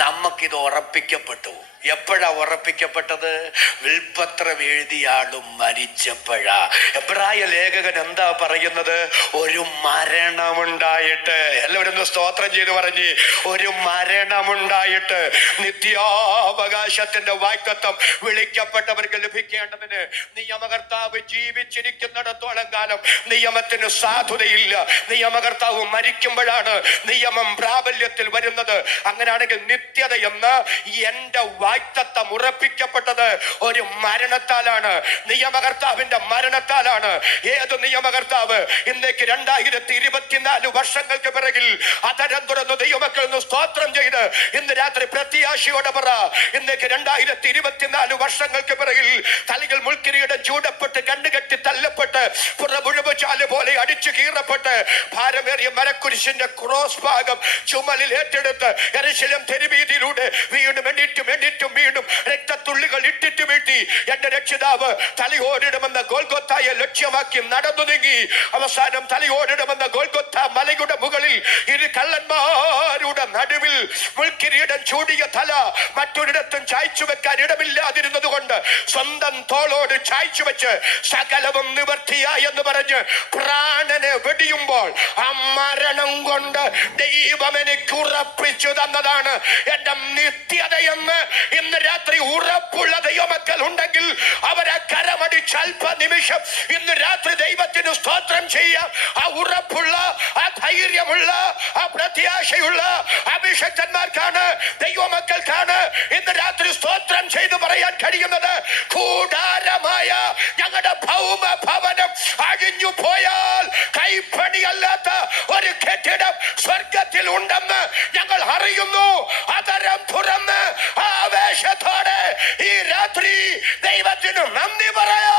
നമുക്കിത് ഉറപ്പിക്കപ്പെട്ടു. എപ്പോഴാ ഉറപ്പിക്കപ്പെട്ടത്? വിൽപത്രം എഴുതിയാളും മരിച്ചപ്പോഴാ. എബ്രായ ലേഖകൻ എന്താ പറയുന്നത്? ഒരു മരണമുണ്ടായിട്ട്, എല്ലാവരും ഒന്ന് സ്തോത്രം ചെയ്ത് പറഞ്ഞ്, ഒരു മരണമുണ്ടായിട്ട് നിത്യാവകാശത്തിന്റെ വാഗ്ദത്തം വിളിക്കപ്പെട്ടവർക്ക് ലഭിക്കേണ്ടതിന് നിയമകർത്താവ് ജീവിച്ചിരിക്കുന്നിടത്തോളം കാലം നിയമത്തിന് സാധുതയില്ല. നിയമകർത്താവ് മരിക്കുമ്പോഴാണ് നിയമം പ്രാബല്യത്തിൽ വരുന്നത്. അങ്ങനെ അങ്ങനെയാണെങ്കിൽ നിത്യത എന്ന് എന്റെ വാഗ്ദത്തം ഉറപ്പിക്കപ്പെട്ടത് ഒരു മരണത്താലാണ്, നിയമകർത്താവിന്റെ മരണത്താലാണ്. ഏത് നിയമകർത്താവ്? ഇന്നേക്ക് 2024 വർഷങ്ങൾക്ക് പിറകിൽ അതരം തുറന്ന് ദൈവമക്കൾ സ്തോത്രം ചെയ്ത് ഇന്ന് രാത്രി പ്രത്യാശയോടെ പറ, ഇന്നേക്ക് 2024 വർഷങ്ങൾക്ക് പിറകിൽ തലയിൽ മുൾക്കിരീടം ചൂടപ്പെട്ട് കണ്ണുകെട്ടി തല്ലപ്പെട്ട് പുറമുഴുവചാല് പോലെ അടിച്ചു കീറപ്പെട്ട് ഭാരമേറിയ മരക്കുരിശിന്റെ ക്രോസ് ഭാഗം ചുമലിൽ ഏറ്റെടുത്ത് യെരൂശലേം തെരുവീതിയിലൂടെ വീണ്ടും എണ്ണീറ്റും വീണ്ടും രക്തത്തുള്ളികൾ ഇട്ടിട്ട് വീട്ടി എന്റെ രക്ഷിതാവ് തലയോടിടുമെന്ന ഗോൽഗോത്തായെ ലക്ഷ്യമാക്കി നടന്നു നീങ്ങി അവസാനം തലയോടിടുമെന്ന ഗോൽഗോത്ത മലയുടെ മുകളിൽ ഇരു കള്ളന്മാരുടെ നടുവിൽ മുൾക്കിരീടം ചൂടിയ തല മറ്റൊരിടത്തും ചായ്ച്ചു വെക്കാൻ ഇടമില്ലാതിരുന്നത് കൊണ്ട് സ്വന്തം തോളോട് ചായ്ച്ചു വെച്ച് സകലവും നിവർത്തിയായി എന്ന് പറഞ്ഞ് പ്രാണനെ വെടിയുമ്പോൾ ആ മരണം കൊണ്ട് ദൈവം എനിക്ക് ഉറപ്പിച്ചു തന്നതാണ് എന്റെ നിത്യതയെന്ന്. ഇന്ന് രാത്രി ഉറപ്പുള്ള ദൈവമക്കൾ ഉണ്ടെങ്കിൽ അവരെ കരമടിച്ച് അല്പ നിമിഷം ഇന്ന് രാത്രി ദൈവത്തിന് സ്തോത്രം ചെയ്യാം. ആ ഉറപ്പുള്ള, ആ ധൈര്യമുള്ള, ആ പ്രത്യാശയുള്ള അഭിഷക്തന്മാർക്കാണ്, ദൈവമക്കൾക്കാണ് ഇന്ന് രാത്രി സ്തോത്രം ചെയ്ത് പറയാൻ കഴിയുന്നത്. കൂടാരമായ ഞങ്ങളുടെ ഭൗമ ഭവനം അഴിഞ്ഞു പോയാൽ കൈപ്പണിയല്ലാത്ത ഒരു കെട്ടിടം സ്വർഗത്തിൽ ഉണ്ടെന്ന് ഞങ്ങൾ അറിയുന്നു. അതരം തുറന്ന് ആവേശത്തോടെ ഈ രാത്രി ദൈവത്തിന് നന്ദി പറയാ.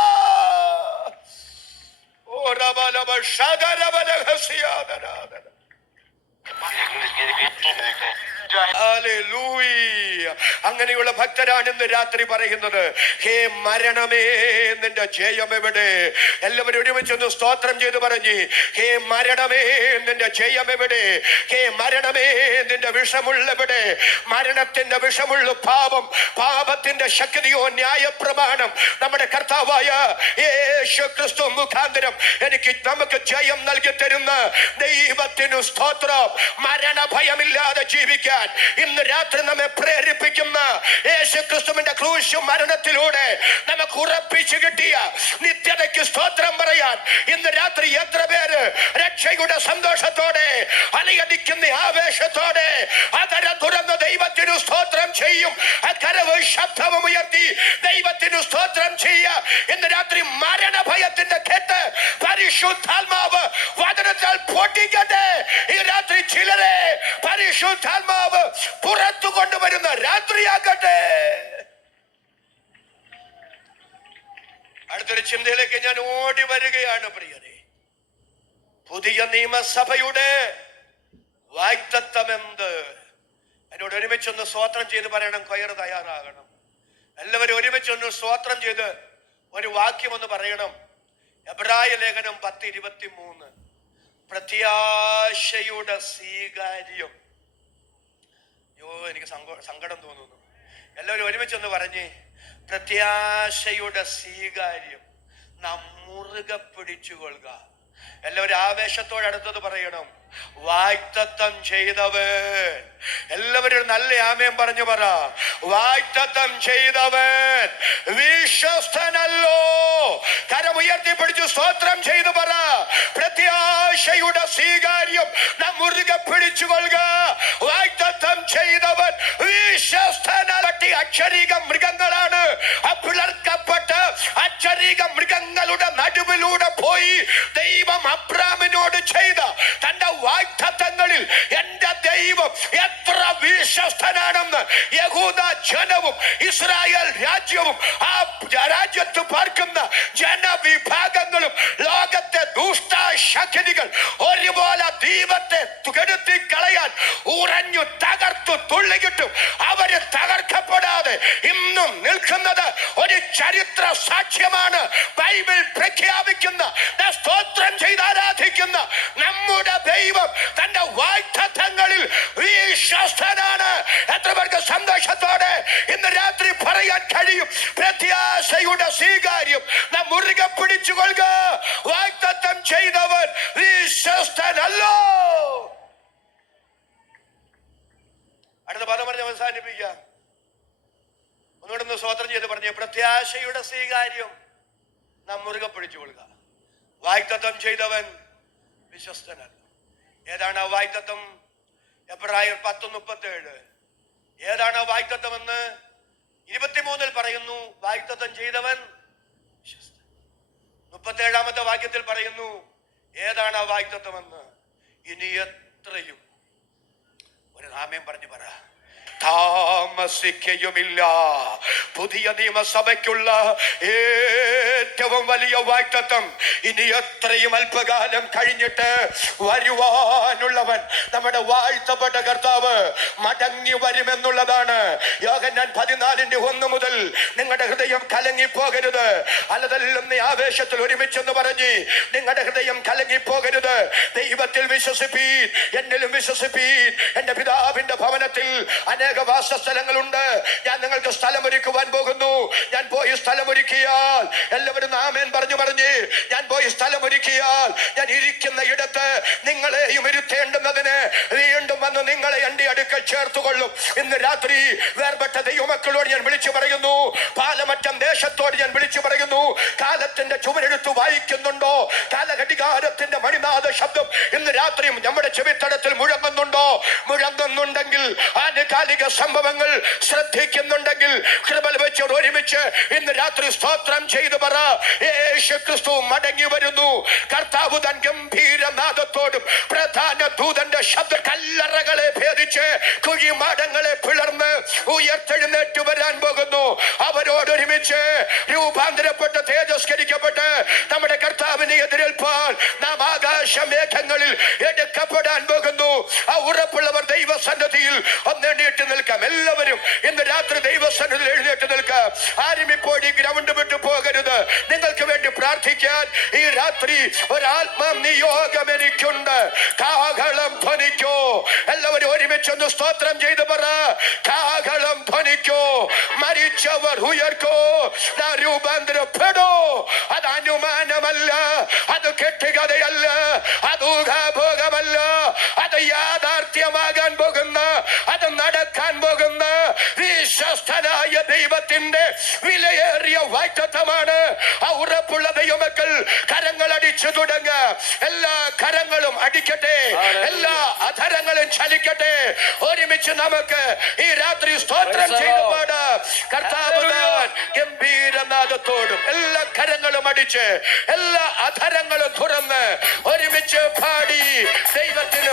അങ്ങനെയുള്ള ഭക്തരാണ് ഇന്ന് രാത്രി പറയുന്നത്, ഹേ മരണമേ നിന്റെ ജയം എവിടെ? എല്ലാവരും ഒരുമിച്ചൊന്ന് സ്തോത്രം ചെയ്ത് പറഞ്ഞ്, ഹേ മരണമേ നിന്റെ ജയം എവിടെ? ഹേ മരണമേ നിന്റെ വിഷമുള്ളെവിടെ? മരണത്തിന്റെ വിഷമുള്ള പാപം, പാപത്തിന്റെ ശക്തിയോ ന്യായപ്രമാണം നമ്മുടെ കർത്താവായ യേശു ക്രിസ്തു മുഖാന്തരം നമുക്ക് ജയം നൽകി തരുന്ന ദൈവത്തിനു സ്തോത്രം. മരണഭയമില്ലാതെ ജീവിക്കാൻ ഇന്ന് രാത്രി നമ്മെ പ്രേരിപ്പിക്കുന്ന യേശു ക്രിസ്തുവിന്റെ ക്രൂശ് മരണത്തിലൂടെ നമുക്ക് ഉറപ്പിച്ചു കിട്ടിയ നിത്യതയ്ക്ക് സ്തോത്രം പറയാൻ ഇന്ന് രാത്രി എത്ര പേര് രക്ഷയുടെ സന്തോഷത്തോടെ അലയടിക്കുന്ന ആവേശത്തോടെ അതരം തുറന്ന് ദൈവത്തിനു സ്തോത്രം ചെയ്യും. കരവ് ശബ്ദവും ഉയർത്തി ദൈവത്തിനു സ്തോത്രം ചെയ്യ. ഇന്ന് രാത്രി മരണഭയത്തിന്റെ കെട്ട് പരിശുദ്ധാത്മാവ് വചനത്താൽ പൊട്ടിക്കട്ടെ. ഈ രാത്രി ചിലരെ പരിശുദ്ധാത്മാവ് പുറത്തു കൊണ്ടുവരുന്ന രാത്രിയാക്കട്ടെ. അടുത്തൊരു ചിന്തയിലേക്ക് ഞാൻ ഓടി വരികയാണ് പ്രിയരെ. പുതിയ നിയമസഭയുടെ വാഗ്ദത്തം എന്ത്? എന്നോട് ഒരുമിച്ചൊന്ന് സ്തോത്രം ചെയ്ത് പറയണം. കൊയർ തയ്യാറാകണം. എല്ലാവരും ഒരുമിച്ചൊന്ന് സ്തോത്രം ചെയ്ത് ഒരു വാക്യം ഒന്ന് പറയണം. എബ്രായ ലേഖനം 10:23 പ്രത്യാശയുടെ സ്വീകാര്യം. എനിക്ക് സങ്കടം തോന്നുന്നു. എല്ലാവരും ഒരുമിച്ചൊന്ന് പറഞ്ഞേ, പ്രത്യാശയുടെ സ്വീകാര്യം നാം മുറുകെ പിടിച്ചുകൊള്ളുക. എല്ലാവരും ആവേശത്തോടെ അടുത്തത് പറയണം, വാഗ്ദത്തം ചെയ്തവൻ. എല്ലാവരും നല്ല ആമേൻ പറഞ്ഞു പറ. വാഗ്ദത്തം ചെയ്തവൻ വിശ്വസ്തനല്ലോ. കരമുയർത്തി പിടിച്ചു സ്തോത്രം ചെയ്തു പറ. പ്രത്യാശയുടെ സ്വീകാര്യം നാം മുറുകെ പിടിച്ചുകൊള്ളുക. വാഗ്ദത്തം ചെയ്തവൻ വിശ്വസ്തനല്ല. അക്ഷരീക മൃഗങ്ങളാണ് പിളർക്കപ്പെട്ട് അക്ഷരീക മൃഗങ്ങളുടെ നടുവിലൂടെ പോയി ദൈവം അബ്രാമിനോട് ചെയ്ത തന്റെ വാഗ്ദത്തങ്ങളിൽ എന്റെ ദൈവം എത്ര വിശ്വസ്തനാണെന്ന് യഹൂദ ജനവും ഇസ്രായേൽ രാജ്യവും ആ രാജ്യത്ത് പാർക്കുന്ന ജനവിഭാഗങ്ങളും ലോകത്തെ ദുഷ്ടശക്തികൾ ഒരുപോലെ ദൈവത്തെ കെടുത്തി കളയാൻ ഉറഞ്ഞു തകർത്തു തുള്ളിക്കിട്ടും അവര് തകർക്കപ്പെടാതെ ഇന്നും നിൽക്കുന്നത് ഒരു ചരിത്ര സാക്ഷ്യമാണ്. ബൈബിൾ പ്രഖ്യാപിക്കുന്ന, സ്തോത്രം ചെയ്ത് ആരാധിക്കുന്ന നമ്മുടെ ദൈവം തന്റെ വാഗ്ദത്തങ്ങളിൽ വിശ്വസ്തനാണ്. എത്ര പേർക്ക് സന്തോഷത്തോടെ ഇന്ന് രാത്രി പറയാൻ കഴിയും, പ്രത്യാശയുടെ സ്വീകാര്യം നാം മുറുകെ പിടിച്ചുകൊള്ളുക. വാഗ്ദത്തം ചെയ്തവൻ വിശ്വസ്തനല്ലോ. അടുത്ത പദം പറഞ്ഞ് അവസാനിപ്പിക്കാം. ഒന്നുകൂടെ സ്തോത്രം ചെയ്ത് പറഞ്ഞു, പ്രത്യാശയുടെ സ്വീകാര്യം നാം മുറുകെ പിടിച്ചുകൊള്ളുക. വാഗ്ദത്തം ചെയ്തവൻ വിശ്വസ്തനല്ല. ഏതാണ് ആ വാഗ്ദത്തം? എബ്രായർ 10:37 ഏതാണ് വാഗ്ദത്തമെന്ന് 23 പറയുന്നു. വാഗ്ദത്തം ചെയ്തവൻ 37 വാക്യത്തിൽ പറയുന്നു ഏതാണ് ആ വാഗ്ദത്തമെന്ന്. ഇനി എത്രയും ഒരു നാമ്യം പറഞ്ഞു പറ. താമസിക്കുകയുമില്ല. പുതിയ നിയമസഭയ്ക്കുള്ള ഏറ്റവും വലിയ വാഗ്ദത്തം ഇനി എത്രയും അല്പകാലം കഴിഞ്ഞിട്ട് വരുവാനുള്ളവൻ നമ്മുടെ വാഴ്ത്തപ്പെട്ട കർത്താവ് മടങ്ങി വരുമെന്നുള്ളതാണ്. യോഹന്നാൻ 14:1 മുതൽ നിങ്ങളുടെ ഹൃദയം കലങ്ങിപ്പോകരുത്. അലതല്ലുന്ന ആവേശത്തിൽ ഒരുമിച്ചെന്ന് പറഞ്ഞ് നിങ്ങളുടെ ഹൃദയം കലങ്ങിപ്പോകരുത്. ദൈവത്തിൽ വിശ്വസിപ്പീൻ, എന്നിലും വിശ്വസിപ്പീൻ. എന്റെ പിതാവിന്റെ ഭവനത്തിൽ അനേക വാസസ്ഥലങ്ങളുണ്ട്. ഞാൻ നിങ്ങൾക്ക് സ്ഥലമൊരുക്കുവാൻ പോകുന്നു. ഞാൻ പോയി സ്ഥലമൊരുക്കിയാൽ, എല്ലാവരും ആമേൻ പറഞ്ഞു പറഞ്ഞ്, ഞാൻ പോയി സ്ഥലമൊരുക്കിയാൽ ഞാൻ ഇരിക്കുന്ന ഇടത്ത് നിങ്ങളെയും ഇരുത്തേണ്ടുന്നതിന് വീണ്ടും വന്ന് നിങ്ങളെ എന്റെ അടുക്കൽ ചേർത്തുകൊള്ളും. ഇന്ന് രാത്രി വേർപെട്ട ദൈവമക്കളോട് ഞാൻ വിളിച്ചു പറയുന്നു, പാലമറ്റം ദേശത്തോട് ഞാൻ വിളിച്ചു പറയുന്നു, കാലത്തിന്റെ ചുവരെടുത്ത് വായിക്കുന്നുണ്ടോ? കാലഘടികാരത്തിന്റെ മണിനാഥ ശബ്ദം ഇന്ന് രാത്രിയും നമ്മുടെ ചെവിത്തടത്തിൽ മുഴങ്ങുന്നുണ്ടോ? മുഴങ്ങുന്നുണ്ടെങ്കിൽ ആനുകാലിക സംഭവങ്ങൾ ശ്രദ്ധിക്കുന്നുണ്ടെങ്കിൽ കൃപ വെച്ച് ഒരുമിച്ച് ഇന്ന് രാത്രി സ്തോത്രം ചെയ്തു പറ. യേശു ക്രിസ്തു മടങ്ങി വരുന്നു. കർത്താവ് തൻ ഗംഭീരനാദത്തോടും പ്രധാന ദൂതന്റെ ശബ്ദ കല്ലറകളെ ഭേദിച്ച് കുഴിമാടങ്ങളെ പിളർന്ന് ഉയർത്തെഴുന്നേറ്റ് വരാൻ പോകുന്നു. അവരോടൊരുമിച്ച് രൂപാന്തരപ്പെട്ട് തേജസ്കരിക്കപ്പെട്ട് നമ്മുടെ കർത്താവിനെ എതിരേൽപ്പാൻ നാം ആകാശമേഘങ്ങളിൽ എടുക്കപ്പെടാൻ പോകുന്നു. ആ ഉറപ്പുള്ളവർ ദൈവസന്നിധിയിൽ ഒന്നെണ്ണീട്ട് നിൽക്കാം. എല്ലാവരും ഇന്ന് രാത്രി ദൈവസന്നിധിയിൽ എഴുന്നേറ്റ് നിൽക്കാം. ആരും ഇപ്പോൾ ഈ ഗ്രൗണ്ട് വിട്ടു പോകരുത്. നിങ്ങൾക്ക് വേണ്ടി പ്രാർത്ഥിക്കാൻ ഈ രാത്രി ഒരാത്മാ നിയോഗം എനിക്കുണ്ട്. കാഹളം ധ്വനിക്കോ. എല്ലാവരും ഒരുമിച്ചൊന്ന് സ്തോത്രം ചെയ്ത് പറ. കാഹളം ധ്വനിക്കോ. മരിച്ചവർ ഉയർക്കോ. രൂപാന്തരപ്പെടോ. അത് അനുമാനമല്ല, അത് കെട്ടുകഥയല്ല, അത് ഊഹാഭോഗമല്ല, അത് യാഥാർത്ഥ്യമാകാൻ പോകുന്ന, അത് നടക്കാൻ പോകുന്ന വിശ്വസ്തനായ ദൈവത്തിന്റെ വിലയേറിയ വാഗ്ദത്തമാണ്. ആ ഉറപ്പുള്ള ദൈവമക്കൾ കരങ്ങൾ അടിച്ചു തുടങ്ങ. എല്ലാ കരങ്ങളും അടിക്കട്ടെ, എല്ലാ അധരങ്ങളും ചലിക്കട്ടെ. ഒരുമിച്ച് നമുക്ക് ഈ രാത്രി സ്തോത്രം ചെയ്തു പാടാം. കർത്താവ് ഗംഭീരനാദത്തോടും എല്ലാ കരങ്ങളും അടിച്ച് എല്ലാ അധരങ്ങളും തുറന്ന് ഒരുമിച്ച് പാടി ദൈവത്തിന്